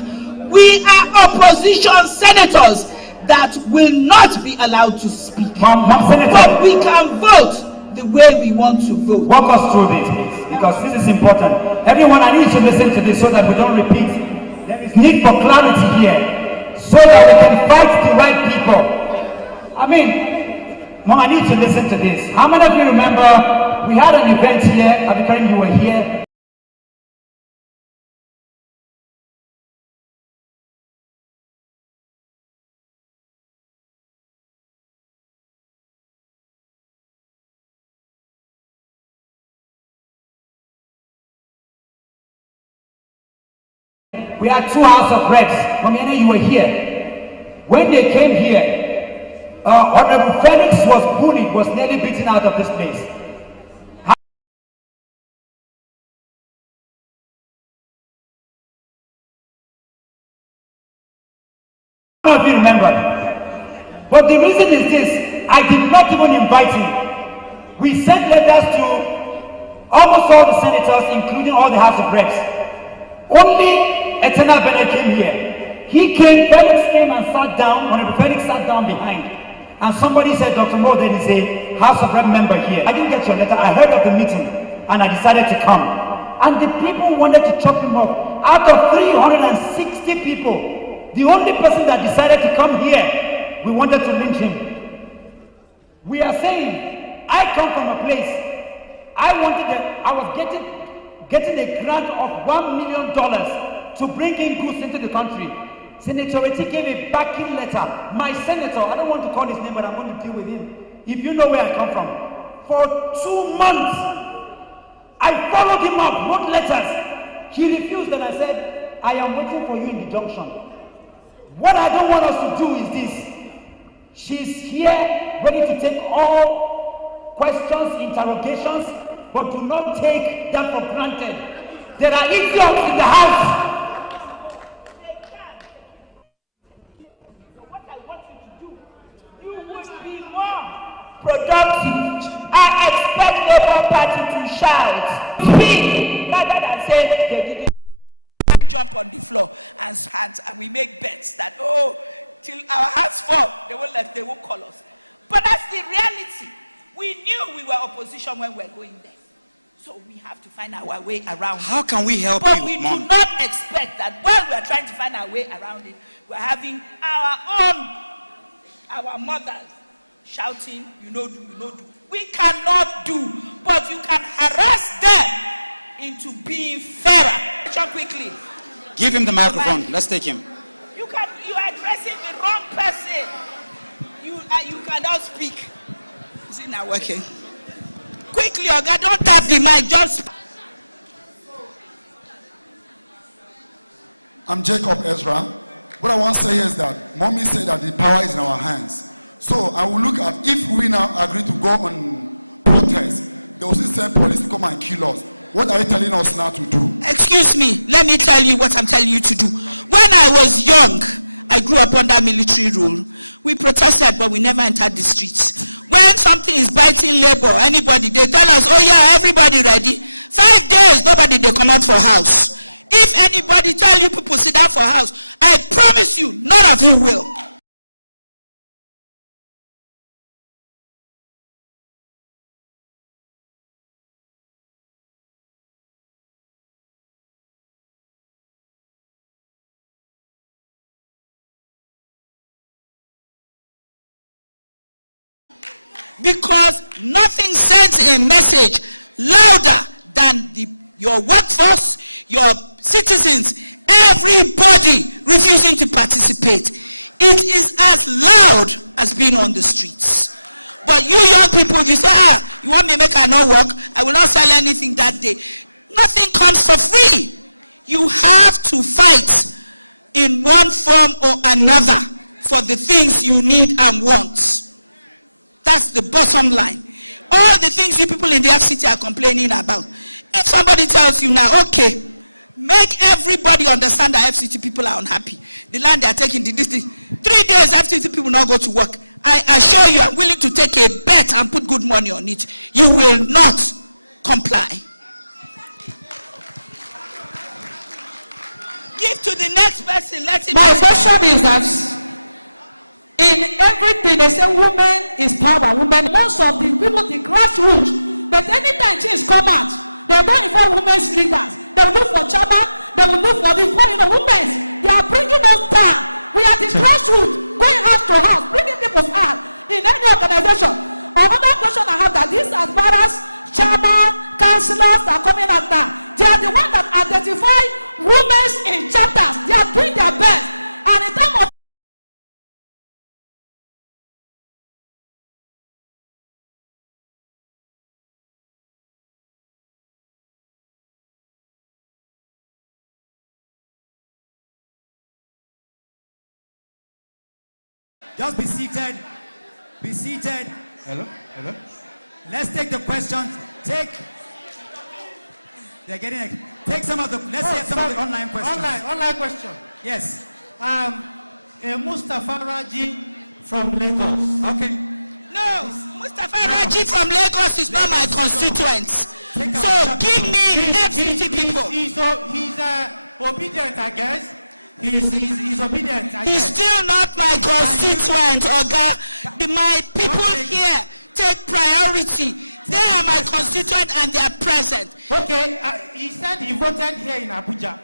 We are opposition senators that will not be allowed to speak. Senator, but we can vote the way we want to vote. Walk us through this, please, because this is important. Everyone, I need you to listen to this so that we don't repeat. There is need for clarity here, so that we can fight the right people. I mean, Mom, I need you to listen to this. How many of you remember we had an event here at the time you were here? We had 2 House of Reps. Mamiana, you were here. When they came here, Honorable Felix was bullied, was nearly beaten out of this place. How many of you remember? But the reason is this: I did not even invite him. We sent letters to almost all the senators, including all the House of Reps. Only Eternal Bennett came here. He came, Felix came and sat down. Honorable Felix sat down behind. And somebody said, Dr. Mo, there is a House of Rep member here. I didn't get your letter. I heard of the meeting and I decided to come. And the people wanted to chop him up. Out of 360 people, the only person that decided to come here, we wanted to lynch him. We are saying, I come from a place, I was getting a grant of $1 million to bring in goods into the country. Senator Eti gave a backing letter. My senator, I don't want to call his name, but I'm going to deal with him. If you know where I come from. For 2 months, I followed him up, wrote letters. He refused, and I said, I am waiting for you in the junction. What I don't want us to do is this. She's here, ready to take all questions, interrogations, but do not take them for granted. There are idiots in the house. Productive. I expect Labour Party to shout, speak, rather than say they didn't jump on the floor and we make bets that till our hearts fall, they won't call us. But that's the reality. We knew we were opposition when we were going there. So we have to find our way around it. How can we help but you, we Mom? do not expect that while we are trying to find our way around it, we're having our mothers shouting, you know do. We cannot do, but you can harass them into being fairer. Quickly. Give him the microphone. Let's take him. You are addressing the wrong person. You cannot speak. Is it not working? Quickly, Oga, don't tap the mic, just. I'm Jacob Ezra. What I want to say is that Mommy said that the power is in our hands. So I will look at if we now agree to go on protest, they will still send police to come and kill us. What are you telling us now to do? Excuse me, let me tell you what I'm telling you to do. When I was young, I grew up under military rule. We protested, but we never entered the streets. When something is biting labor, anybody, they tell us, oh yeah, everybody ready. 5 days, nobody, they come out for house. If anybody tell you people sit down for house, I promise you, none of you will. Because nothing sends a message louder than your workforce, your citizens, everybody refusing to participate. It is as loud as being on the streets. But you young people, you say, you want me to make I not work? I will not sell anything that day. Nothing comes for free. You have to fight in one form or another for the things you need and want. That's the bottom line. All the things you people in the FCT are complaining about. If somebody tells you now, okay, make everybody understand that FCT people are unhappy. The land they are taking, this thing. 3 days FCT people not go to work. I assure you, I'm willing to take a bet and put good money on it. You will not comply. Give to the next person. Let him. My question is that in everything they say women is power. Women, most of the people, the grassroots. But anytime change come out, they don't involve women's leaders. They will look for chairman. They will look for the women. They are bringing us down. We are the grassroots, going house to house, bringing people's out in any organization. Another question I have that these as far as chairman, councillors that are coming out now, they are the ones that identify women in chapters. They are doing their best. And in terms of just be seated. Be seated. Hello? Hello? Let's take the questions. They're getting it. Take some of the, let's hear some of the online questions. Online question. Yes. Mustafa Raji from Lagos. Okay. No, Mustafa Raji from Lagos is not my constituent. So give me FCT people. He's obedient, I guess. He's obedient. He's still not my constituent, Oga. My people here take priority. They are my constituent and they are present. Okay, he said he voted here in Abuja.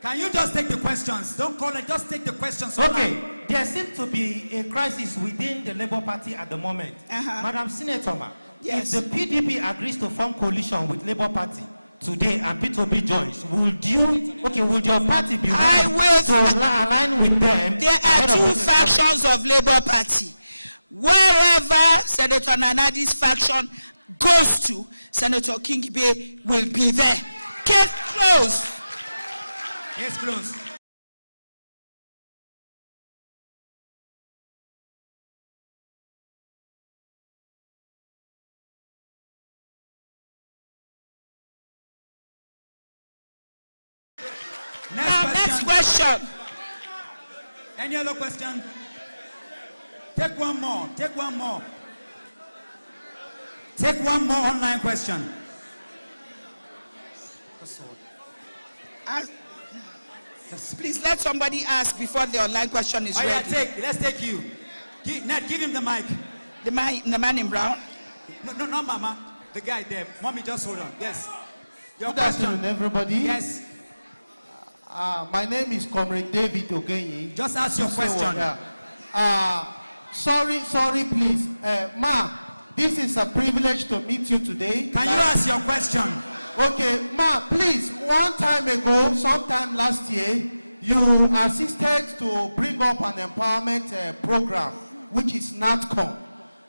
Can you just take the questions? Don't call it, just take the questions. Okay, online. there seems to be a crisis within the Labour Party at the moment. Madam Senator, yes. If the PDP agrees to form coalition with Labour Party today and P2B joins, would your party be willing to align with them? There are two factions of Labour Party. Wherever Senator Nanadi's faction goes to, Senator Kingbe will be there. Case closed. Case closed. Next question. Any other question? Take one more. Take one more. Take one more online question. Please let somebody ask before the online question is ready. Yeah, let's take you. Ned, give him the mic. The man in brown? No, not Mama. The guy there. Mommy, just hold on. Yes. Your Good question. afternoon, everybody. Yes. My name is Comrade David Ogenyi. Just ask your question. Sorry, please. Ma, this is a privilege to meet you today. Can you ask your question? Okay, Ma, please, one time ago, sometime last year, you assisted to bring up an empowerment program, which is NATCOM.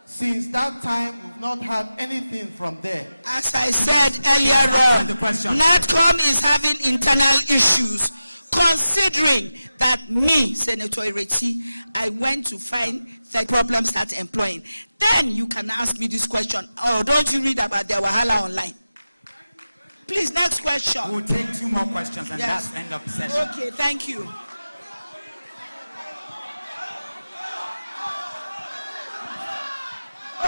Since that time, we've not had anything from there. As I said earlier on, NATCOM is having internal issues, considering that me, Senator Ireti, I went to find the problem, start employing. Then you can ask me this question. Oh, don't you read about their wahala online? Please, next question. We'll take 2 more questions and that's the end of the session. Okay, thank you.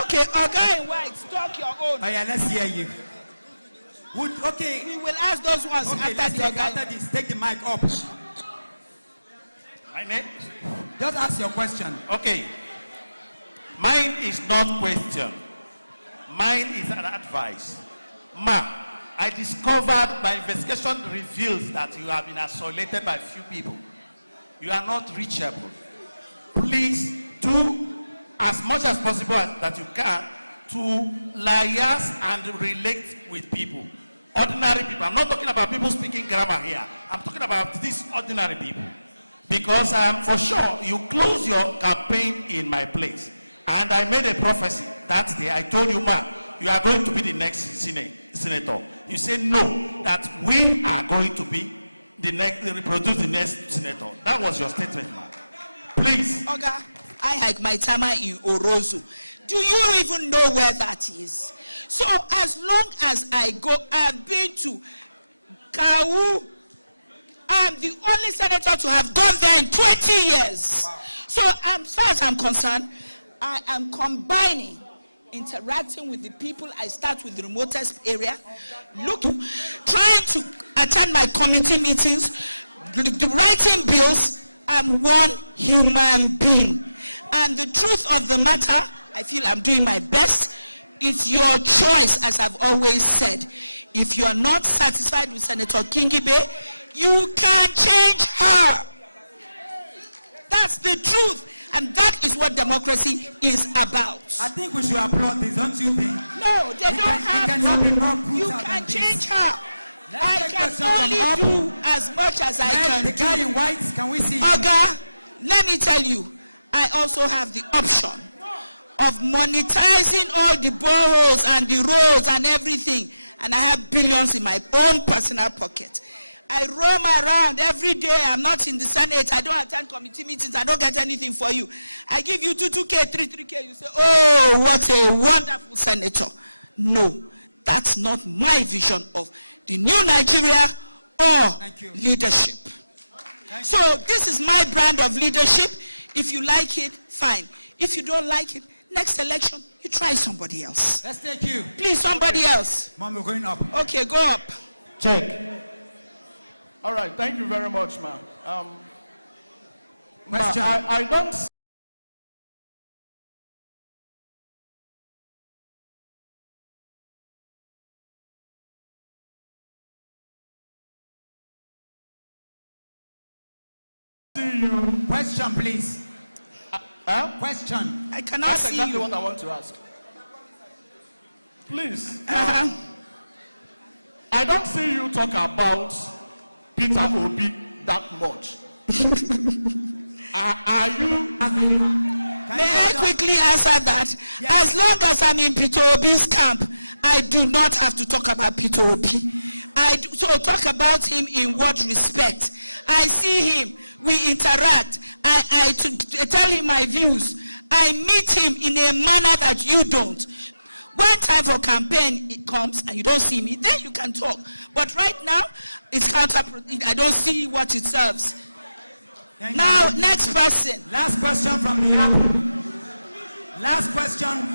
Okay, a guy in white, talk your own. Oh yeah, let's hear you. Okay. We will ask those ones after this. Take the mic up. My name? Just ask your question. Okay. Mine is not question. Mine is an advice. Ma, I discovered my investigation reveals that you have been isolated by few people. You are not reachable. Please do as much as possible that you can to liaise and relate with people. Ordinary people. I'm not talking about people speaking grammar here. I'm talking about these ordinary people. Because for sure, you close your campaign in my place. And I made a prophecy that day. I told you, ma, you are going to be the next senator. You say no, that we are going to be the next, reproduce the next senator. That was your statement, ma. Please. Oga, I like Maitama in Orozo. Do you even know where that is? So as long as I go, I've been to Kawu. I'm the only senator to have gone there in 20 years. Wow. So as far as I'm concerned, I am combining interacting with the people. I start with the remotest area, trying to attend my committee meetings, writing bills. I'm one human being. And the truth of the matter, I feel I'm doing my best. It's your choice, as I've always said. If you're not satisfied with Senator Kingibe, you can change her. That's the truth. And that is what democracy is about. I think we should applaud this, don't you think? No, they don't have to. Cannot be more brutal. You can change her. I can only do as much as I can do. The guy in white, can we see? Oga, let me tell you, I also have the option of monetizing all the boroughs and the roads and everything. And I have billions in my own personal pocket. I roam around every day. I'm not in the Senate. I don't attend committee meetings. I don't get anything for you. I give you 2K, 3K. You say, oh, what a wonderful senator. No, that's not my vision of the new Nigeria or leadership. So this is my brand of leadership. If you like it, fine. If you don't like it, next election, you try somebody else. Let's take you. Please, somebody else. Mom, we're going up. Okay, go up. Check. All right, thank you very much, ma'am. Question. I don't see you. Question, please. Question. I cannot That's see exactly you. what I want to ask. Please. I don't see you talk about Peter Obi that much. Are you? May I quickly answer that? Yes. As long as I'm in Peter Obi's camp, I do not have to talk about Peter Obi. So talk about him in what respect? I see him. We interact. I tell him my views. I meet him in a manner that you don't. When time for campaign it comes and you don't see me, then you can talk. But right now, it's counterproductive. I don't see what it serves. Now, next person. Last question from the up. Last question.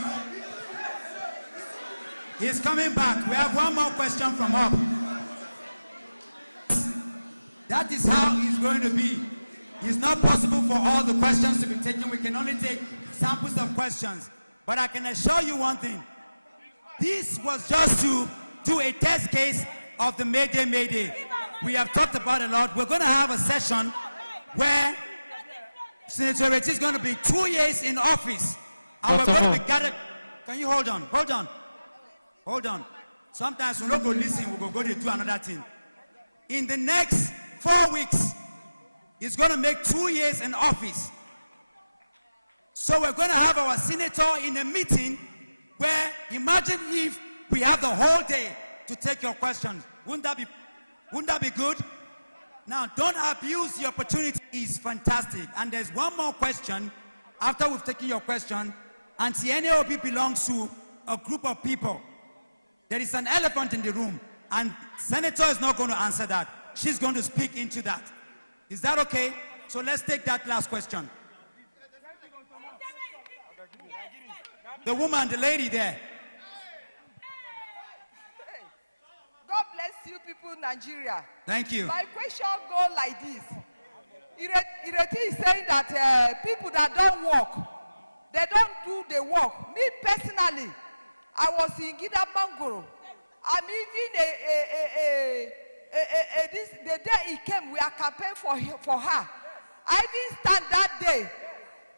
He's coming back. We have one more question from up. That is how it's going to be. It's not possible for all the questions to be taken. We can only take samples of questions. But I can assure you one thing. This was just to do a test case of the Mayday. We have talked about a lot. We're going to have a session where Senator Ireti is going to be 2 years in office. And we're going to be gathered. Can you hold on? Hold on. Sometimes we don't go listen, we go to do another thing. In the next 4 weeks, he's going to make 2 years in office. So we're going to have our senator in a meeting where, imagine if we have the whole day to take your questions. Wouldn't that be good? Now, don't abuse the opportunity. It's fantastic. And there's one more question. After we've taken your question, anti-NAOB belongs to a group of people. There is an elephant in the room, and Senator is not going to answer that. She's going to speak into that. Is that okay? So let's take that last question. The woman, the lady there. God bless you people in Nigeria. Thank you. My question goes like this. Ireti is saying that people that don't work, they don't do the work. Me personally, I was in Gida Bangoro. I'm even the day he came, we are campaigning for her. I didn't stand that day.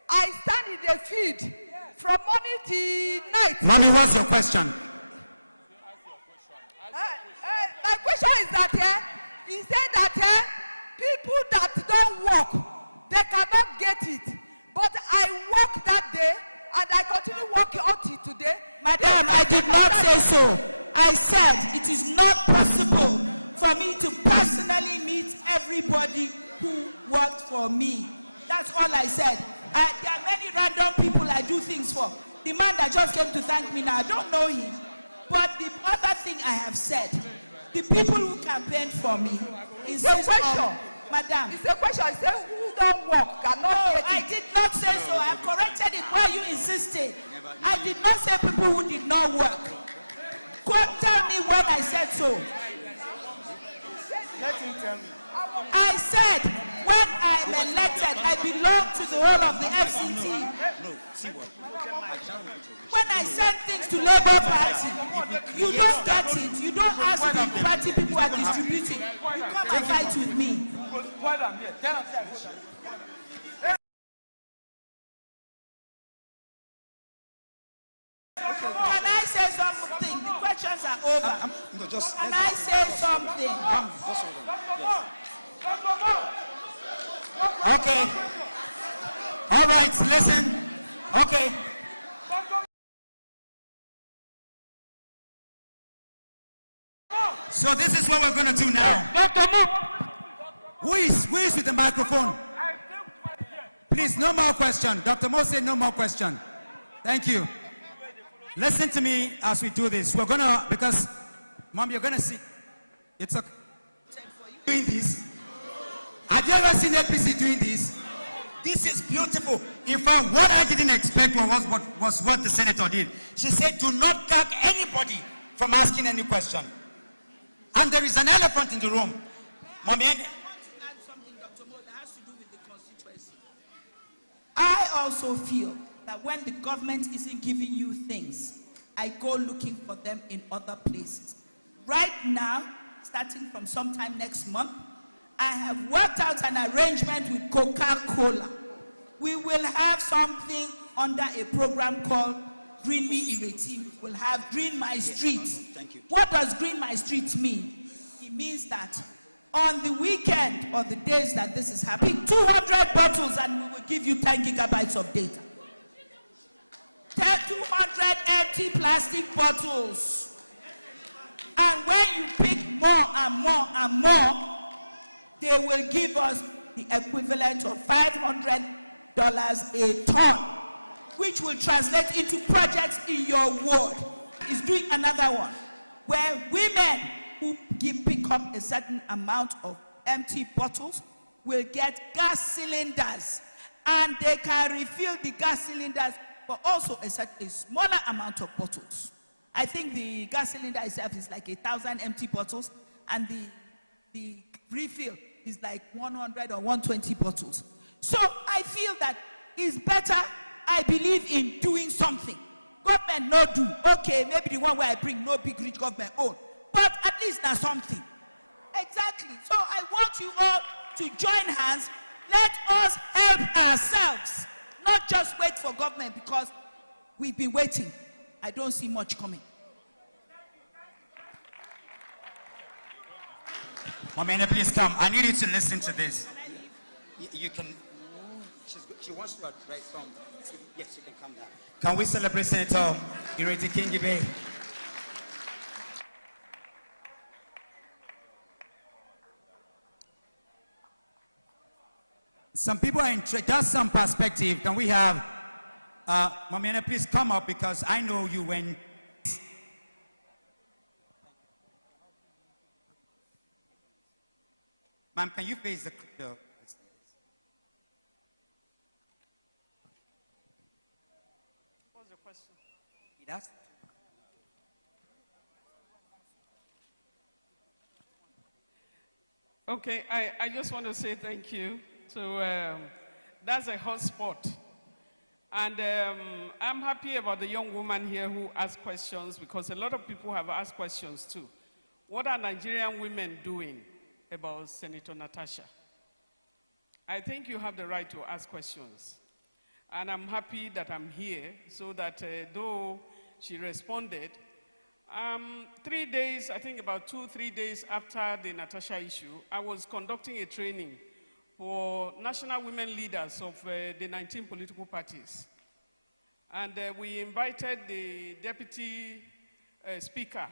I stand in the field from morning till night. Mommy, what's your question? My question is that he said that people that don't work, they cannot get it. But I worked that day and I continue working until today. Madam, I did not say so. I said it is not possible for me to personally meet everybody who worked for me. That's all I said. There are many random people I do things for. The man that just came to thank me now, I don't know him. But the other thing I have said, the people who campaigned for me is a question. Madam. It's a question. I say who don't work cannot get it. I did not say so. I corrected it while you insisted. I did not say people who did not work. Tell me when I said so. Let him tell me. I said when I'm elected, I belong to the whole of the FCT. When I send things to Labour Party, you don't get it. You don't ask the party people are distributing. You come and fight with me. Can I say something? The questions are over. Can I say something? Okay. All right, listen. Okay. So this is what we're going to do now. Who is with the microphone? Please, no more question. Dr. Mo said no more question. Thank you. Listen to me as we do this. We're going to, because, Mom, you're going to see. It's okay. Doing this. Have you ever seen APC doing this? This is beautiful. In fact, what I didn't expect was what the senator did. She said, do not gag anybody from asking any question. And there is an elephant in the room. Mommy, I also feel that when the government isn't giving you things, I go looking for them in other places. Right now, starting from sometime next month, I have worked out an arrangement with Coca-Cola. We will have something under a program called Green Me Ireti. We'll have Green My Street. Thank you. What does Green My Street mean? It means that on the weekend or the days that this is happening, 200 bottles and we will give you 10 gigabytes of data. 200 empty plastic bottles. And when you pick more and more and more, they will give us the equivalent of $500 a ton, which will translate into projects in your ward. Is doing another one where women who pick up a certain amount of empty bottles will get gas cylinders, and they can refill the gas cylinders, but also a smaller amount of bottles. I think the gas cylinder itself is like 1,000 empty bottles, and the refill is like 100 or 120 bottles. So I feel that it's better, I believe in doing something. Government no do. Okay, maybe the one where I bring no big rich government own. But at least there's something. Exactly. So I want you all to join hands. Let us help ourselves. Not just wait for government, because we've been waiting. I don't see much coming. Momena, please come. I need you to listen to this. You can. she wants to address some. Yes, you can come down. Can we celebrate Senator Ireti Kingibe? Some people are interested. Just some perspective. Can we have Mamiana, please come up, because I know you when. Ma'am, can you face the What's your question? He asked. Okay, I just want to say thank you. So that's a hot spot. And I'm happy about the young woman here who asked questions, because a lot of people have asked questions too. What are Nigerian women doing about Senator Natasha? I think you have the right to ask questions. And I'm happy that I'm here so that though she responded, 3 days, I think about 2-3 days after the Natasha issue, I was conducting a training for national women leaders of the 19 political parties. And we invited the deputy speaker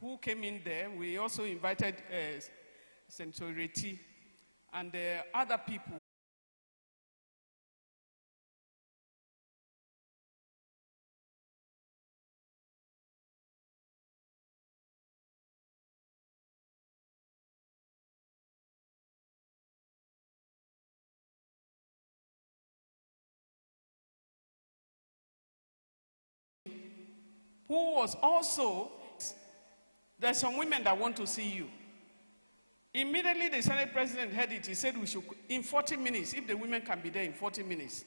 who came in there. We also invited Senator Ireti and other people. Who was also, there's some women that want to see you. Immediately the Senate President heard it, he said we should, in 40 minutes, if the women can be there in 40 minutes.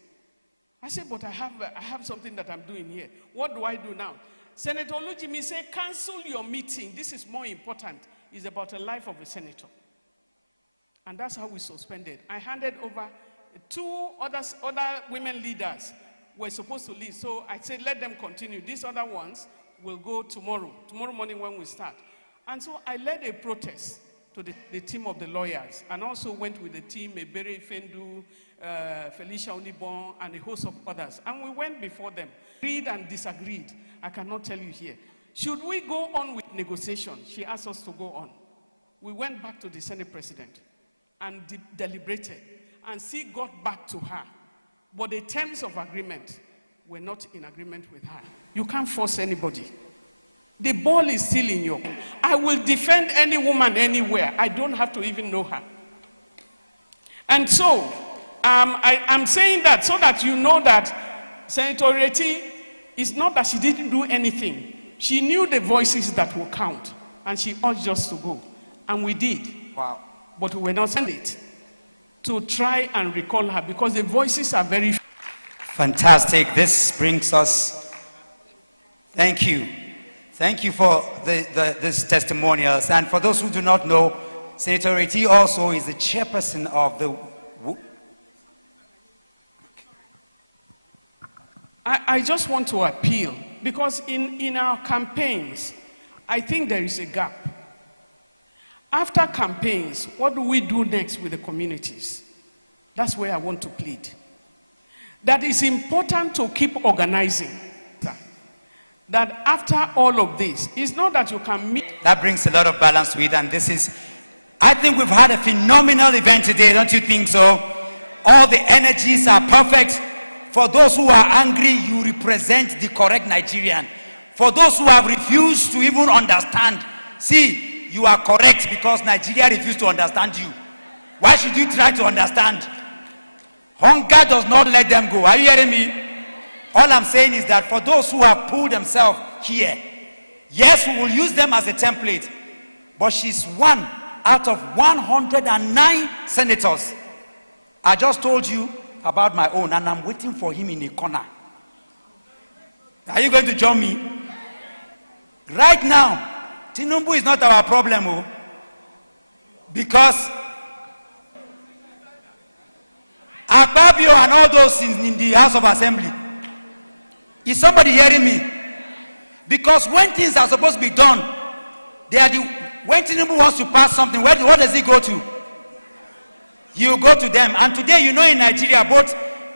I said, but I have something that I'm doing here. What do I do now? Senator Olujimi said, cancel your meeting. This is more important. It's about the life of a senator. And that's how we suspended. I handed over 2 other women leaders were supposed to leave. So I said, let them continue. These other ones will go tomorrow morning when we start. And so I led a protest to the team of the lawyers, and also went with the team, Ebere Fendu, Felicia Onibon, and a host of others. And we went before them, agreed and disagreed. I cannot tell you here. Should we go on with negotiation? She asked us to go on. We went back to the Senate President and deliberated, and she got back to her. But the terms of agreement were not in agreement with her. You can't force anybody. The ball is still in your hand. I will defend any woman anywhere. I don't have to even know her. And so, I'm saying that so that you know that Senator Ireti, it's not that she didn't do anything. She knew the voices that will count, and she urged us to go. And we did. Wow. But we were not sent it to try and recall her, because the voices are very fantastic. This brings us, thank you. Thank you for these testimonials. And for those who do not know, Senator Ireti also is the chairperson of the... I just want to appeal, because in our campaigns, I think there is a gap. After campaigns, what do we do next with the communities? That's where I want to plead. That it's important to keep organizing. That after all of this, it's not that you can meet. That brings a lot of balance to it, and this is, I think we've had a phenomenal event today, don't you think so? All the energies are perfect. For those who are angry, you represent the correct Nigerian. For those who have refused to even understand, see, you are correct, because Nigeria refused to understand you. Why should you try to understand? Hunger does not let them go. Are you hearing me? All I'm saying is that for those who have pulled themselves here, yes, we will use them as a template, but she's one out of 109 senators. I just told you about my own, and I'm waiting for him in a corner. Are you going to join me? Right now, Tinubu is not our problem, because Akpabio and all those in the House of Assembly. Is somebody hearing me? Because when things are supposed to be done, when Tinubu wants to pass something, what does he go to? You go to them. And today, you know, in Nigeria, both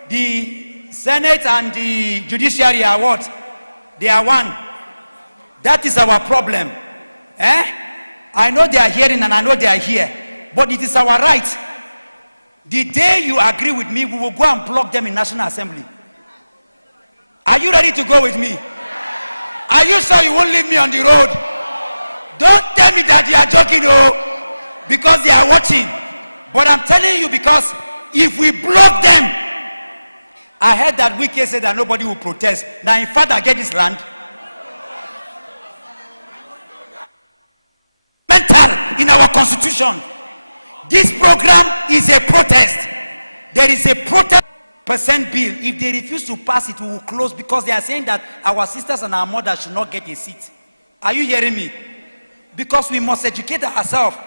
the Senate and the judiciary are what? They are one. That is our problem. I know they are hearing and I know they are here, but it is our right. The day you agree with me, we will go and block them in National Assembly. Are you ready to go with me? Are you sure you won't leave me on the road? Don't tell me that you are joking, oh, because they are watching. But I'm telling you, because if we block them, I heard that Wike said that nobody will protest. Now, in fact, I get this land. Mental in our constitution. This program is a protest. There is a protest percent bill. If they refuse to pass it, we will close, because they are saying that our sisters and our mothers should not get a seat. Are you hearing me? Because we must educate ourselves.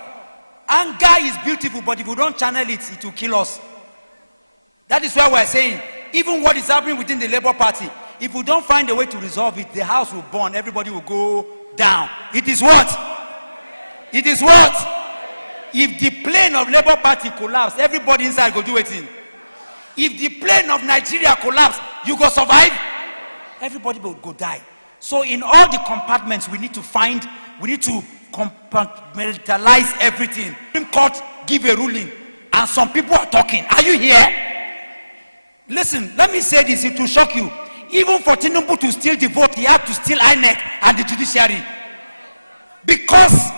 Anger is beautiful, but if we don't channel it, it will kill us. That is why we're saying, even what is happening within the Labour Party, if we don't find a way to resolve it, the house will burn, everybody will go down. It is what? It is what? If the plane of Labour Party collapse, everybody inside go do it in. If the plane of Nigeria collapse, you go survive, everybody will go die. So in all the compartments, we need to compartmentalize everything. Supreme Court give a ruling, and some people are talking. Are you here? Listen, let me say this, it will shock you. Even for Tinubu to steal the vote, he had to steal INEC and the judiciary. Because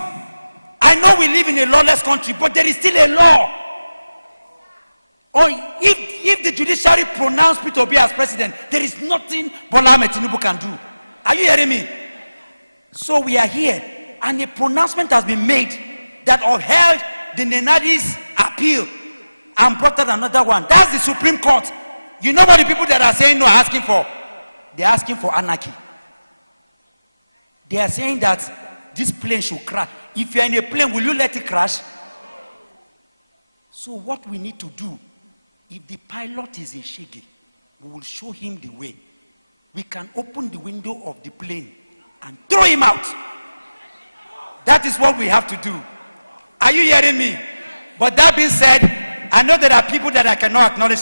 I know we live in a lawless country, but there is still a law. Or if the judiciary pronounced Peter Obi as president, there is nothing Bola Ahmed Tinubu can do. Are you hearing me? So we are here, and a pronouncement has been made that upheld the Nenadi's appeal and brought out another one. That's the Supreme Court. You know what the people that are saying no are asking for? They're asking for anarchy. They are saying that this plane should crash. If you're in a plane, will you let it crash? So what we need to do, if the pilot is a shege, we will show him the way. We can open the window of the plane and throw him out. That is what we have to do. Are you hearing me? But that being said, I know there are people that I cannot acknowledge.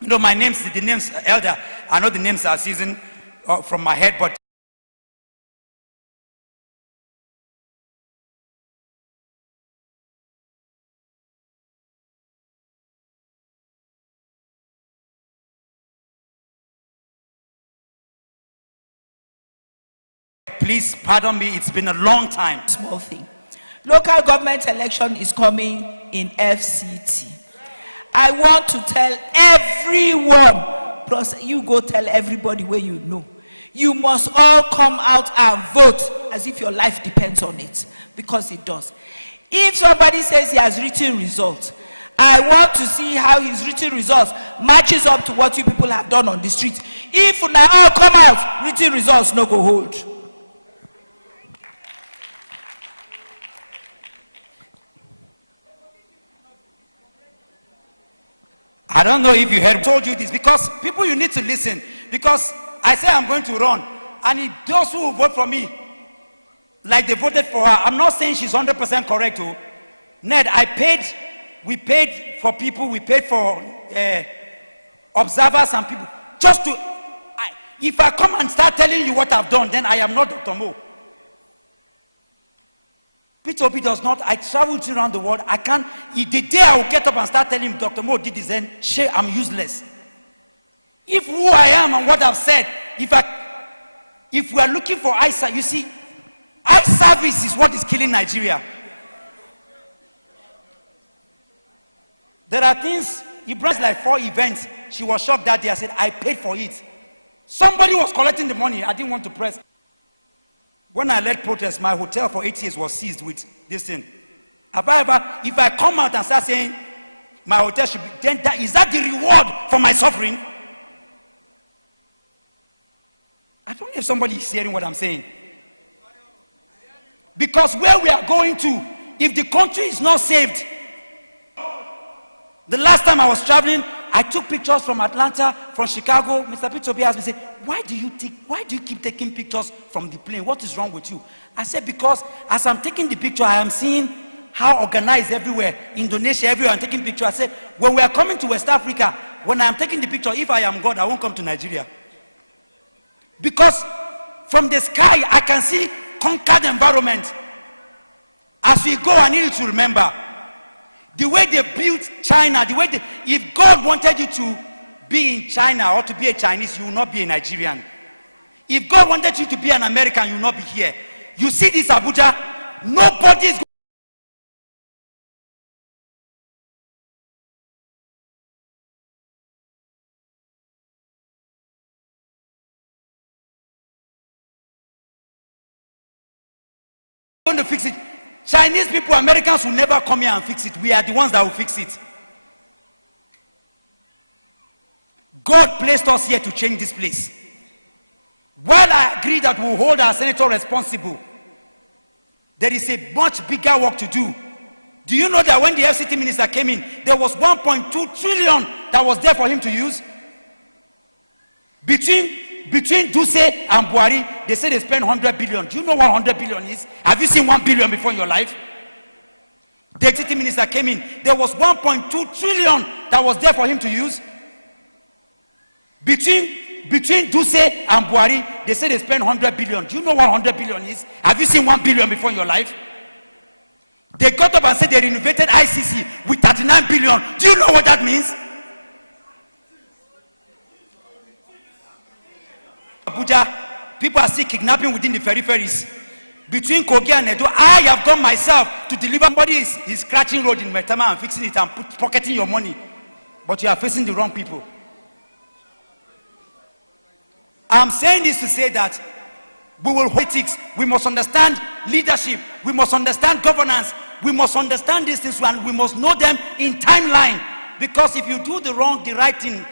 You know, the names elder, I know the names are seasoned from my head, but please pardon me, it's been a long time. Small thing. Local government election is coming in FCT. I want to tell everyone, plus you go tell everybody where you know. You must all come out and vote as if your life depends on it, because it does. If somebody says he has written results, I want to see how his written results matches up to what you people have done on the street. If now all come out, written results no go hold. I don't know if you heard, told you this, because people, you need to listen, because I say I'm going to run, and those who vote for me, like they voted for her, I'm not saying she's 100% correct. Oh, Ned, we paid for people, we paid for observers and people, just to, if I come and start telling you what I've done, then I am not Dr. Mo. Peter Obi does not. I travel around the world. I can't. The day I will get up and start telling him Dr. Mo did this, then I'm useless. If who I am and what I've said, if we are looking for eye service, you see, eye service is what is killing Nigeria. There are things. He brought like 4 events. She was shocked that day. I said I paid for it. Somebody was collecting the money. I didn't want to press. When I led protest, my hotel for 8 years was seized with this thing. If I come out and start saying my hotel should be, then is that the reward for my suffering? I don't know if somebody is hearing what I'm saying. Because where we are going to, if the country is not saved. The last time I was traveling, I took pictures from Atlanta, from Chicago. Mr. Peter Obi asked me, why do you keep taking pictures from the plane? What is wrong with you? I said, because as I'm taking the picture, I am seeing how organized everywhere, Indonesia, everywhere, I'm taking pictures. I said, when we are coming to West Africa, when I am taking the picture, if I am God, I won't come to Nigeria. Because from the sky, I can see conquered environment. As we go, I need you to remember, the way they built China, the way they, if God wanted you to be in China or to be a Chinese, you will not be a Nigerian. If God wanted you to be an American, you will not be here. You see this Abuja, nobody is going to fix it. Chinese people, Americans will never come here and fix it. We are the ones that will fix it. God placed us here to change this place. While I agree that we'll hold our senator responsible, there is a much bigger work to do. Do you know that when the FCT minister came in, there was 1.2 trillion that was there for him to use? Between Duse and Buhari, they say they spend 100 billion. Do you know what 100 billion is? Have you seen 1 billion before in your life? The FCT minister came in, there was 1.2 trillion that was there for him to use. Between Duse and Buhari, they say they spend 100 billion. Do you know what 100 billion is? Have you seen 1 billion before in your life? They got up and said they renovated ICC with 39 billion. Do you know what that means? Abuja, people are still kidnapping within the ferries. Between Kogi and Edo, I have done myself to deliver. Somebody is scratching road in Maitama and fixing it and pocketing your money. But you are facing the wrong people. I'm saying this to say that we will politics. We must understand leadership. We must understand governance. We must understand these things and we must know them in timeline. Because if you do the right thing